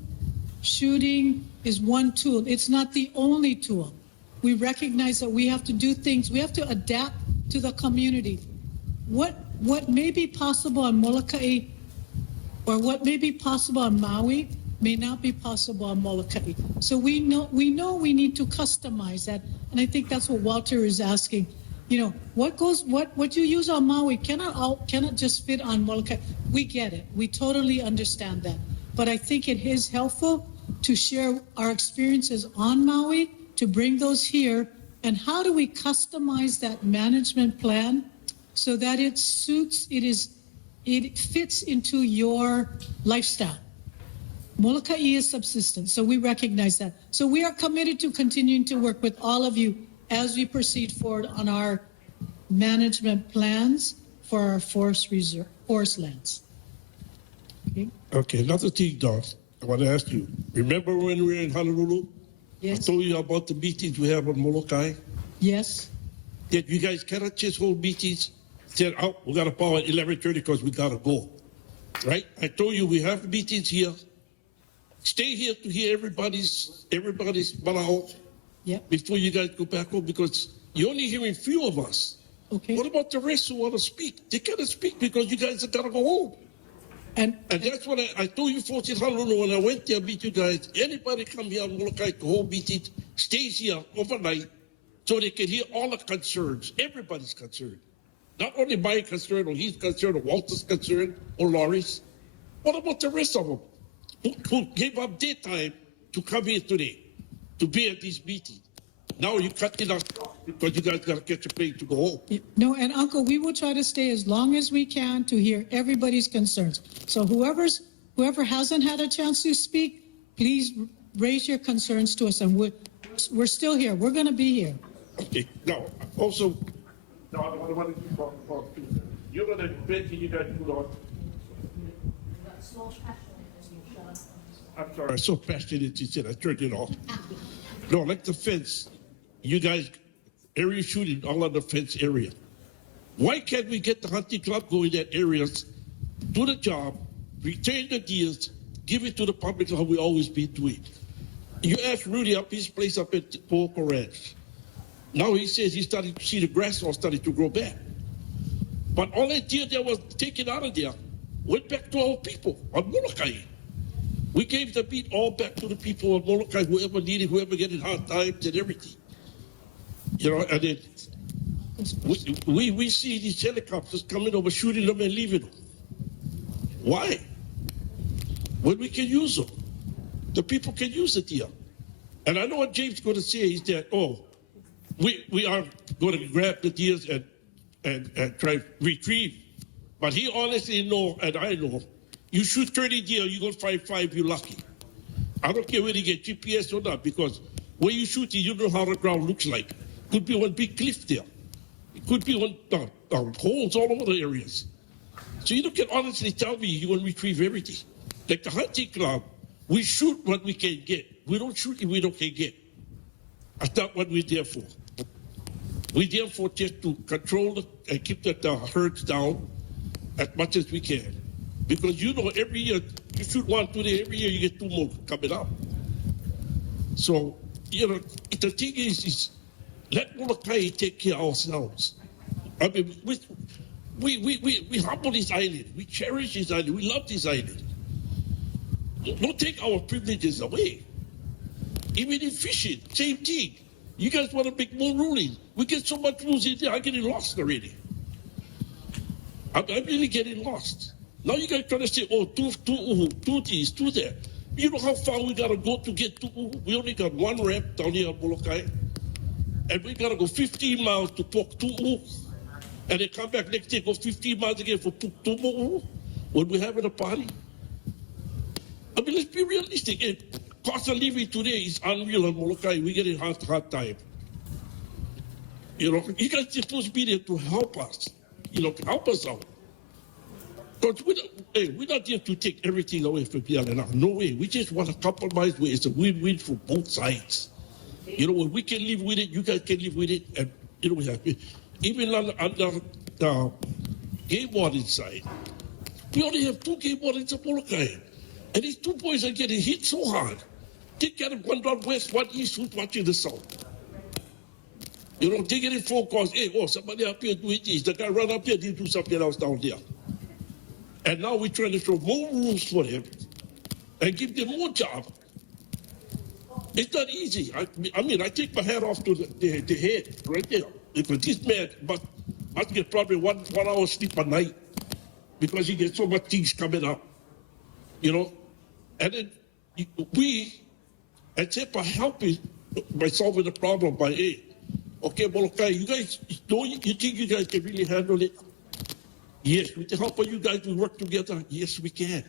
shooting is one tool. It's not the only tool. We recognize that we have to do things. We have to adapt to the community. What may be possible on Molokai or what may be possible on Maui may not be possible on Molokai. So we know we need to customize that, and I think that's what Walter is asking. You know, what you use on Maui cannot just fit on Molokai. We get it. We totally understand that. But I think it is helpful to share our experiences on Maui, to bring those here, and how do we customize that management plan so that it fits into your lifestyle. Molokai is subsistence, so we recognize that. So we are committed to continuing to work with all of you as we proceed forward on our management plans for our forest lands. Okay, another thing, Don, I want to ask you. Remember when we were in Honolulu? Yes. I told you about the meetings we have on Molokai? Yes. That you guys cannot just hold meetings, said, oh, we got to power at 11:30 because we got to go. Right? I told you we have meetings here. Stay here to hear everybody's malao before you guys go back home because you're only hearing few of us. Okay. What about the rest who want to speak? They cannot speak because you guys have got to go home. And that's what I told you folks in Honolulu when I went there, meet you guys. Anybody come here on Molokai to hold meetings, stays here overnight so they can hear all the concerns. Everybody's concerned. Not only my concern or his concern or Walter's concern or Laurie's. What about the rest of them who gave up their time to come here today to be at this meeting? Now you cut it off because you guys got to get your pay to go home. No, and Uncle, we will try to stay as long as we can to hear everybody's concerns. So whoever hasn't had a chance to speak, please raise your concerns to us, and we're still here. We're going to be here. Okay. Now, also, I wanted to talk about too. You're going to bet you guys put on. I'm sorry, I'm so passionate. You said I turned it off. No, like the fence. You guys, area shooting all on the fence area. Why can't we get the hunting club going in that areas, do the job, retain the deers, give it to the public how we always been doing? You ask Rudy up his place up at Poco Ranch. Now he says he's starting to see the grass all starting to grow back. But all that deer that was taken out of there went back to our people on Molokai. We gave the meat all back to the people on Molokai, whoever needed, whoever getting hard times and everything. You know, and then we see these helicopters coming over, shooting them and leaving them. Why? When we can use them. The people can use it here. And I know what James is going to say is that, we are going to grab the deers and try to retrieve. But he honestly know, and I know, you shoot 30 deer, you're going to find 5, you're lucky. I don't care whether you get GPS or not, because when you shoot it, you know how the ground looks like. Could be one big cliff there. It could be one holes all over the areas. So you can honestly tell me you want to retrieve everything. Like the hunting club, we shoot what we can get. We don't shoot if we don't can get. That's not what we're there for. We're there for just to control and keep the herds down as much as we can. Because you know every year, you shoot 1 today, every year you get 2 more coming up. So, you know, the thing is let Molokai take care of ourselves. I mean, we humble this island. We cherish this island. We love this island. Don't take our privileges away. Even in fishing, same thing. You guys want to make more ruling. We get so much rules in there, I'm getting lost already. I'm really getting lost. Now you guys trying to say, oh, two this, two that. You know how far we got to go to get to Uhu? We only got one rep down here at Molokai. And we got to go 15 miles to talk to Uhu. And then come back next day, go 15 miles again for two more Uhu when we're having a party. I mean, let's be realistic. And cost of living today is unreal in Molokai. We're getting hard time. You know, you guys are supposed to be there to help us. You know, help us out. Because we're not here to take everything away from DLNR. No way. We just want to compromise where it's a win-win for both sides. You know, when we can live with it, you guys can live with it. And, you know, we have even on the game warden side, we only have 2 game wardens in Molokai. And these 2 boys are getting hit so hard. They get one down west, one east, who's watching the south. You know, they getting phone calls. Hey, oh, somebody up here doing this. The guy run up here, they do something else down there. And now we're trying to throw more rules for them and give them more job. It's not easy. I mean, I take my hat off to the head right there. Because this man must get probably one hour sleep a night because he gets so much things coming up. You know? And then we, except by helping, by solving the problem, by, hey, okay, Molokai, you guys, you think you guys can really handle it? Yes, with the help of you guys, we work together. Yes, we can.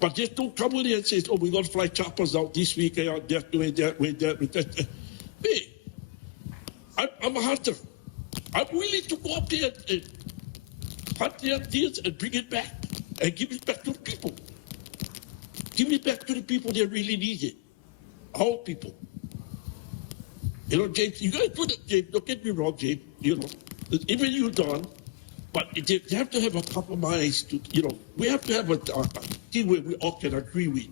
But just don't come in here and say, oh, we're going to fly choppers out this week, that way, that. Hey, I'm a hunter. I'm willing to go up there and hunt their deer and bring it back and give it back to the people. Give it back to the people that really need it. Our people. You know, James, you guys do that, James. Don't get me wrong, James. You know, even you, Don. But you have to have a compromise. To, you know, we have to have a thing where we all can agree with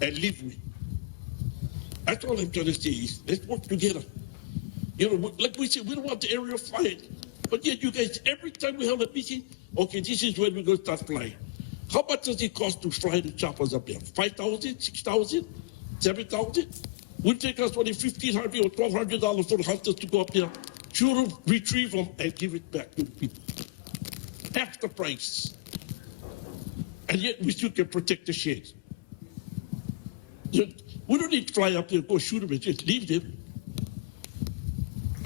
and live with. That's all I'm trying to say is let's work together. You know, like we said, we don't want the area flying. But yet you guys, every time we have a meeting, okay, this is when we're going to start flying. How much does it cost to fly the choppers up there? 5,000, 6,000, 7,000? Would take us only $1,500 or $1,200 for the hunters to go up there, shoot them, retrieve them, and give it back to the people. Half the price. And yet we still can protect the sheds. We don't need to fly up there and go shoot them and just leave them.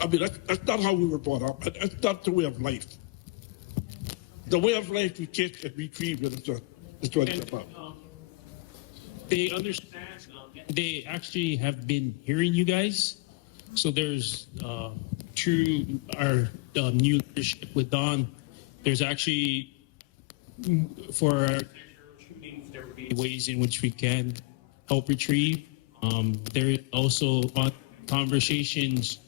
I mean, that's not how we were brought up. That's not the way of life. The way of life we catch and retrieve, that's what it's about. They understand. They actually have been hearing you guys. So there's through our new leadership with Don, there's actually for our shootings, there will be ways in which we can help retrieve. There is also conversations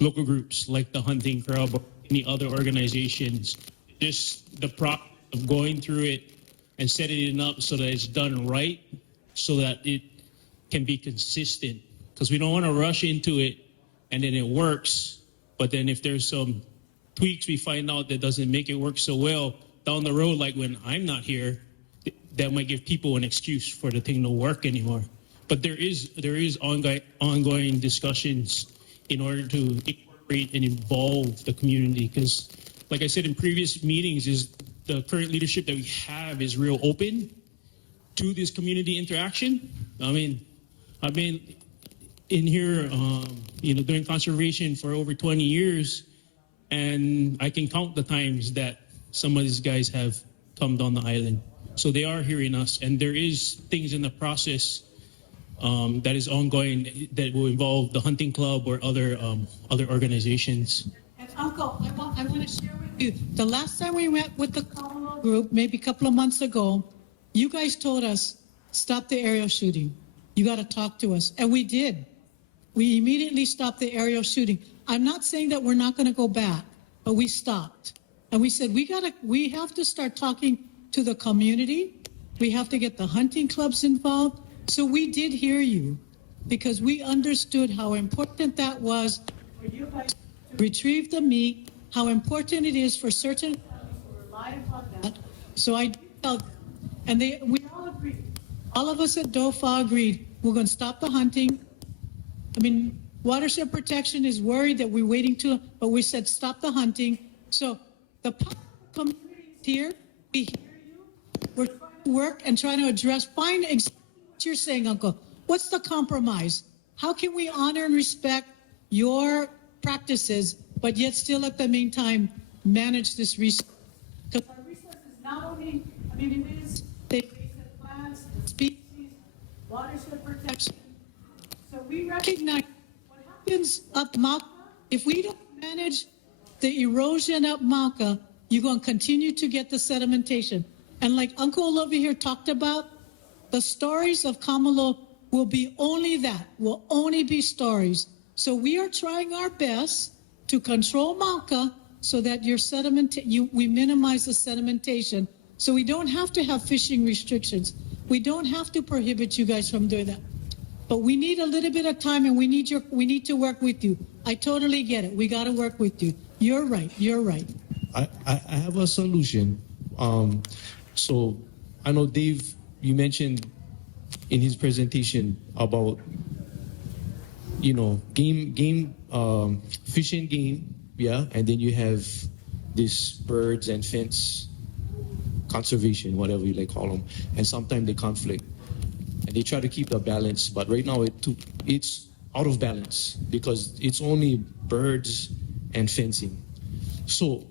local groups like the Hunting Club or any other organizations. Just the process of going through it and setting it up so that it's done right, so that it can be consistent. Because we don't want to rush into it and then it works, but then if there's some tweaks we find out that doesn't make it work so well down the road, like when I'm not here, that might give people an excuse for the thing to work anymore. But there is ongoing discussions in order to incorporate and involve the community. Because, like I said in previous meetings, is the current leadership that we have is real open to this community interaction. I mean, I've been in here, doing conservation for over 20 years, and I can count the times that some of these guys have come down the island. So they are hearing us, and there is things in the process that is ongoing that will involve the Hunting Club or other organizations. And Uncle, I want to share with you, the last time we met with the group, maybe a couple of months ago, you guys told us, stop the aerial shooting. You got to talk to us. And we did. We immediately stopped the aerial shooting. I'm not saying that we're not going to go back, but we stopped. And we said, we have to start talking to the community. We have to get the hunting clubs involved. So we did hear you. because we understood how important that was for you guys to retrieve the meat, how important it is for certain families to rely upon that. So I felt, and we all agreed, all of us at DOFA agreed, we're going to stop the hunting. I mean, watershed protection is worried that we're waiting too, but we said stop the hunting. So the community is here, we hear you, we're trying to work and trying to address, find exactly what you're saying, Uncle. What's the compromise? How can we honor and respect your practices, but yet still at the meantime manage this resource? Because our resource is not only, I mean, it is the invasive plants, the species, watershed protection. So we recognize what happens up Maka. If we don't manage the erosion up Maka, you're going to continue to get the sedimentation. And like Uncle over here talked about, the stories of Kamalo will be only that, will only be stories. So we are trying our best to control Maka so that your we minimize the sedimentation. So we don't have to have fishing restrictions. We don't have to prohibit you guys from doing that. But we need a little bit of time, and we need to work with you. I totally get it. We got to work with you. You're right. You're right. I have a solution. So I know Dave, you mentioned in his presentation about, you know, fish and game, yeah, and then you have this birds and fence conservation, whatever you like call them, and sometimes they conflict. And they try to keep the balance, but right now it's out of balance because it's only birds and fencing. So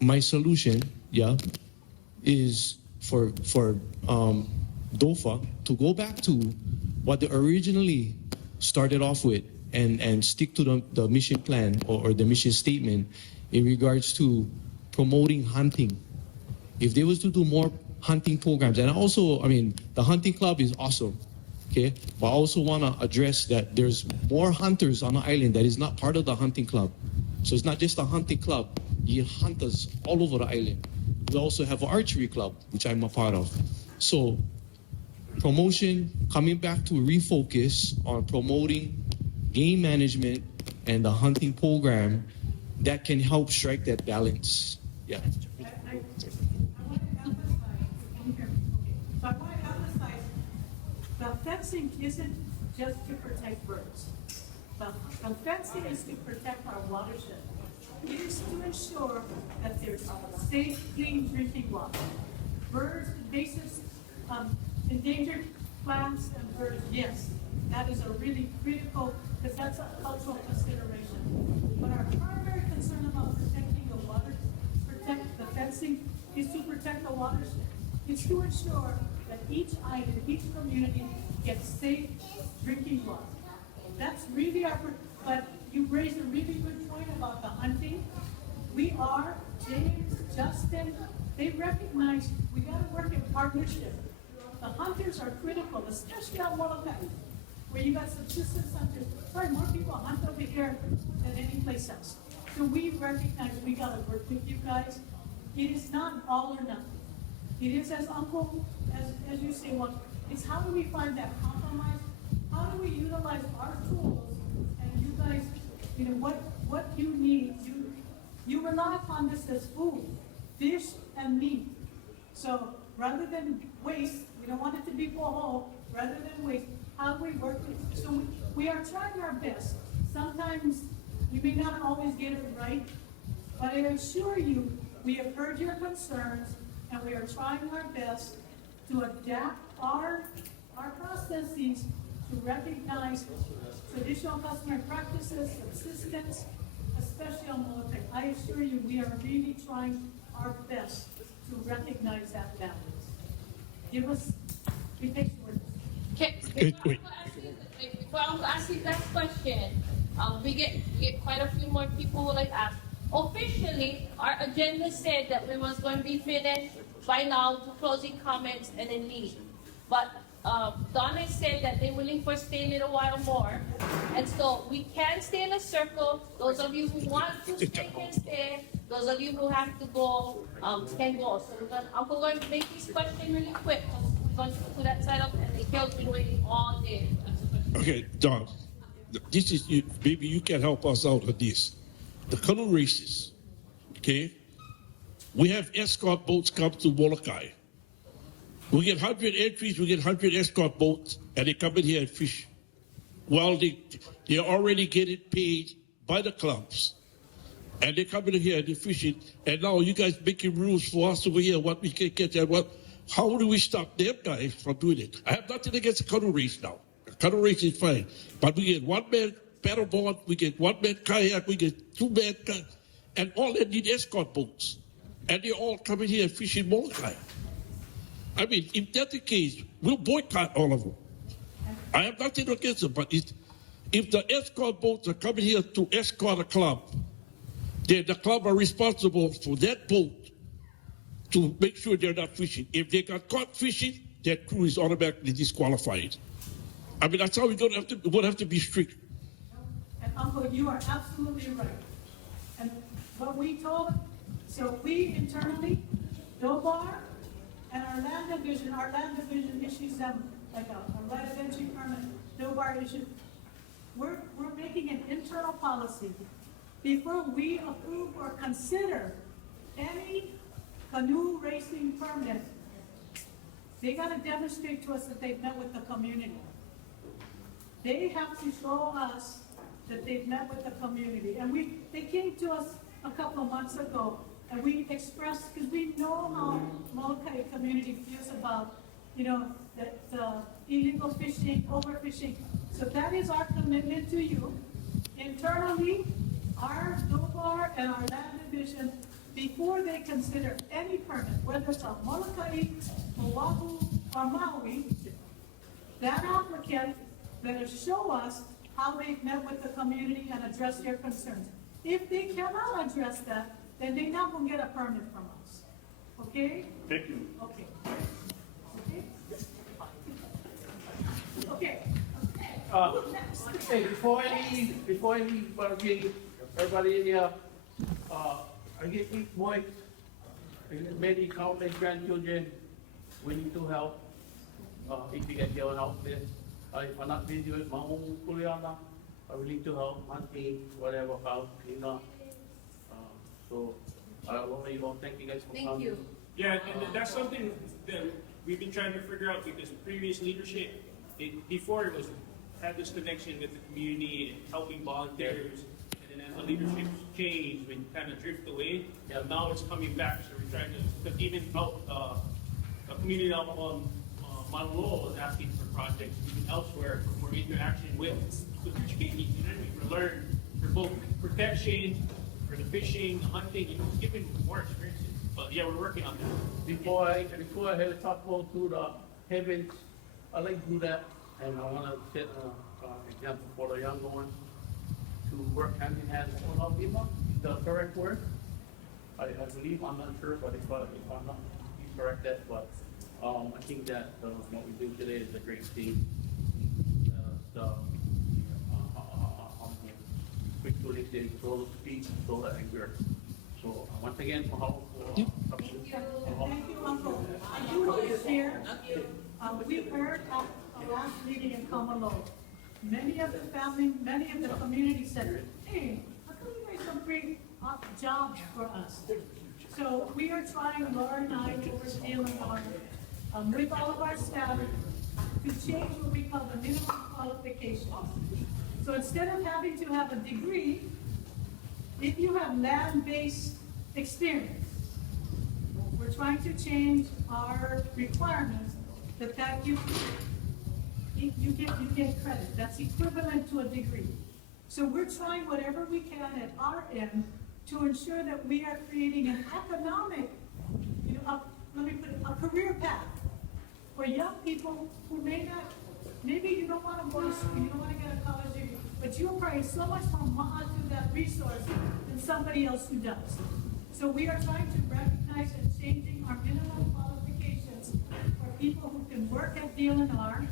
my solution, yeah, is for DOFA to go back to what they originally started off with and stick to the mission plan or the mission statement in regards to promoting hunting. If they was to do more hunting programs, and also, I mean, the hunting club is awesome, okay? But I also want to address that there's more hunters on the island that is not part of the hunting club. So it's not just a hunting club. You get hunters all over the island. We also have an archery club, which I'm a part of. So promotion, coming back to refocus on promoting game management and the hunting program that can help strike that balance. Yeah. So I want to emphasize, the fencing isn't just to protect birds. The fencing is to protect our watershed. It is to ensure that there's safe, clean drinking water. Birds, invasive, endangered plants and birds, yes, that is a really critical, because that's a cultural consideration. But our primary concern about protecting the water, protect the fencing, is to protect the watershed. It's to ensure that each island, each community gets safe drinking water. That's really our, but you raised a really good point about the hunting. We are, James, Justin, they recognize we got to work in partnership. The hunters are critical, especially on Molokai, where you got subsistence hunters. Sorry, more people hunt over here than any place else. So we recognize we got to work with you guys. It is not all or nothing. It is, as Uncle, as you say, well, it's how do we find that compromise? How do we utilize our tools and you guys, you know, what you need, you rely upon this as food, fish and meat. So rather than waste, we don't want it to be for whole, rather than waste, how do we work with it? So we are trying our best. Sometimes we may not always get it right, but I assure you, we have heard your concerns and we are trying our best to adapt our processes to recognize traditional customer practices, subsistence, especially on Molokai. I assure you, we are really trying our best to recognize that balance. Give us, be patient with us. Before I ask you that question, we get quite a few more people who like ask. Officially, our agenda said that we was going to be finished by now to closing comments and then leave. But Donna said that they're willing for stay a little while more. And so we can stay in a circle. Those of you who want to stay can stay. Those of you who have to go can go. So I'm going to make this question really quick. gone to that side of, and the girls been waiting all day. That's the question. Okay, Don, this is, maybe you can help us out with this. The canoe races, okay? We have escort boats come to Molokai. We get 100 entries, we get 100 escort boats, and they come in here and fish. Well, they're already getting paid by the clubs. And they come in here and they fish it. And now you guys making rules for us over here, what we can catch and what. How do we stop them guys from doing it? I have nothing against the canoe race now. The canoe race is fine. But we get one man paddleboard, we get one man kayak, we get two man kayak, and all they need escort boats. And they all come in here and fish in Molokai. I mean, if that's the case, we'll boycott all of them. I have nothing against them, but if the escort boats are coming here to escort a club, then the club are responsible for that boat to make sure they're not fishing. If they got caught fishing, that crew is automatically disqualified. I mean, that's how we're going to have to be strict. And Uncle, you are absolutely right. And what we told, so we internally, DOBAR, and our land division issues them like a right of entry permit. DOBAR issues. We're making an internal policy before we approve or consider any canoe racing permit. They got to demonstrate to us that they've met with the community. They have to show us that they've met with the community. And they came to us a couple of months ago, and we expressed, because we know how Molokai community feels about, that illegal fishing, overfishing. So that is our commitment to you. Internally, our DOBAR and our land division, before they consider any permit, whether it's on Molokai, Oahu, or Maui, that applicant better show us how they've met with the community and address their concerns. If they cannot address that, then they're not going to get a permit from us. Okay? Thank you. Okay. Okay. Okay, before I leave, everybody in here, I get each boy, many countless grandchildren willing to help. If you get your help there, if I'm not busy with my own kuleana, I'm willing to help, hunting, whatever, so I want you all, thank you guys for coming. Thank you. Yeah, and that's something that we've been trying to figure out because previous leadership, before it was had this connection with the community and helping volunteers, and then as the leadership changed, we kind of drift away. Yeah, now it's coming back, so we're trying to even help a community out on Mauna Loa is asking for projects even elsewhere for more interaction with the community, for learn for both protection, for the fishing, the hunting, giving more experiences. But yeah, we're working on that. Before I head to talk about to the heavens, I like to do that, and I want to set an example for the younger ones to work hand in hand with all of them. The correct word, I believe, I'm not sure, but if I'm not, you correct that. But I think that what we do today is a great thing. Quick to listen, slow to speak, slow to anger. So once again, for how. Thank you, Uncle. I do want to share. We heard at our last meeting in Kamalo, many of the community said, hey, how come you make some great jobs for us? So we are trying, Laura and I, over DLNR, with all of our staff, to change what we call the minimum qualifications. So instead of having to have a degree, if you have land-based experience, we're trying to change our requirements that you get credit. That's equivalent to a degree. So we're trying whatever we can at our end to ensure that we are creating an economic, let me put it, a career path for young people who may not, maybe you don't want to go to school, you don't want to get a college degree, but you're probably so much more maha to that resource than somebody else who does. So we are trying to recognize and changing our minimum qualifications for people who can work at DLNR,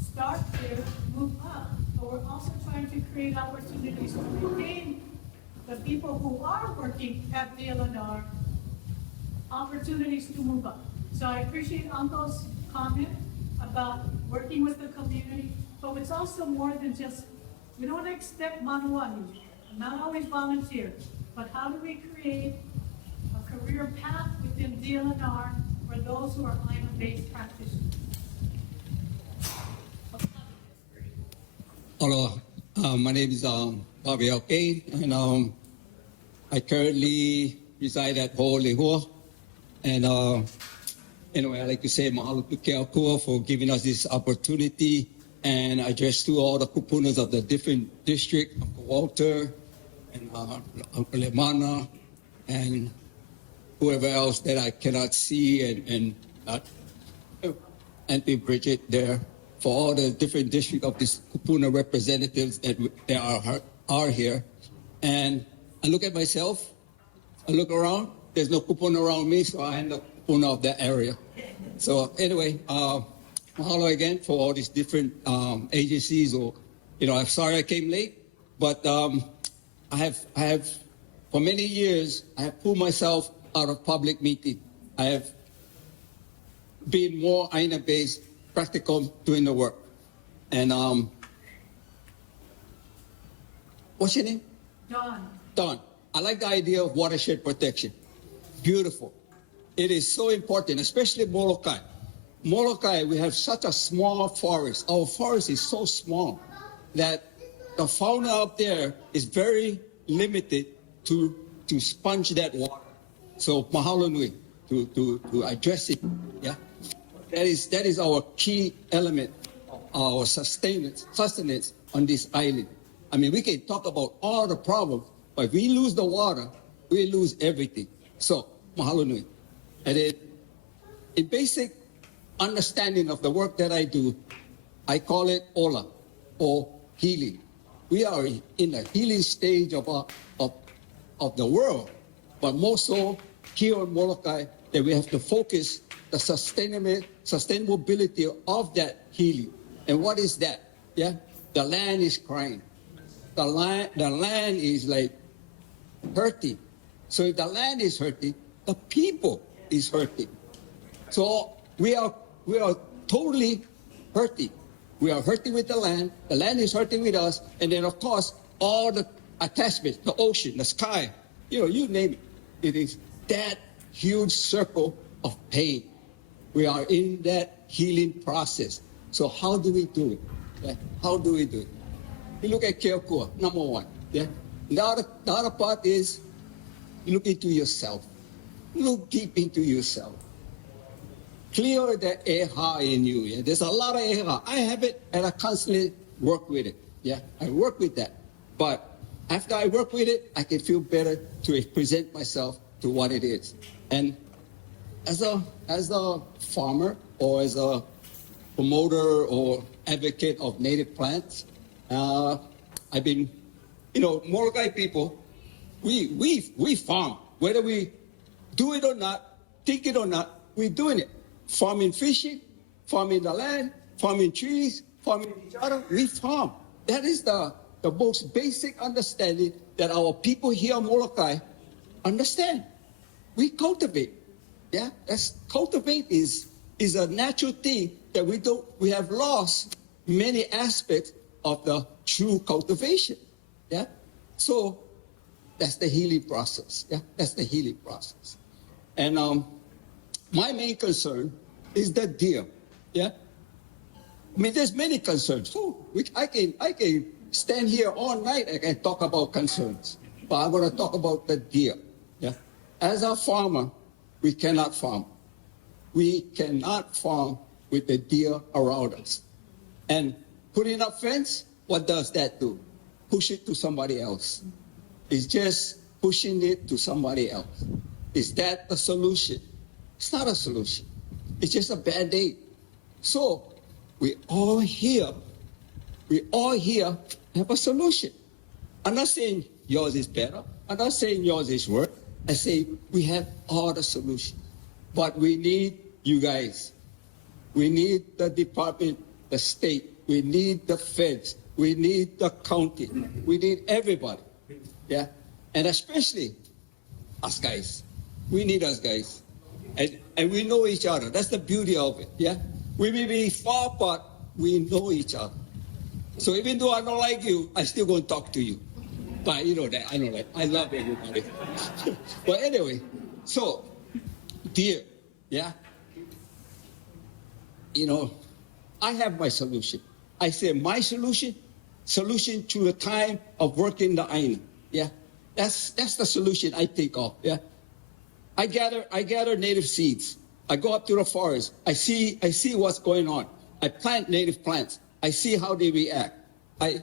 start there, move up. But we're also trying to create opportunities to retain the people who are working at DLNR, opportunities to move up. So I appreciate Uncle's comment about working with the community, but it's also more than just, we don't expect manuali, not always volunteer, but how do we create a career path within DLNR for those who are island-based practitioners? Hello, my name is Bobby Alkane, and I currently reside at Ho'olehua. And anyway, I'd like to say mahalo to Keakua for giving us this opportunity, and address to all the kupunas of the different district, Uncle Walter, and Uncle Lemana, and whoever else that I cannot see, and Auntie Bridget there, for all the different district of this kupuna representatives that are here. And I look at myself, I look around, there's no kupuna around me, so I am the kupuna of that area. So anyway, mahalo again for all these different agencies, or, I'm sorry I came late, but I have, for many years, I have pulled myself out of public meeting. I have been more aina-based, practical, doing the work. And what's your name? Don. I like the idea of watershed protection. Beautiful. It is so important, especially Molokai. Molokai, we have such a small forest. Our forest is so small that the fauna up there is very limited to sponge that water. So mahalo nui to address it. Yeah, that is our key element, our sustenance on this island. I mean, we can talk about all the problems, but if we lose the water, we lose everything. So mahalo nui. And in basic understanding of the work that I do, I call it ola, or healing. We are in the healing stage of the world, but more so here in Molokai, that we have to focus the sustainability of that healing. And what is that? Yeah, the land is crying. The land is like hurting. So if the land is hurting, the people is hurting. So we are totally hurting. We are hurting with the land is hurting with us, and then of course all the attachments, the ocean, the sky, you name it. It is that huge circle of pain. We are in that healing process. So how do we do it? Yeah? How do we do it? You look at Keakua, number one. Yeah. The other part is you look into yourself. Look deep into yourself. Clear the eha in you. Yeah? There's a lot of eha. I have it, and I constantly work with it. Yeah, I work with that. But after I work with it, I can feel better to present myself to what it is. And as a farmer, or as a promoter or advocate of native plants, I've been, Molokai people, we farm. Whether we do it or not, think it or not, we're doing it. Farming, fishing, farming the land, farming trees, farming each other, we farm. That is the most basic understanding that our people here in Molokai understand. We cultivate. Yeah, cultivate is a natural thing that we have lost many aspects of the true cultivation. Yeah, so that's the healing process. Yeah, that's the healing process. And my main concern is the deer. Yeah, I mean, there's many concerns. I can stand here all night. I can talk about concerns, but I'm going to talk about the deer. Yeah, as a farmer, we cannot farm. We cannot farm with the deer around us. And putting up fence, what does that do? Push it to somebody else. It's just pushing it to somebody else. Is that the solution? It's not a solution. It's just a Band-Aid. So we all here have a solution. I'm not saying yours is better. I'm not saying yours is worse. I say we have all the solutions. But we need you guys. We need the department, the state. We need the feds. We need the county. We need everybody. Yeah? And especially us guys. We need us guys. And we know each other. That's the beauty of it. Yeah? We may be far apart, we know each other. So even though I don't like you, I still going to talk to you. But you know that, I know that. I love everybody. But anyway, so, dear, yeah, you know, I have my solution. I say my solution to the time of working the island. Yeah, that's the solution I think of. Yeah, I gather native seeds. I go up to the forest. I see what's going on. I plant native plants. I see how they react. I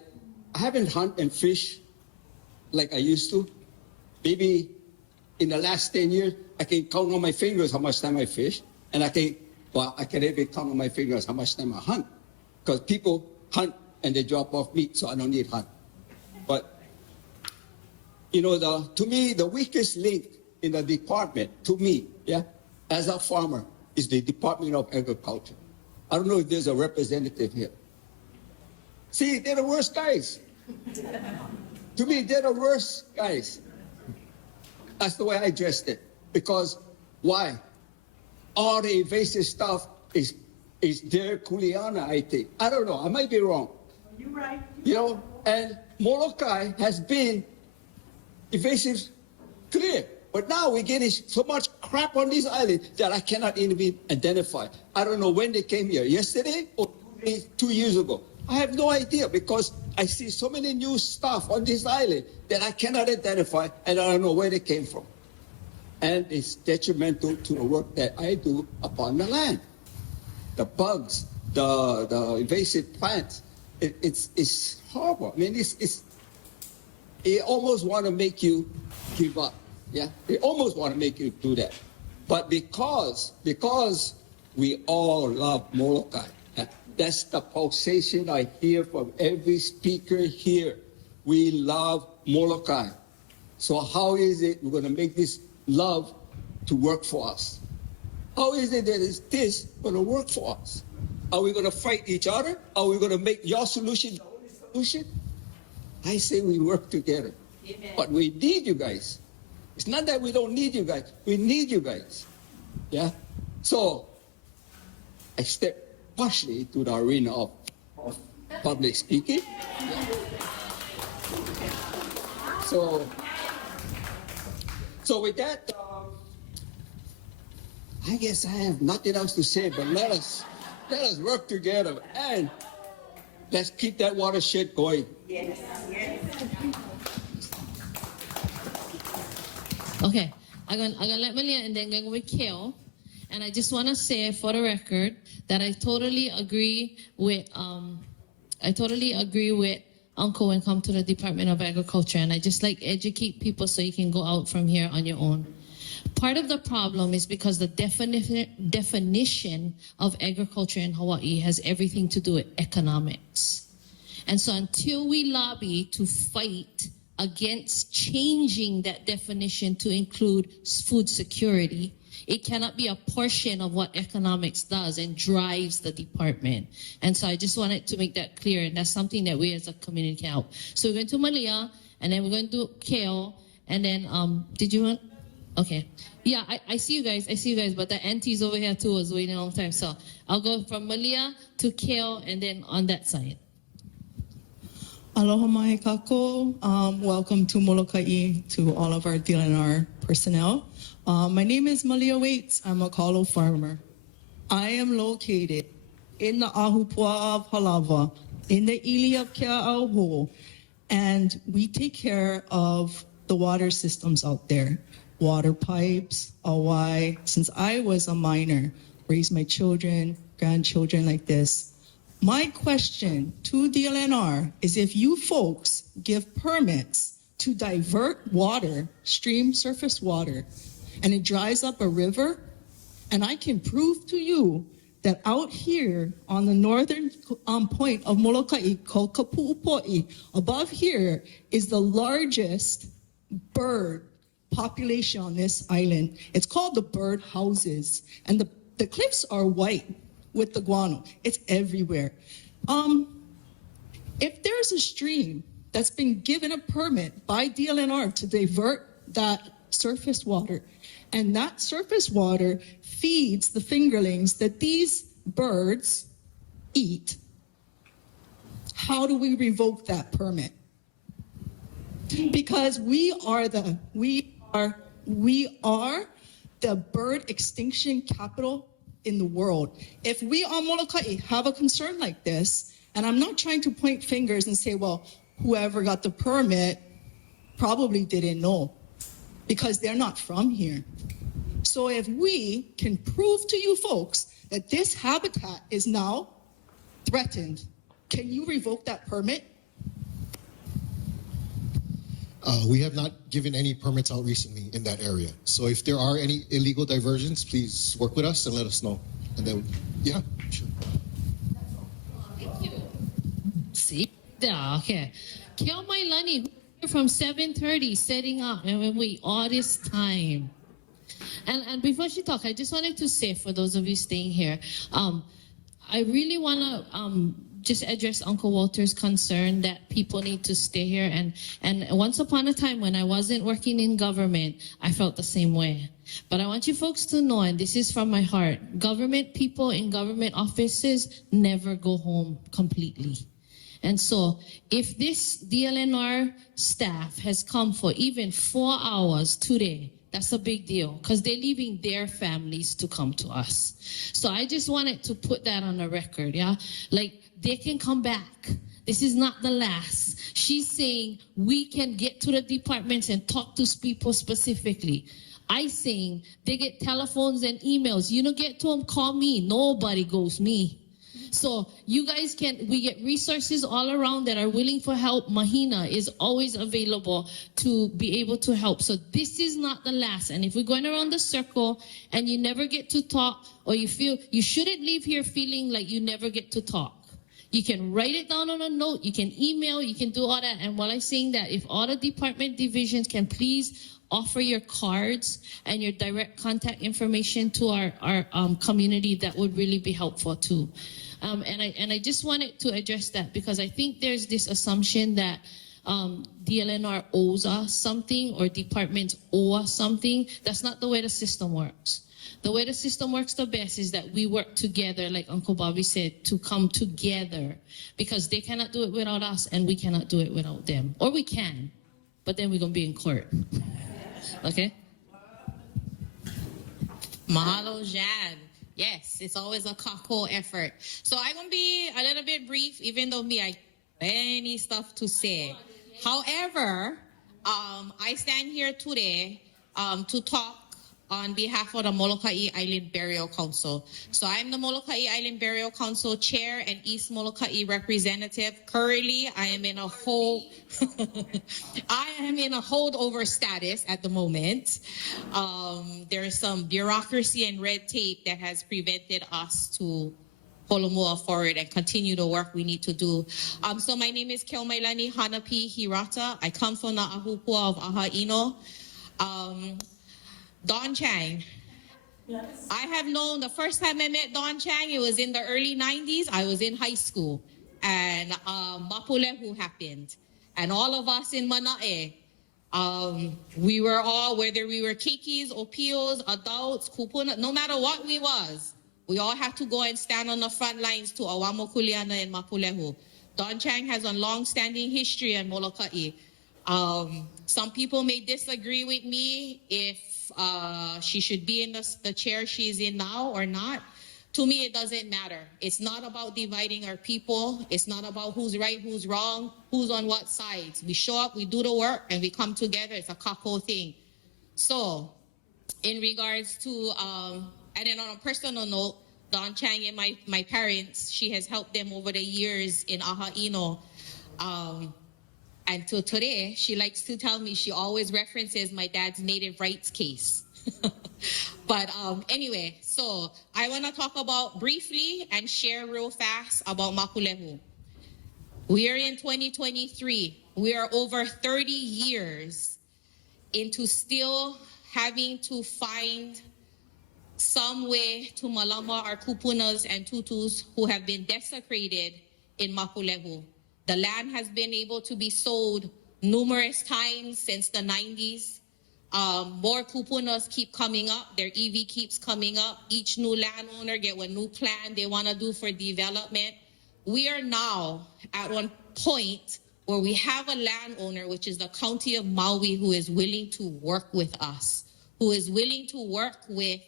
haven't hunted and fished like I used to. Maybe in the last 10 years, I can count on my fingers how much time I fish, and I can even count on my fingers how much time I hunt. Because people hunt and they drop off meat, so I don't need hunt. But, you know, to me, the weakest link in the department, to me, yeah, as a farmer, is the Department of Agriculture. I don't know if there's a representative here. See, they're the worst guys. To me, they're the worst guys. That's the way I addressed it. Because why? All the invasive stuff is their kuleana, I think. I don't know. I might be wrong. You're right. You know, and Molokai has been invasive clear. But now we're getting so much crap on this island that I cannot even identify. I don't know when they came here, yesterday or 2 years ago. I have no idea because I see so many new stuff on this island that I cannot identify and I don't know where they came from. And it's detrimental to the work that I do upon the land. The bugs, the invasive plants, it's horrible. I mean, it almost want to make you give up. Yeah, they almost want to make you do that. But because we all love Molokai, that's the pulsation I hear from every speaker here. We love Molokai. So how is it we're going to make this love to work for us? How is it that this going to work for us? Are we going to fight each other? Are we going to make your solution the only solution? I say we work together. Amen. But we need you guys. It's not that we don't need you guys. We need you guys. Yeah? So, I step partially into the arena of public speaking. So with that, I guess I have nothing else to say, but let us work together and let's keep that watershed going. Yes, yes. Okay, I'm gonna let Malia and then go with Kale. And I just want to say for the record that I totally agree with Uncle when it comes to the Department of Agriculture, and I just like educate people so you can go out from here on your own. Part of the problem is because the definition of agriculture in Hawaii has everything to do with economics. And so until we lobby to fight against changing that definition to include food security, it cannot be a portion of what economics does and drives the department. And so I just wanted to make that clear, and that's something that we as a community can help. So we're going to Malia, and then we're going to Kale, and then, did you want? Okay. Yeah, I see you guys, but the aunties over here too was waiting a long time. So I'll go from Malia to Kale, and then on that side. Aloha mai kako. Welcome to Molokai, to all of our DLNR personnel. My name is Malia Waits. I'm a kalo farmer. I am located in the Ahupua of Halawa, in the ili of Kea'auho, and we take care of the water systems out there. Water pipes, awai. Since I was a minor, raised my children, grandchildren like this. My question to DLNR is if you folks give permits to divert water, stream surface water, and it dries up a river, and I can prove to you that out here on the northern point of Molokai, called Kapu'upo'i, above here is the largest bird population on this island. It's called the bird houses, and the cliffs are white with the guano. It's everywhere. If there's a stream that's been given a permit by DLNR to divert that surface water, and that surface water feeds the fingerlings that these birds eat, how do we revoke that permit? Because we are the bird extinction capital in the world. If we on Molokai have a concern like this, and I'm not trying to point fingers and say, well, whoever got the permit probably didn't know, because they're not from here. So if we can prove to you folks that this habitat is now threatened, can you revoke that permit? We have not given any permits out recently in that area. So if there are any illegal diversions, please work with us and let us know. And then, yeah, sure. Thank you. See? Yeah, okay. Kill my Lani from 7:30 setting up and we wait all this time. And before she talks, I just wanted to say, for those of you staying here, I really want to just address Uncle Walter's concern that people need to stay here. And once upon a time, when I wasn't working in government, I felt the same way. But I want you folks to know, and this is from my heart, government people in government offices never go home completely. And so if this DLNR staff has come for even 4 hours today, that's a big deal, because they're leaving their families to come to us. So I just wanted to put that on the record, yeah? Like, they can come back. This is not the last. She's saying we can get to the departments and talk to people specifically. I saying they get telephones and emails. You don't get to them, call me. Nobody goes me. So you guys we get resources all around that are willing for help. Mahina is always available to be able to help. So this is not the last. And if we're going around the circle and you never get to talk, or you feel, you shouldn't leave here feeling like you never get to talk. You can write it down on a note, you can email, you can do all that. And while I'm saying that, if all the department divisions can please offer your cards and your direct contact information to our community, that would really be helpful too. And I just wanted to address that, because I think there's this assumption that DLNR owes us something, or departments owe us something. That's not the way the system works. The way the system works the best is that we work together, like Uncle Bobby said, to come together, because they cannot do it without us and we cannot do it without them. Or we can, but then we're going to be in court. Okay? Mahalo, Jan. Yes, it's always a kako effort. So I'm going to be a little bit brief, even though I any stuff to say. However, I stand here today to talk on behalf of the Molokai Island Burial Council. So I'm the Molokai Island Burial Council Chair and East Molokai representative. Currently, I am in a holdover status at the moment. There is some bureaucracy and red tape that has prevented us to Holomua forward and continue the work we need to do. So my name is Kelmailani Hanapi Hirata. I come from the Ahupua of Ahaino. Don Chang. Yes. I have known, the first time I met Don Chang, it was in the early 90s. I was in high school, and Mapulehu happened. And all of us in Mana'e, we were all, whether we were kikis, opios, adults, kupuna, no matter what we was, we all had to go and stand on the front lines to Awamo Kuliana and Mapulehu. Don Chang has a long-standing history in Molokai. Some people may disagree with me if she should be in the chair she's in now or not. To me, it doesn't matter. It's not about dividing our people. It's not about who's right, who's wrong, who's on what sides. We show up, we do the work, and we come together. It's a kako thing. So, in regards to, and then on a personal note, Don Chang and my parents, she has helped them over the years in Ahaino. And till today, she likes to tell me, she always references my dad's native rights case. But anyway, so I want to talk about briefly and share real fast about Mapulehu. We are in 2023. We are over 30 years into still having to find some way to malama our kupunas and tutus who have been desecrated in Mapulehu. The land has been able to be sold numerous times since the 90s. More kupunas keep coming up. Their EV keeps coming up. Each new landowner get a new plan they want to do for development. We are now at one point where we have a landowner, which is the County of Maui, who is willing to work with us, who is willing to work with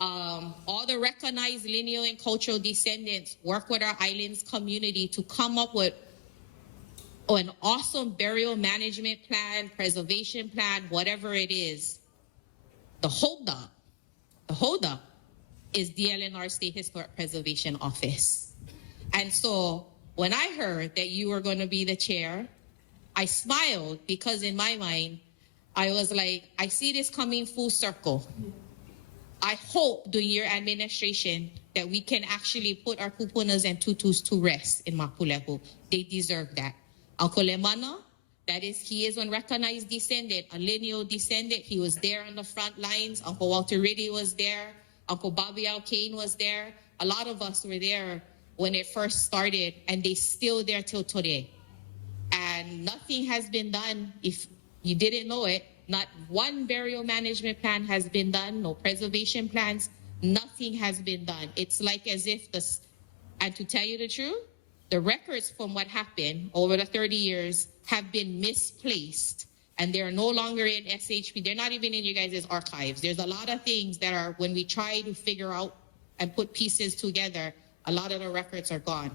all the recognized lineal and cultural descendants, work with our islands community to come up with an awesome burial management plan, preservation plan, whatever it is. The holdup is DLNR State Historic Preservation Office. And so when I heard that you were going to be the chair, I smiled because in my mind, I was like, I see this coming full circle. I hope during your administration that we can actually put our kupunas and tutus to rest in Mapulehu. They deserve that. Uncle Lemana, he is one recognized descendant, a lineal descendant. He was there on the front lines. Uncle Walter Riddy was there. Uncle Bobby Alkane was there. A lot of us were there when it first started, and they're still there till today. And nothing has been done. If you didn't know it, not one burial management plan has been done, no preservation plans, nothing has been done. It's like as if and to tell you the truth, the records from what happened over the 30 years have been misplaced, and they're no longer in SHP. They're not even in you guys' archives. There's a lot of things that are, when we try to figure out and put pieces together, a lot of the records are gone.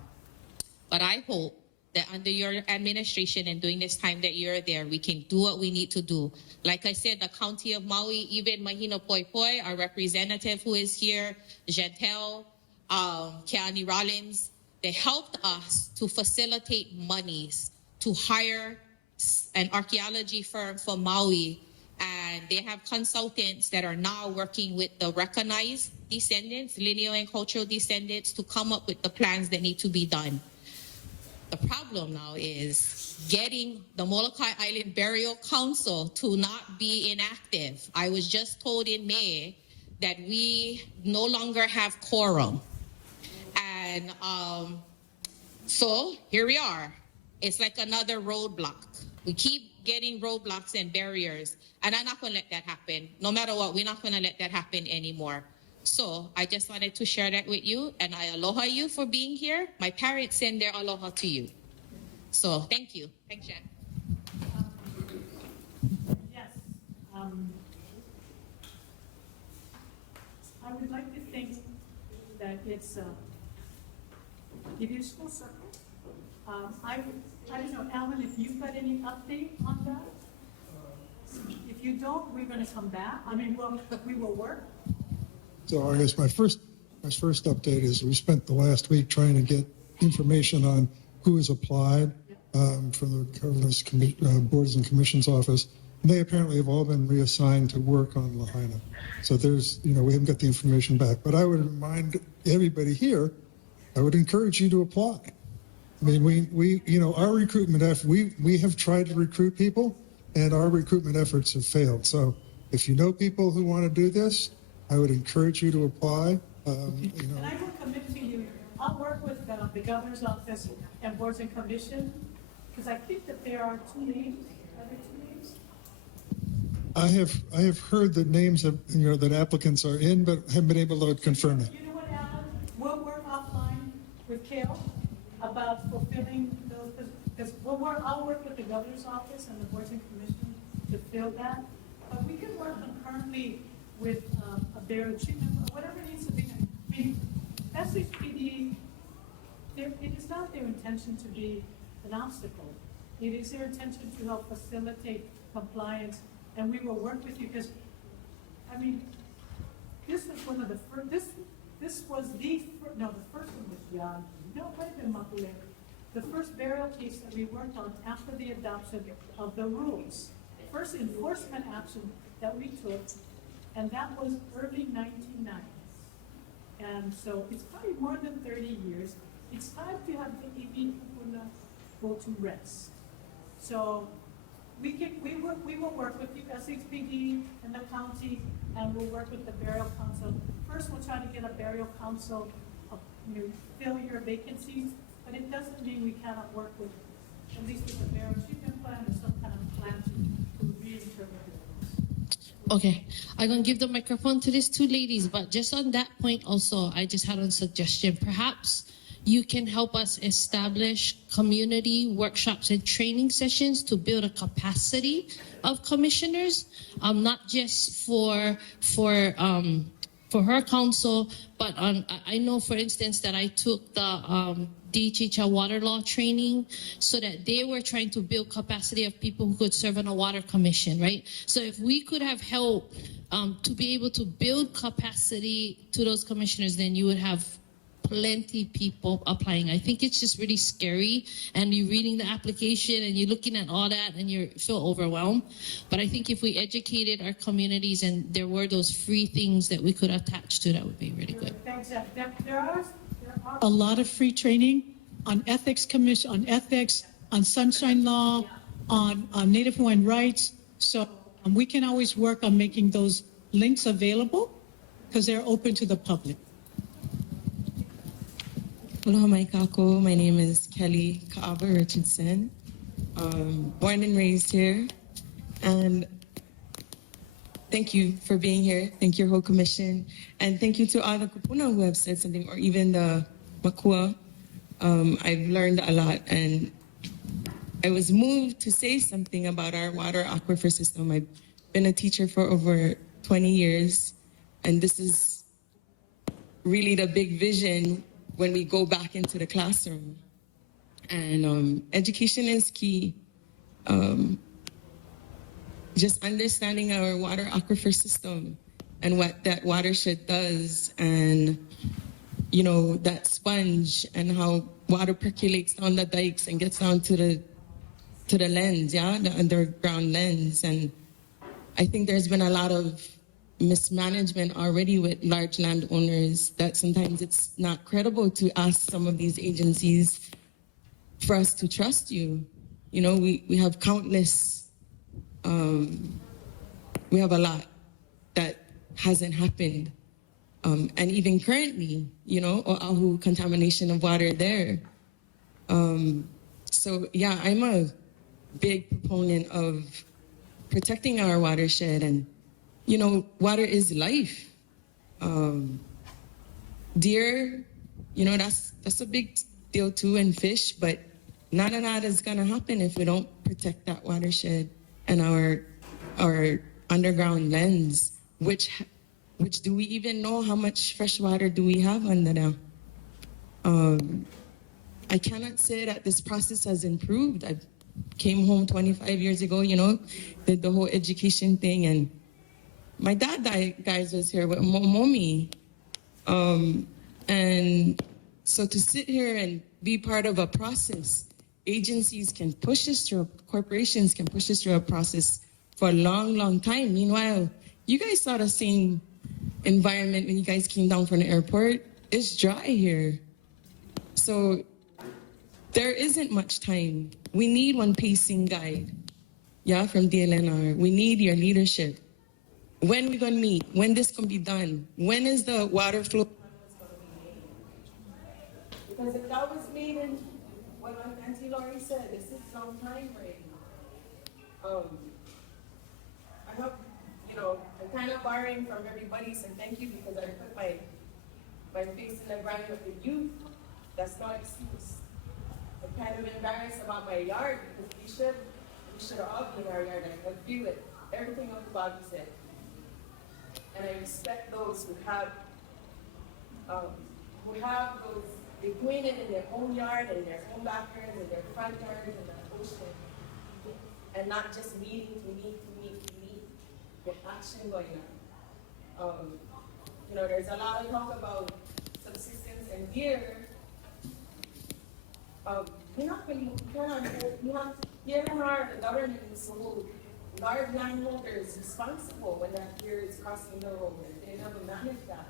But I hope that under your administration and during this time that you're there, we can do what we need to do. Like I said, the County of Maui, even Mahina Poi Poi, our representative who is here, Jantel, Keani Rollins, they helped us to facilitate monies to hire an archaeology firm for Maui. And they have consultants that are now working with the recognized descendants, lineal and cultural descendants, to come up with the plans that need to be done. The problem now is getting the Molokai Island Burial Council to not be inactive. I was just told in May that we no longer have quorum. And so here we are. It's like another roadblock. We keep getting roadblocks and barriers, and I'm not going to let that happen. No matter what, we're not going to let that happen anymore. So I just wanted to share that with you, and I aloha you for being here. My parents send their aloha to you. So thank you. Thanks, Jen. Yes. I would like to think that it is full circle. I don't know, Alan, if you've got any update on that? If you don't, we're going to come back. I mean, we will work. So I guess my first update is we spent the last week trying to get information on who has applied from the Governor's Boards and Commissions Office. And they apparently have all been reassigned to work on Lahaina. So we haven't got the information back. But I would remind everybody here, I would encourage you to apply. I mean, we our recruitment effort, we have tried to recruit people, and our recruitment efforts have failed. So if you know people who want to do this, I would encourage you to apply. And I will commit to you, I'll work with the Governor's Office and Boards and Commission, because I think that there are two names. Are there two names? I have heard that names of that applicants are in, but haven't been able to confirm it. You know what, Alan? We'll work offline with Kale about fulfilling those, because I'll work with the Governor's Office and the Boards and Commission to fill that. But we can work concurrently with a burial treatment, whatever needs to be. I mean, SHPD, it is not their intention to be an obstacle. It is their intention to help facilitate compliance, and we will work with you because, I mean, this is one of the first, this was the first one was Jan. No, it might have been Mapule. The first burial case that we worked on after the adoption of the rules. First enforcement action that we took, and that was early 1990s. And so it's probably more than 30 years. It's time to have the Ibi Kupuna go to rest. So we will work with you, SHPD and the county, and we'll work with the burial council. First, we'll try to get a burial council, fill your vacancies, but it doesn't mean we cannot work with, at least with a burial treatment plan or some kind of plan to reinterpret it. Okay, I'm gonna give the microphone to these two ladies, but just on that point also, I just had a suggestion. Perhaps you can help us establish community workshops and training sessions to build a capacity of commissioners, not just for her council, but I know, for instance, that I took the DHHL water law training so that they were trying to build capacity of people who could serve on a water commission, right? So if we could have help to be able to build capacity to those commissioners, then you would have plenty people applying. I think it's just really scary, and you're reading the application and you're looking at all that and you feel overwhelmed. But I think if we educated our communities and there were those free things that we could attach to, that would be really good. A lot of free training on ethics commission, on ethics, on sunshine law, on Native Hawaiian rights. So we can always work on making those links available because they're open to the public. Aloha mai kako. My name is Kelly Kaava Richardson. Born and raised here. And thank you for being here. Thank your whole commission. And thank you to all the kupuna who have said something, or even the makua. I've learned a lot, and I was moved to say something about our water aquifer system. I've been a teacher for over 20 years, and this is really the big vision when we go back into the classroom. And education is key. Just understanding our water aquifer system and what that watershed does, and you know, that sponge and how water percolates down the dikes and gets down to the lens, yeah, the underground lens. And I think there's been a lot of mismanagement already with large landowners that sometimes it's not credible to ask some of these agencies for us to trust you. You know, we have countless, we have a lot that hasn't happened. And even currently, you know, Oahu contamination of water there. So yeah, I'm a big proponent of protecting our watershed, and you know, water is life. Deer, you know, that's a big deal too, and fish, but none of that is gonna happen if we don't protect that watershed and our underground lens, which do we even know how much fresh water do we have under there? I cannot say that this process has improved. I came home 25 years ago, you know, did the whole education thing, and my dad, guys, was here with Momi. And so to sit here and be part of a process, agencies can push us through, corporations can push us through a process for a long, long time. Meanwhile, you guys saw the same environment when you guys came down from the airport. It's dry here. So there isn't much time. We need one pacing guide, yeah, from DLNR. We need your leadership. When we gonna meet? When this can be done? When is the water flow? Because if that was made in what Auntie Laurie said, this is some time frame. I hope, you know, I'm kind of borrowing from everybody, so thank you, because I put my face in the ground with the youth. That's no excuse. I'm kind of embarrassed about my yard, because we should all be in our yard. I agree with everything Uncle Bobby said. And I respect those who have those, they're doing it in their own yard, and their own backyards, and their front yards, and the ocean, and not just meeting to meet, get action going on. You know, there's a lot of talk about subsistence, and here, we're not really, DLNR, the government is to hold large landholders responsible when that deer is crossing the road, and they never manage that.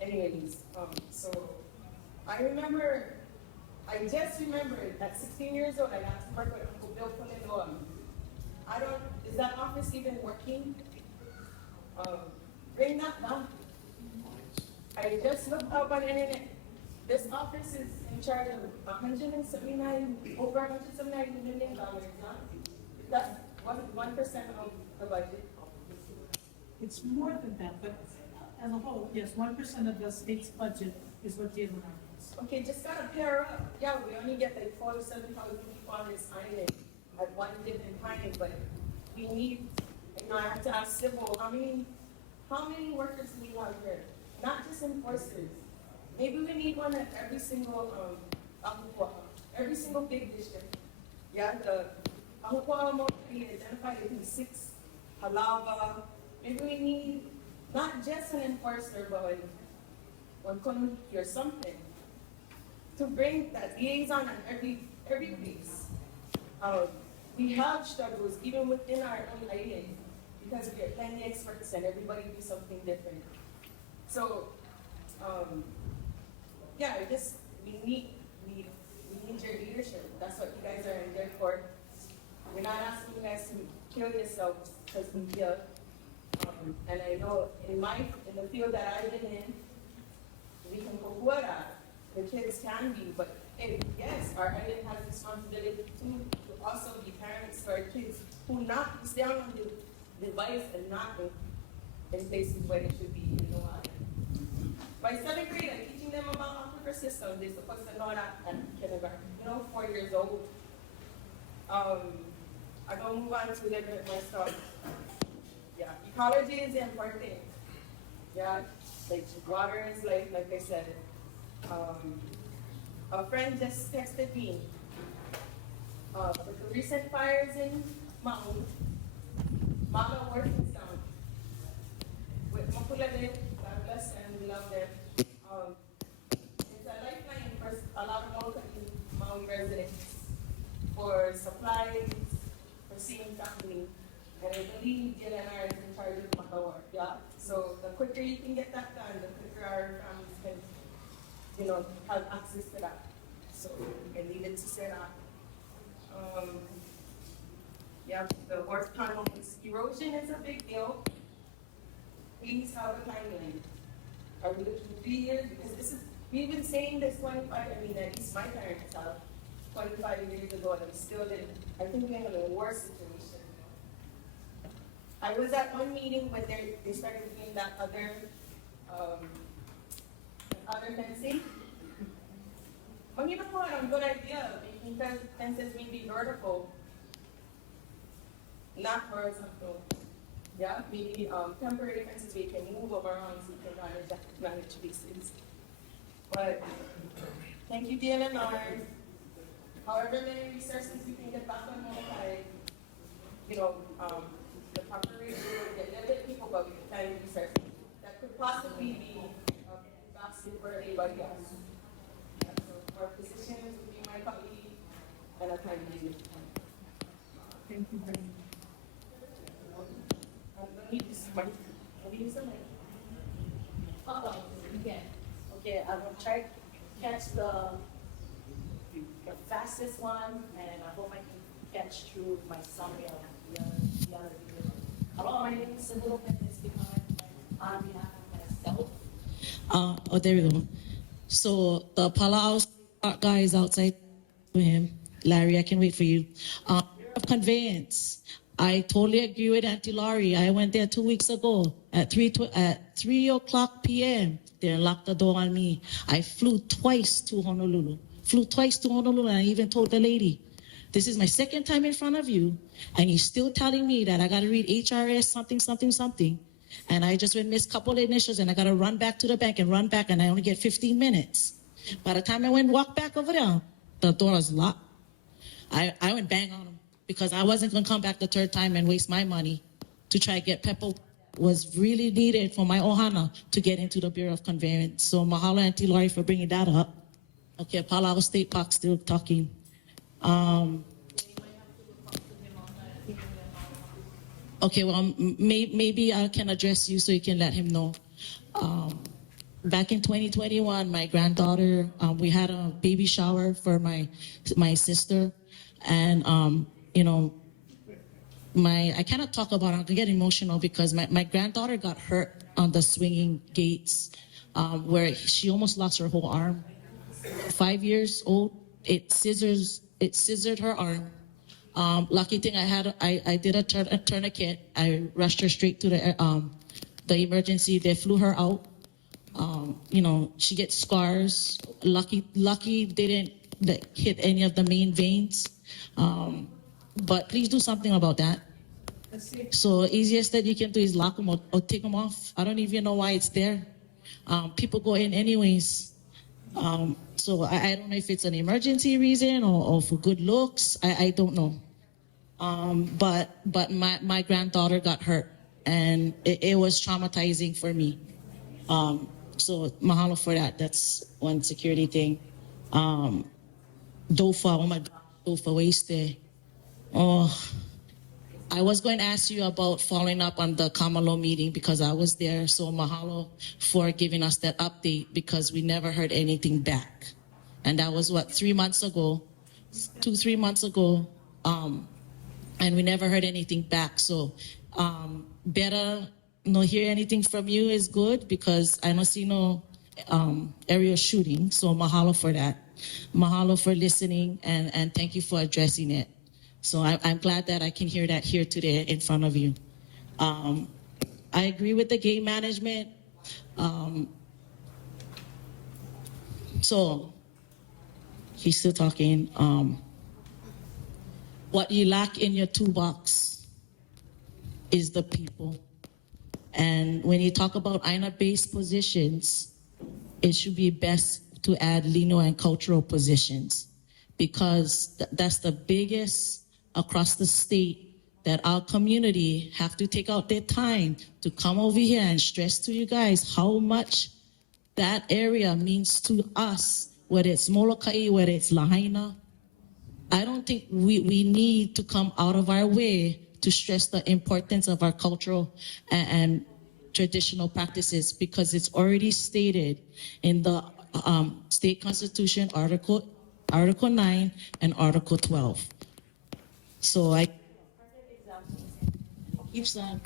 Anyways, so I just remembered at 16 years old, I got to work with Uncle Bill Puliloa. Is that office even working? Bring that back. I just looked up on the internet. This office is in charge of over $179 million. 1% of the budget. It's more than that, but as a whole, yes, 1% of the state's budget is what DLNR is. Okay, just gotta pair up. Yeah, we only get like 47,000 people on this island at one given time, but we need, I have to ask Civil, how many workers do we have here? Not just enforcers. Maybe we need one at every single, every single big district. Yeah, the Ahupua'a we identified it in 6, Halava. Maybe we need not just an enforcer, but one community or something to bring that liaison on every place. We have struggles even within our own island because we are plenty experts and everybody do something different. So, yeah, we need your leadership. That's what you guys are in there for. We're not asking you guys to kill yourselves because we feel. And I know in the field that I've been in, we can go the kids can be, but yes, our island has responsibility too to also be parents for our kids who not stay on the device and not in places where they should be in the water. By 7th grade, I'm teaching them about aquifer systems. They're supposed to know that at kindergarten, 4 years old. I'm gonna move on to my stuff. Yeah, ecology is important. Yeah, like water is life, like I said. A friend just texted me with the recent fires in Maui, Mama working down with Mapulele, God bless them, we love them. It's a lifeline for a lot of local Maui residents for supplies, for seeing family. And I believe DLNR is in charge of Makawa. Yeah. So the quicker you can get that done, the quicker our families can, have access to that. So I needed to say that. Yeah, the horse tunnels. Erosion is a big deal. Please have a timeline. Are we looking 3 years? Because we've been saying this 25, at least my parents have 25 years ago, and we still didn't. I think we're in a worse situation. I was at one meeting when they started doing that other fencing. But you know what? A good idea. Making fences maybe vertical, not horizontal. Yeah, maybe temporary fences we can move them around so we can manage spaces. But thank you, DLNR. However many resources we can get back on Molokai, the proper rate will get limited people, but we can find resources that could possibly be vaccine for anybody else. So our positions would be my colleague and a time leader. Thank you very much. Okay, I'm gonna try to catch the fastest one, and I hope I can catch through my summary of the other video. Hello, my name is Civil on behalf of myself. There we go. So the Palau guy is outside with him. Larry, I can wait for you. Of conveyance. I totally agree with Auntie Laurie. I went there 2 weeks ago at 3 o'clock p.m. They locked the door on me. I flew twice to Honolulu. And I even told the lady, this is my second time in front of you, and you're still telling me that I got to read HRS something. And I just missed a couple of initials, and I got to run back to the bank and run back, and I only get 15 minutes. By the time I walk back over there, the door was locked. I went bang on them because I wasn't going to come back the third time and waste my money to try to get pepper was really needed for my ohana to get into the Bureau of Conveyance. So mahalo, Auntie Laurie, for bringing that up. Okay, Palau State Park still talking. Okay, well, maybe I can address you so you can let him know. Back in 2021, my granddaughter, we had a baby shower for my sister, and I cannot talk about it. I'm gonna get emotional because my granddaughter got hurt on the swinging gates, where she almost lost her whole arm. 5 years old, it scissored her arm. Lucky thing I did a tourniquet. I rushed her straight to the emergency. They flew her out. She gets scars. Lucky they didn't hit any of the main veins. But please do something about that. So easiest that you can do is lock them or take them off. I don't even know why it's there. People go in anyways. So I don't know if it's an emergency reason or for good looks. I don't know. But my granddaughter got hurt, and it was traumatizing for me. So mahalo for that. That's one security thing. DOFA, oh my God, DOFA waste. Oh, I was going to ask you about following up on the Kamalo meeting because I was there. So mahalo for giving us that update because we never heard anything back. And that was 3 months ago, 2-3 months ago. And we never heard anything back. So better not hear anything from you is good because I don't see no area shooting. So mahalo for that. Mahalo for listening and thank you for addressing it. So I'm glad that I can hear that here today in front of you. I agree with the game management. So he's still talking. What you lack in your toolbox is the people. And when you talk about INA-based positions, it should be best to add Lino and cultural positions because that's the biggest across the state that our community have to take out their time to come over here and stress to you guys how much that area means to us, whether it's Molokai, whether it's Lahaina. I don't think we need to come out of our way to stress the importance of our cultural and traditional practices because it's already stated in the state constitution, Article 9 and Article 12. So I keep saying,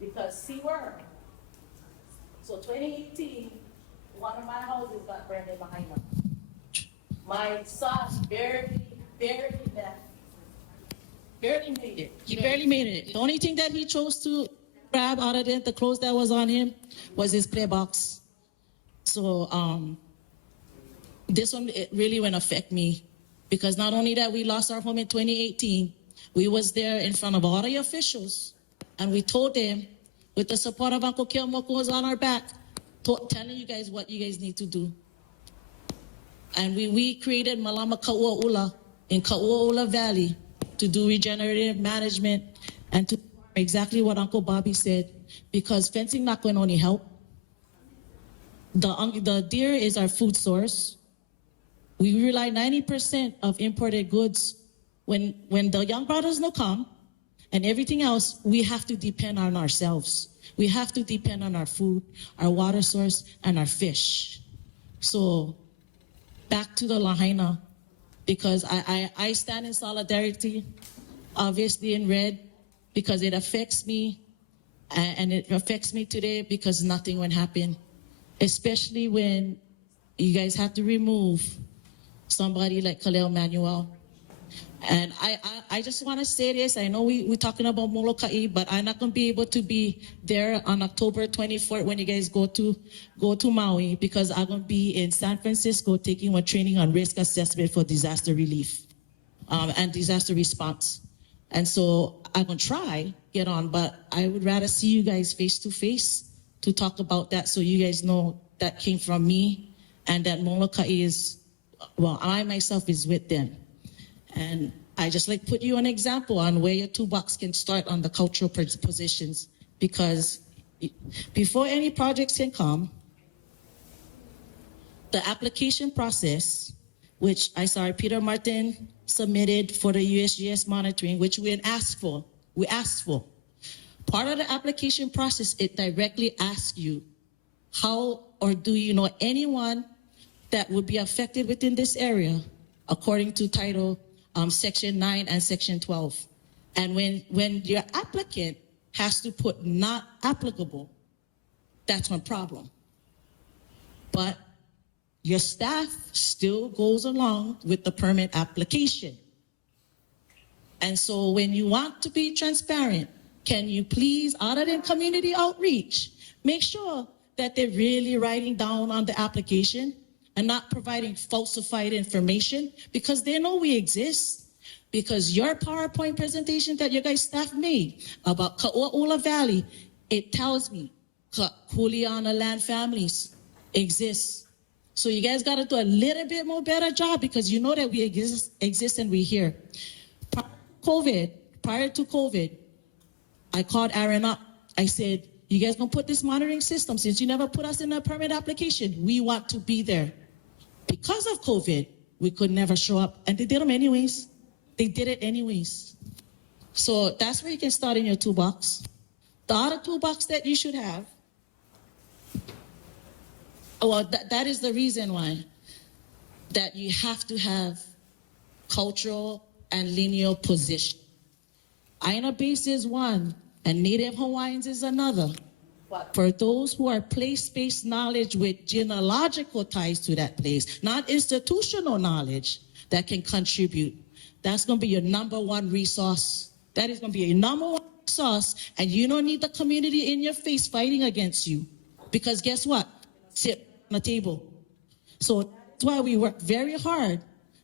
because SeaWorld. So 2018, one of my houses got burned in Lahaina. My son barely left. Barely made it. He barely made it. The only thing that he chose to grab out of the clothes that was on him was his play box. So this one it really won't affect me because not only that we lost our home in 2018, we was there in front of all the officials and we told them with the support of Uncle Kilmoko was on our back, telling you guys what you guys need to do. And we created Malama Kauaula in Kauaula Valley to do regenerative management and to exactly what Uncle Bobby said, because fencing not going to only help. The deer is our food source. We rely 90% of imported goods. When the young brothers no come and everything else, we have to depend on ourselves. We have to depend on our food, our water source, and our fish. So back to the Lahaina, because I stand in solidarity, obviously in red, because it affects me, and it affects me today because nothing would happen, especially when you guys have to remove somebody like Khalil Manuel. And I just want to say this. I know we're talking about Molokai, but I'm not going to be able to be there on October 24th when you guys go to Maui because I'm going to be in San Francisco taking one training on risk assessment for disaster relief and disaster response. And so I'm going to try get on, but I would rather see you guys face to face to talk about that so you guys know that came from me and that Molokai is, well, I myself is with them. And I just like put you an example on where your toolbox can start on the cultural positions, because before any projects can come, the application process, which I saw Peter Martin submitted for the USGS monitoring, which we asked for. Part of the application process, it directly asks you how or do you know anyone that would be affected within this area according to Title Section 9 and Section 12. And when your applicant has to put not applicable, that's one problem. But your staff still goes along with the permit application. And so when you want to be transparent, can you please, other than community outreach, make sure that they're really writing down on the application and not providing falsified information, because they know we exist. Because your PowerPoint presentation that your guys' staff made about Ka'ua'ula Valley, it tells me Kuleana land families exist. So you guys got to do a little bit more better job, because you know that we exist and we're here. Prior to COVID, I called Aaron up. I said, you guys gonna put this monitoring system, since you never put us in a permit application, we want to be there. Because of COVID, we could never show up, and they did them anyways. They did it anyways. So that's where you can start in your toolbox. The other toolbox that you should have, well, that is the reason why that you have to have cultural and lineal position. Aina Base is one, and Native Hawaiians is another. For those who are place-based knowledge with genealogical ties to that place, not institutional knowledge that can contribute, that's going to be your number one resource. That is going to be your number one resource, and you don't need the community in your face fighting against you. Because guess what? Sit on the table. So that's why we work very hard.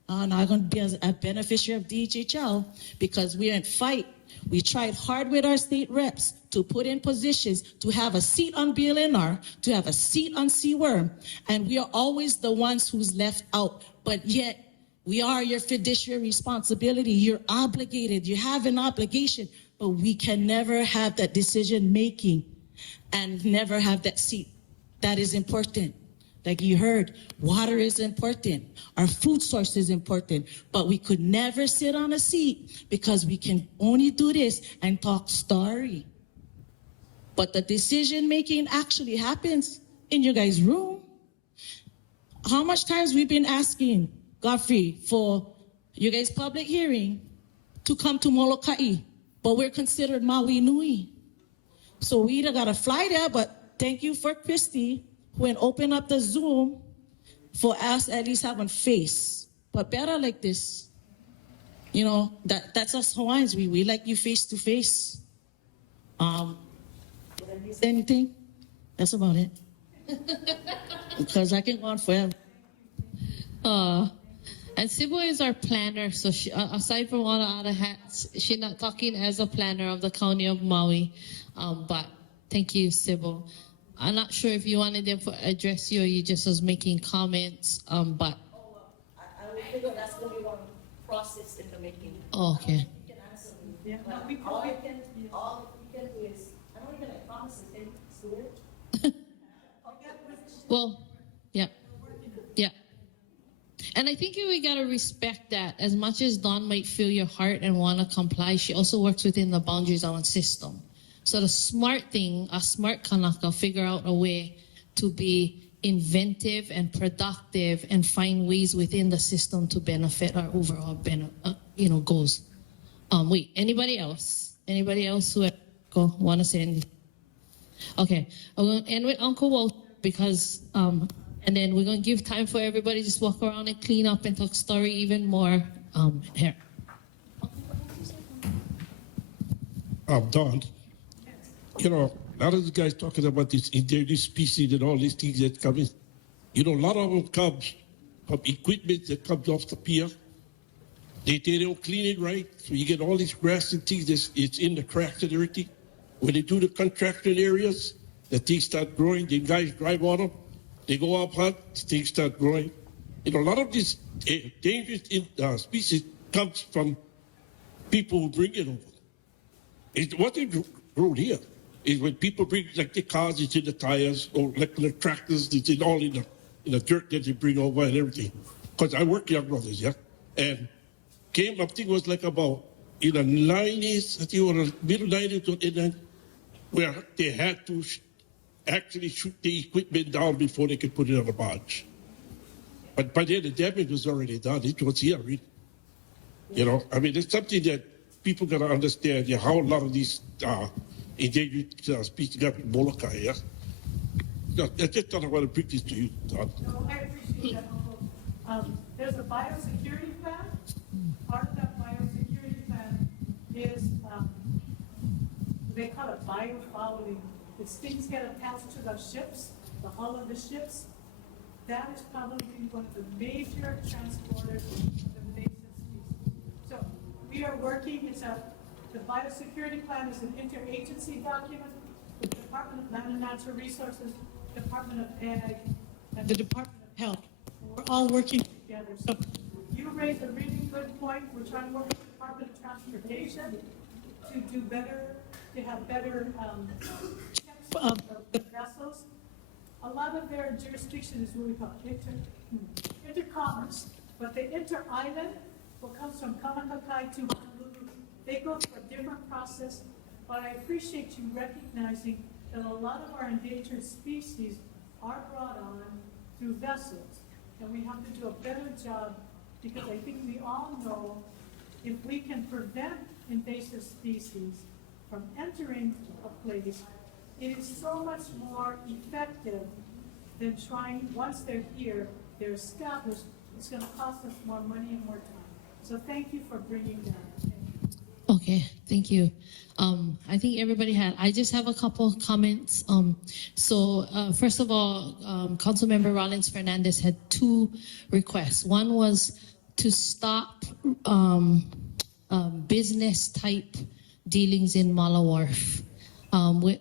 I'm not going to be a beneficiary of DHHL, because we didn't fight. We tried hard with our state reps to put in positions to have a seat on DLNR, to have a seat on CWORM, and we are always the ones who's left out. But yet, we are your fiduciary responsibility. You're obligated. You have an obligation, but we can never have that decision making and never have that seat. That is important. Like you heard, water is important. Our food source is important, but we could never sit on a seat, because we can only do this and talk story. But the decision making actually happens in your guys' room. How much times we've been asking Godfrey for you guys' public hearing to come to Molokai, but we're considered Maui Nui. So we either gotta fly there, but thank you for Christy, when open up the Zoom for us at least having face, but better like this. You know, that's us Hawaiians. We like you face to face. Did I miss anything? That's about it. Because I can go on forever. And Sibo is our planner, so she, aside from all the other hats, she's not talking as a planner of the County of Maui. But thank you, Sibo. I'm not sure if you wanted them to address you or you just was making comments, but... I will figure that's going to be one process in the making. Oh, okay. You can answer me. Yeah. But all we can do is, I don't even promise to take Stuart. Well, yeah. Yeah. And I think we got to respect that. As much as Dawn might feel your heart and want to comply, she also works within the boundaries of our system. So the smart thing, a smart Kanaka, figure out a way to be inventive and productive and find ways within the system to benefit our overall goals. Wait, anybody else? Anybody else who want to say anything? Okay, I'm going to end with Uncle Walter, because, and then we're going to give time for everybody to just walk around and clean up and talk story even more here. Don, you know, a lot of the guys talking about this endangered species and all these things that come in. You know, a lot of them comes from equipment that comes off the pier. They don't clean it right, so you get all these grass and things it's in the cracks and everything. When they do the contraction areas, the things start growing. The guys drive on them. They go up hot, things start growing. You know, a lot of these dangerous species comes from people who bring it over. It wasn't grown here. Is when people bring, like the cars, it's in the tires, or like the tractors, it's in all in the dirt that they bring over and everything. Because I work Young Brothers, yeah? And came, I think it was like about in the 90s, I think it was middle 90s to 89, where they had to actually shoot the equipment down before they could put it on the barge. But by then the damage was already done. It was here, really. You know, I mean, it's something that people got to understand, how a lot of these endangered species got in Molokai, yeah? I just thought I want to bring this to you, Don. No, I appreciate that, Uncle. There's a biosecurity plan. Part of that biosecurity plan is, they call it biofouling. It's things get attached to the ships, the hull of the ships. That is probably one of the major transporters of invasive species. So we are working, the biosecurity plan is an interagency document with the Department of Land and Natural Resources, Department of Ag, and the Department of Health. And we're all working together. So you raised a really good point. We're trying to work with the Department of Transportation to do better, to have better checks of the vessels. A lot of their jurisdiction is what we call intercommerce, but the inter-island, what comes from Molokai to Honolulu, they go through a different process. But I appreciate you recognizing that a lot of our endangered species are brought on through vessels, and we have to do a better job, because I think we all know if we can prevent invasive species from entering a place, it is so much more effective than trying, once they're here, they're established, it's going to cost us more money and more time. So thank you for bringing that. Okay, thank you. I think everybody I just have a couple comments. First of all, Councilmember Rollins Fernandez had two requests. One was to stop business type dealings in Mala Wharf. With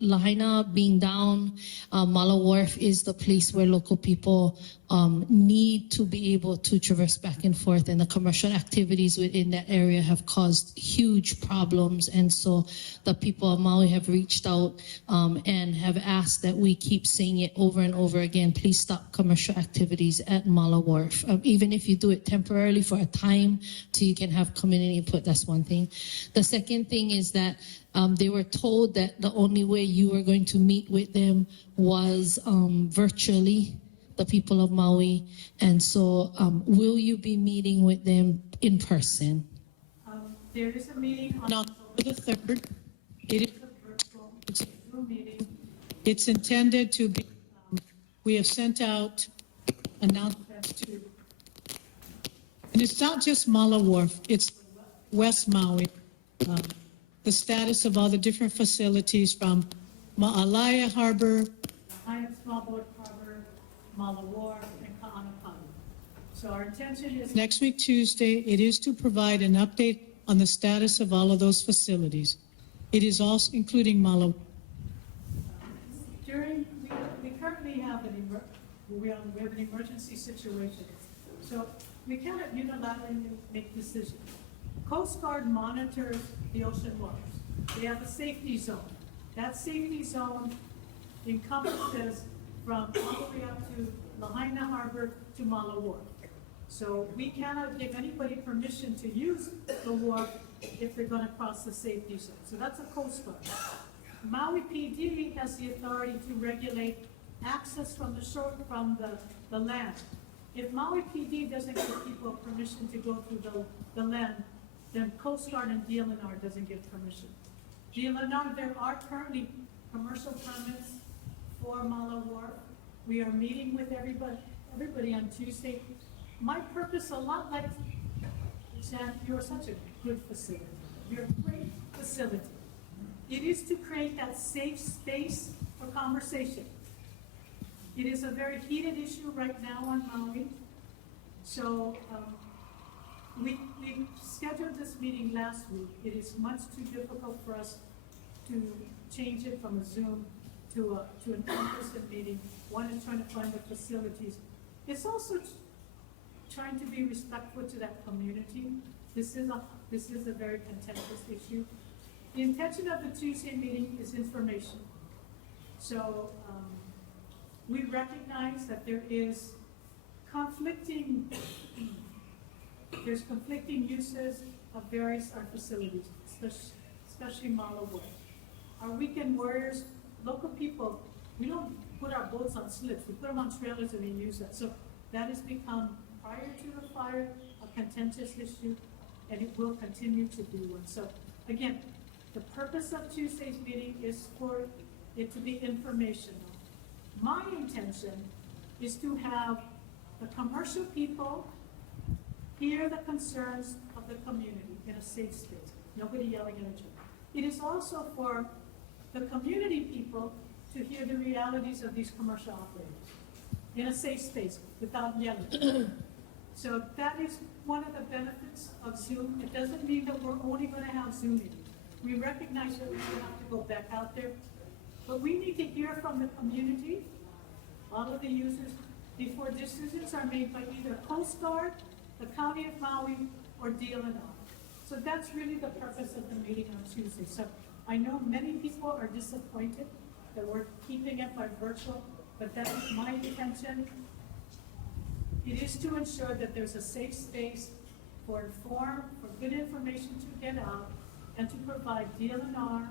Lahaina being down, Mala Wharf is the place where local people need to be able to traverse back and forth, and the commercial activities within that area have caused huge problems. And so the people of Maui have reached out and have asked that we keep saying it over and over again, please stop commercial activities at Mala Wharf. Even if you do it temporarily for a time till you can have community input, that's one thing. The second thing is that they were told that the only way you were going to meet with them was virtually, the people of Maui. And so will you be meeting with them in person? There is a meeting on October the 3rd. It is a virtual, it's a Zoom meeting. It's intended to be, we have sent out announcements to, and it's not just Mala Wharf, it's West Maui. The status of all the different facilities from Ma'alaya Harbor, Lahaina Small Boat Harbor, Mala Wharf, and Ka'anapali. So our intention is next week, Tuesday, it is to provide an update on the status of all of those facilities. It is also including Mala Wharf. We currently have we have an emergency situation. So we cannot unilaterally make decisions. Coast Guard monitors the ocean waters. They have a safety zone. That safety zone encompasses from all the way up to Lahaina Harbor to Mala Wharf. So we cannot give anybody permission to use the wharf if they're going to cross the safety zone. So that's a Coast Guard. Maui PD has the authority to regulate access from the shore, from the land. If Maui PD doesn't give people permission to go through the land, then Coast Guard and DLNR doesn't give permission. DLNR, there are currently commercial permits for Mala Wharf. We are meeting with everybody on Tuesday. My purpose, a lot like Jan, you are such a good facility. You're a great facility. It is to create that safe space for conversation. It is a very heated issue right now on Maui. So we scheduled this meeting last week. It is much too difficult for us to change it from a Zoom to an in-person meeting. One is trying to find the facilities. It's also trying to be respectful to that community. This is a very contentious issue. The intention of the Tuesday meeting is information. So we recognize that there's conflicting uses of various art facilities, especially Mala Wharf. Our weekend warriors, local people, we don't put our boats on slips. We put them on trailers and we use that. So that has become, prior to the fire, a contentious issue, and it will continue to be one. So again, the purpose of Tuesday's meeting is for it to be informational. My intention is to have the commercial people hear the concerns of the community in a safe space. Nobody yelling at each other. It is also for the community people to hear the realities of these commercial operators in a safe space without yelling. So that is one of the benefits of Zoom. It doesn't mean that we're only going to have Zoom meetings. We recognize that we will have to go back out there, but we need to hear from the community, all of the users, before decisions are made by either Coast Guard, the County of Maui, or DLNR. So that's really the purpose of the meeting on Tuesday. So I know many people are disappointed that we're keeping it by virtual, but that is my intention. It is to ensure that there's a safe space for good information to get out, and to provide DLNR,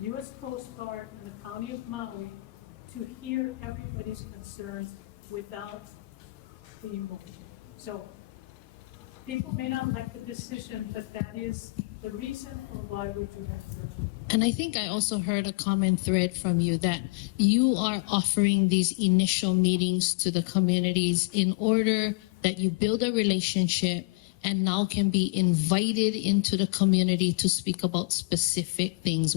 U.S. Coast Guard, and the County of Maui to hear everybody's concerns without the emotion. So people may not like the decision, but that is the reason for why we do that virtual. And I think I also heard a common thread from you that you are offering these initial meetings to the communities in order that you build a relationship and now can be invited into the community to speak about specific things,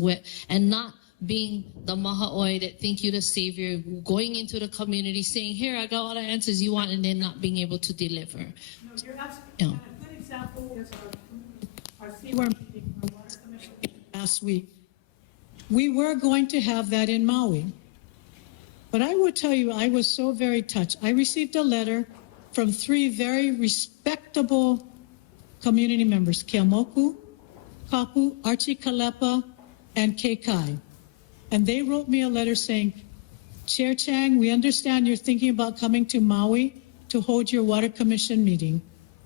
and not being the maha'oi that think you're the savior, going into the community saying, here, I got all the answers you want, and then not being able to deliver. No, you're absolutely, and a good example is our seaworm meeting, our water commission last week. We were going to have that in Maui, but I will tell you, I was so very touched. I received a letter from 3 very respectable community members, Keamoku, Kapu, Archie Kalepa, and Kekai. And they wrote me a letter saying, Chair Chang, we understand you're thinking about coming to Maui to hold your Water Commission meeting.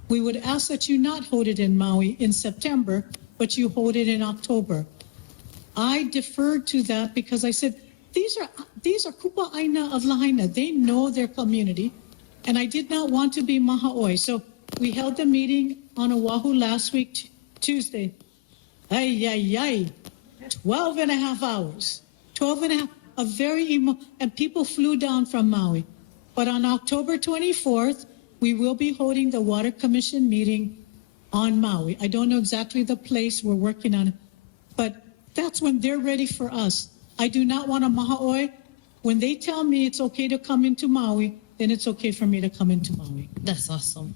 We would ask that you not hold it in Maui in September, but you hold it in October. I deferred to that because I said, these are kupa aina of Lahaina. They know their community, and I did not want to be maha'oi. So we held the meeting on Oahu last week, Tuesday. 12 and a half hours. 12 and a half, and people flew down from Maui. But on October 24th, we will be holding the Water Commission meeting on Maui. I don't know exactly the place, we're working on it, but that's when they're ready for us. I do not want a maha'oi. When they tell me it's okay to come into Maui, then it's okay for me to come into Maui. That's awesome.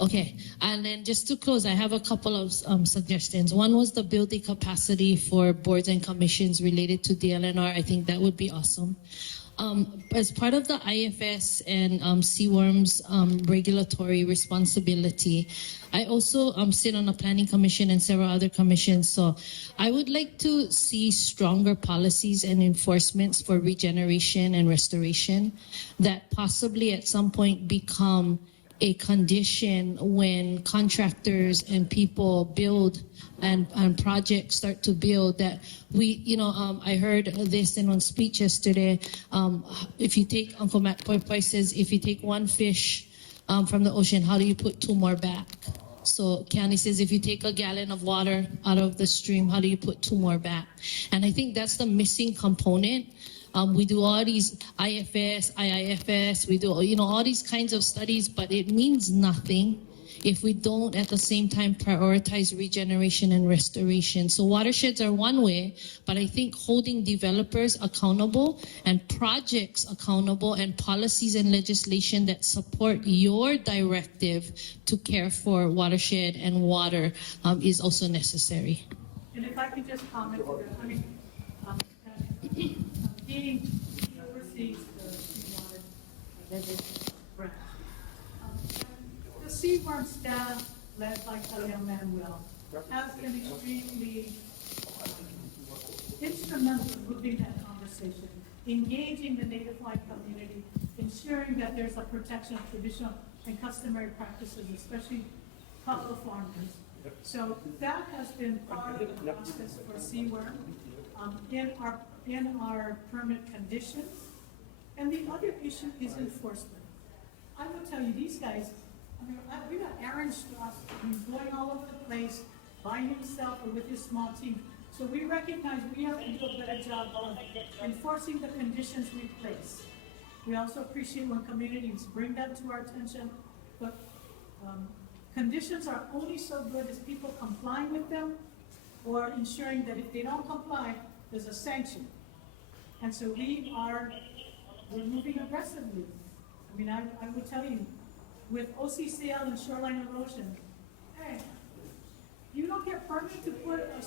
Okay, and then just to close, I have a couple of suggestions. One was the building capacity for boards and commissions related to DLNR. I think that would be awesome. As part of the IFS and Seaworm's regulatory responsibility, I also sit on a planning commission and several other commissions. So I would like to see stronger policies and enforcements for regeneration and restoration that possibly at some point become a condition when contractors and people build and projects start to build, that we, I heard this in one speech yesterday. If you take, Uncle Matt Poipoi says, if you take one fish from the ocean, how do you put 2 more back? So Keani says, if you take a gallon of water out of the stream, how do you put 2 more back? And I think that's the missing component. We do all these IFS, IIFS, we do, all these kinds of studies, but it means nothing if we don't at the same time prioritize regeneration and restoration. So watersheds are one way, but I think holding developers accountable and projects accountable and policies and legislation that support your directive to care for watershed and water is also necessary. And if I could just comment to that, being overseas the seawater grant. The Seaworm staff, led by Kaleo Manuel, has been extremely instrumental in moving that conversation, engaging the Native Hawaiian community, ensuring that there's a protection of traditional and customary practices, especially coho farmers. So that has been part of the process for Seaworm in our permit conditions. And the other issue is enforcement. I will tell you, these guys, we got Aaron Strauss, who's going all over the place by himself or with his small team, So we recognize we have to do a better job of enforcing the conditions we place. We also appreciate when communities bring that to our attention, but conditions are only so good as people complying with them or ensuring that if they don't comply, there's a sanction. And so we're moving aggressively. I mean, I would tell you, with OCCL and shoreline erosion, hey, you don't get permit to put a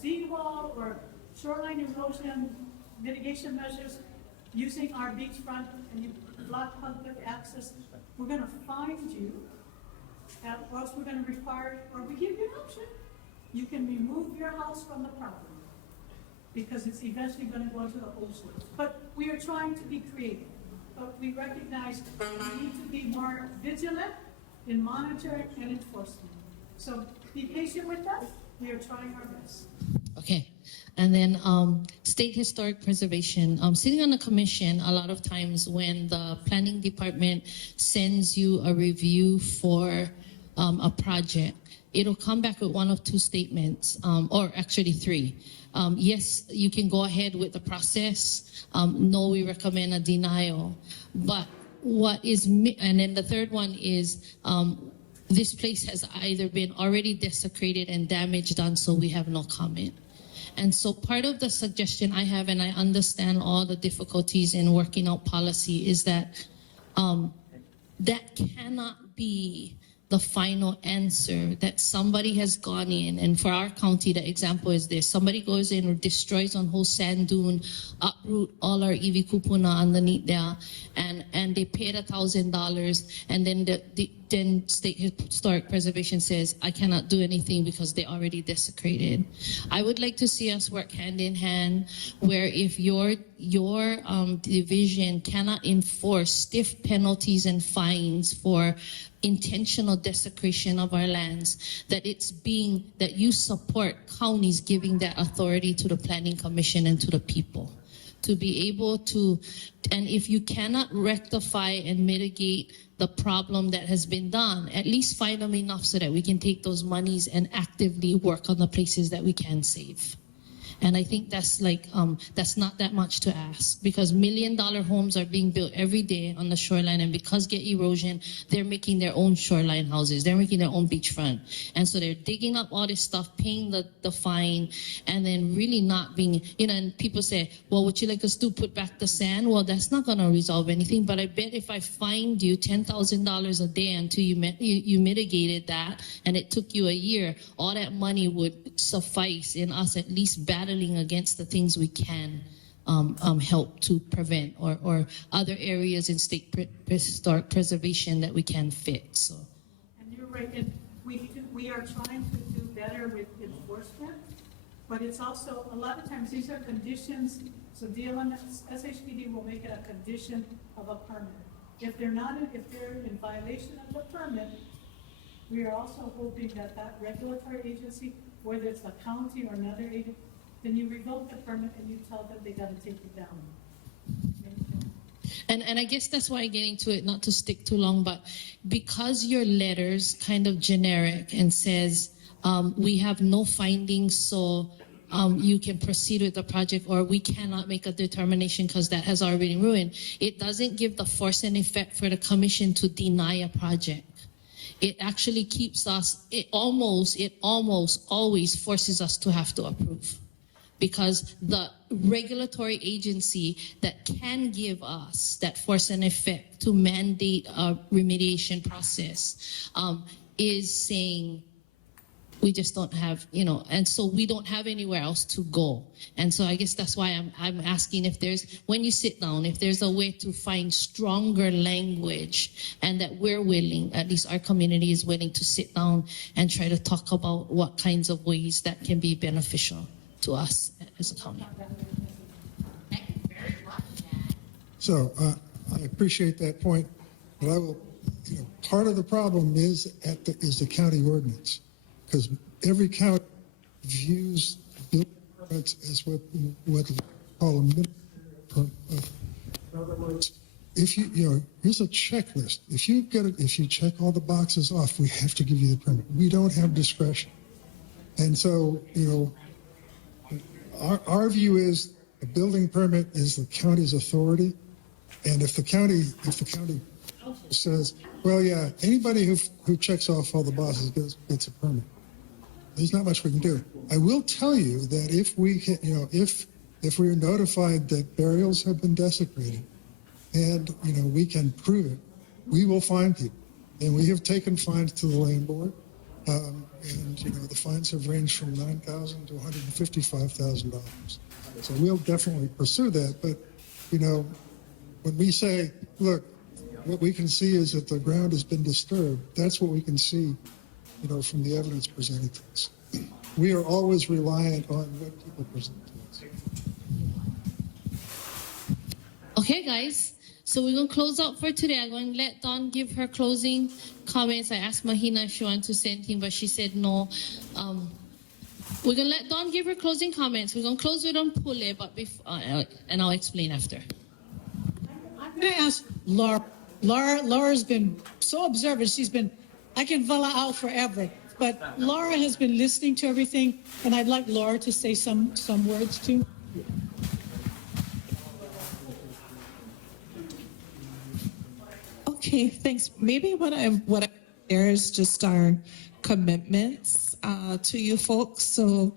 seawall or shoreline erosion mitigation measures using our beachfront and you block public access, we're gonna find you, or else we're gonna require, or we give you an option. You can remove your house from the property because it's eventually gonna go into the ocean. But we are trying to be creative, but we recognize we need to be more vigilant in monitoring and enforcement. So be patient with us, we are trying our best. Okay. And then state historic preservation. Sitting on the commission, a lot of times when the planning department sends you a review for a project, it'll come back with one of two statements, or actually three. Yes, you can go ahead with the process. No, we recommend a denial. But and then the third one is, this place has either been already desecrated and damage done, so we have no comment. And so part of the suggestion I have, and I understand all the difficulties in working out policy, is that that cannot be the final answer, that somebody has gone in, and for our county, the example is this: somebody goes in or destroys on whole sand dune, uproot all our iwi kupuna underneath there, and they paid $1,000, and then then state historic preservation says, I cannot do anything because they already desecrated. I would like to see us work hand in hand, where if your division cannot enforce stiff penalties and fines for intentional desecration of our lands, that you support counties giving that authority to the Planning Commission and to the people to be able to, and if you cannot rectify and mitigate the problem that has been done, at least find them enough so that we can take those monies and actively work on the places that we can save. And I think that's that's not that much to ask, because $1 million homes are being built every day on the shoreline, and because get erosion, they're making their own shoreline houses, they're making their own beachfront. And so they're digging up all this stuff, paying the fine, and then really not being, and people say, well, would you like us to put back the sand? Well, that's not gonna resolve anything, but I bet if I fined you $10,000 a day until you mitigated that, and it took you a year, all that money would suffice in us at least battling against the things we can help to prevent, or other areas in state historic preservation that we can fix. So. And you're right, and we are trying to do better with enforcement, but it's also, a lot of times these are conditions, so DLNR, SHPD will make it a condition of a permit. If they're in violation of the permit, we are also hoping that regulatory agency, whether it's the county or another agency, then you revoke the permit and you tell them they got to take it down. And I guess that's why I get into it, not to stick too long, but because your letter's kind of generic and says we have no findings, so you can proceed with the project, or we cannot make a determination because that has already been ruined, it doesn't give the force and effect for the commission to deny a project. It actually keeps us, it almost always forces us to have to approve. Because the regulatory agency that can give us that force and effect to mandate a remediation process is saying we just don't have, and so we don't have anywhere else to go. And so I guess that's why I'm asking if when you sit down, if there's a way to find stronger language, and that we're willing, at least our community is willing to sit down and try to talk about what kinds of ways that can be beneficial to us as a county. So I appreciate that point, but I will. Part of the problem is the county ordinance, because every county views building permits as what we call a minimum permit. In other words, if here's a checklist. If you check all the boxes off, we have to give you the permit. We don't have discretion, and so our view is a building permit is the county's authority. And if the county says, well, yeah, anybody who checks off all the boxes gets a permit, there's not much we can do. I will tell you that if we are notified that burials have been desecrated, and we can prove it, we will fine people. And we have taken fines to the Lane Board, and the fines have ranged from $9,000 to $155,000. So we'll definitely pursue that. But when we say, look, what we can see is that the ground has been disturbed, that's what we can see, from the evidence presented to us. We are always reliant on what people present to us. Okay, guys. So we're going to close out for today. I'm going to let Dawn give her closing comments. I asked Mahina if she wanted to say anything, but she said no. We're going to let Dawn give her closing comments. We're going to close it on Pule, but and I'll explain after. I'm going to ask Laura. Laura's been so observant. I can voila out forever. But Laura has been listening to everything, and I'd like Laura to say some words too. Okay, thanks. Maybe what I share is just our commitments to you folks. So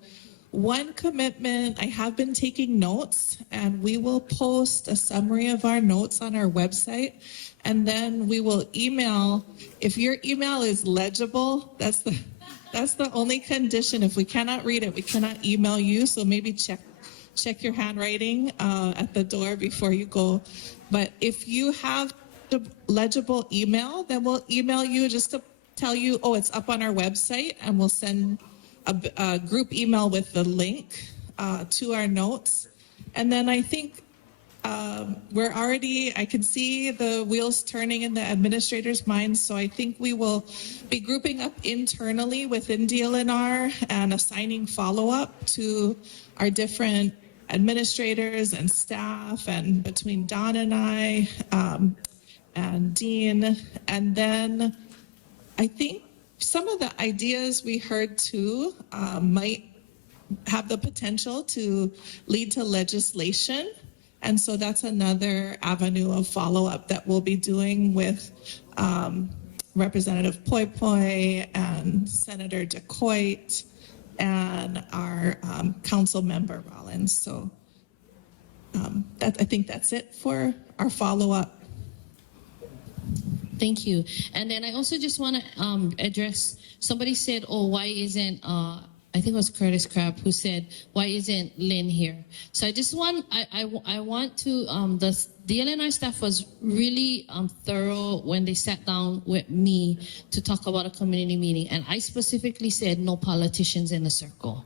one commitment, I have been taking notes, and we will post a summary of our notes on our website, and then we will email. If your email is legible, that's the only condition. If we cannot read it, we cannot email you. So maybe check your handwriting at the door before you go. But if you have a legible email, then we'll email you just to tell you, oh, it's up on our website, and we'll send a group email with the link to our notes. And then I think I can see the wheels turning in the administrators' minds. So I think we will be grouping up internally within DLNR and assigning follow-up to our different administrators and staff, and between Don and I and Dean. And then I think some of the ideas we heard too might have the potential to lead to legislation. And so that's another avenue of follow-up that we'll be doing with Representative Poi Poi and Senator DeCoit and our council member Rollins. So I think that's it for our follow-up. Thank you. And then I also just want to address, somebody said, oh, why isn't, I think it was Curtis Crabb who said, why isn't Lynn here? So I just want, I want to, the DLNR staff was really thorough when they sat down with me to talk about a community meeting. And I specifically said, no politicians in the circle.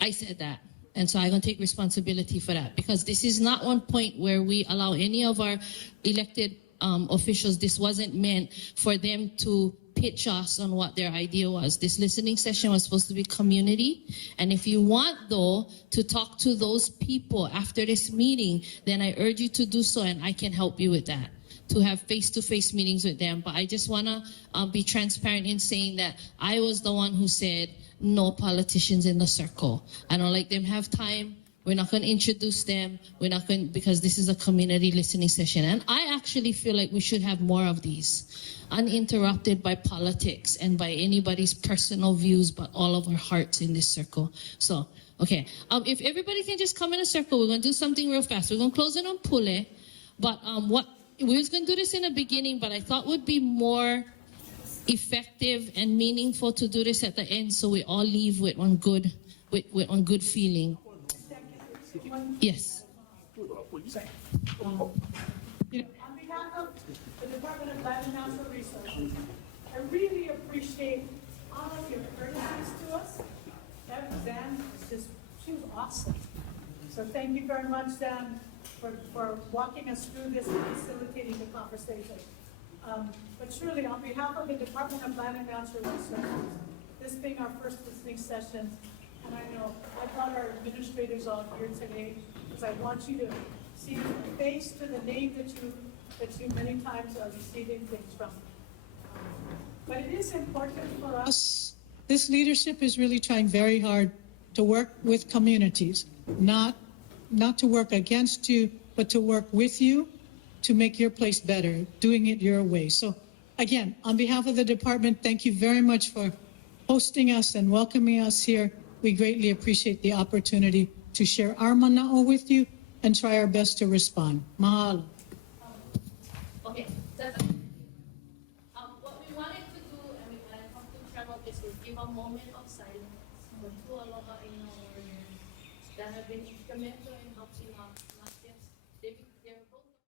I said that. And so I'm going to take responsibility for that, because this is not one point where we allow any of our elected officials. This wasn't meant for them to pitch us on what their idea was. This listening session was supposed to be community. And if you want, though, to talk to those people after this meeting, then I urge you to do so, and I can help you with that, to have face-to-face meetings with them. But I just want to be transparent in saying that I was the one who said no politicians in the circle. I don't like them have time. We're not going to introduce them. We're not going, because this is a community listening session. And I actually feel like we should have more of these, uninterrupted by politics and by anybody's personal views, but all of our hearts in this circle. So, okay. If everybody can just come in a circle, we're going to do something real fast. We're going to close it on Pule. But we was going to do this in the beginning, but I thought would be more effective and meaningful to do this at the end, so we all leave with one good feeling. Yes. On behalf of the Department of Land and Natural Resources, I really appreciate all of your courtesies to us. Zan, she was awesome. So thank you very much, Zan, for walking us through this and facilitating the conversation. But truly, on behalf of the Department of Land and Natural Resources, this being our first listening session, and I know I brought our administrators all here today because I want you to see the face to the name that you many times are receiving things from. But it is important for us. This leadership is really trying very hard to work with communities, not to work against you, but to work with you to make your place better, doing it your way. So again, on behalf of the department, thank you very much for hosting us and welcoming us here. We greatly appreciate the opportunity to share our mana'o with you and try our best to respond. Mahalo. Okay, so what we wanted to do, and we wanted to travel this, is give a moment of silence for two aloha in our warriors that have been instrumental in helping us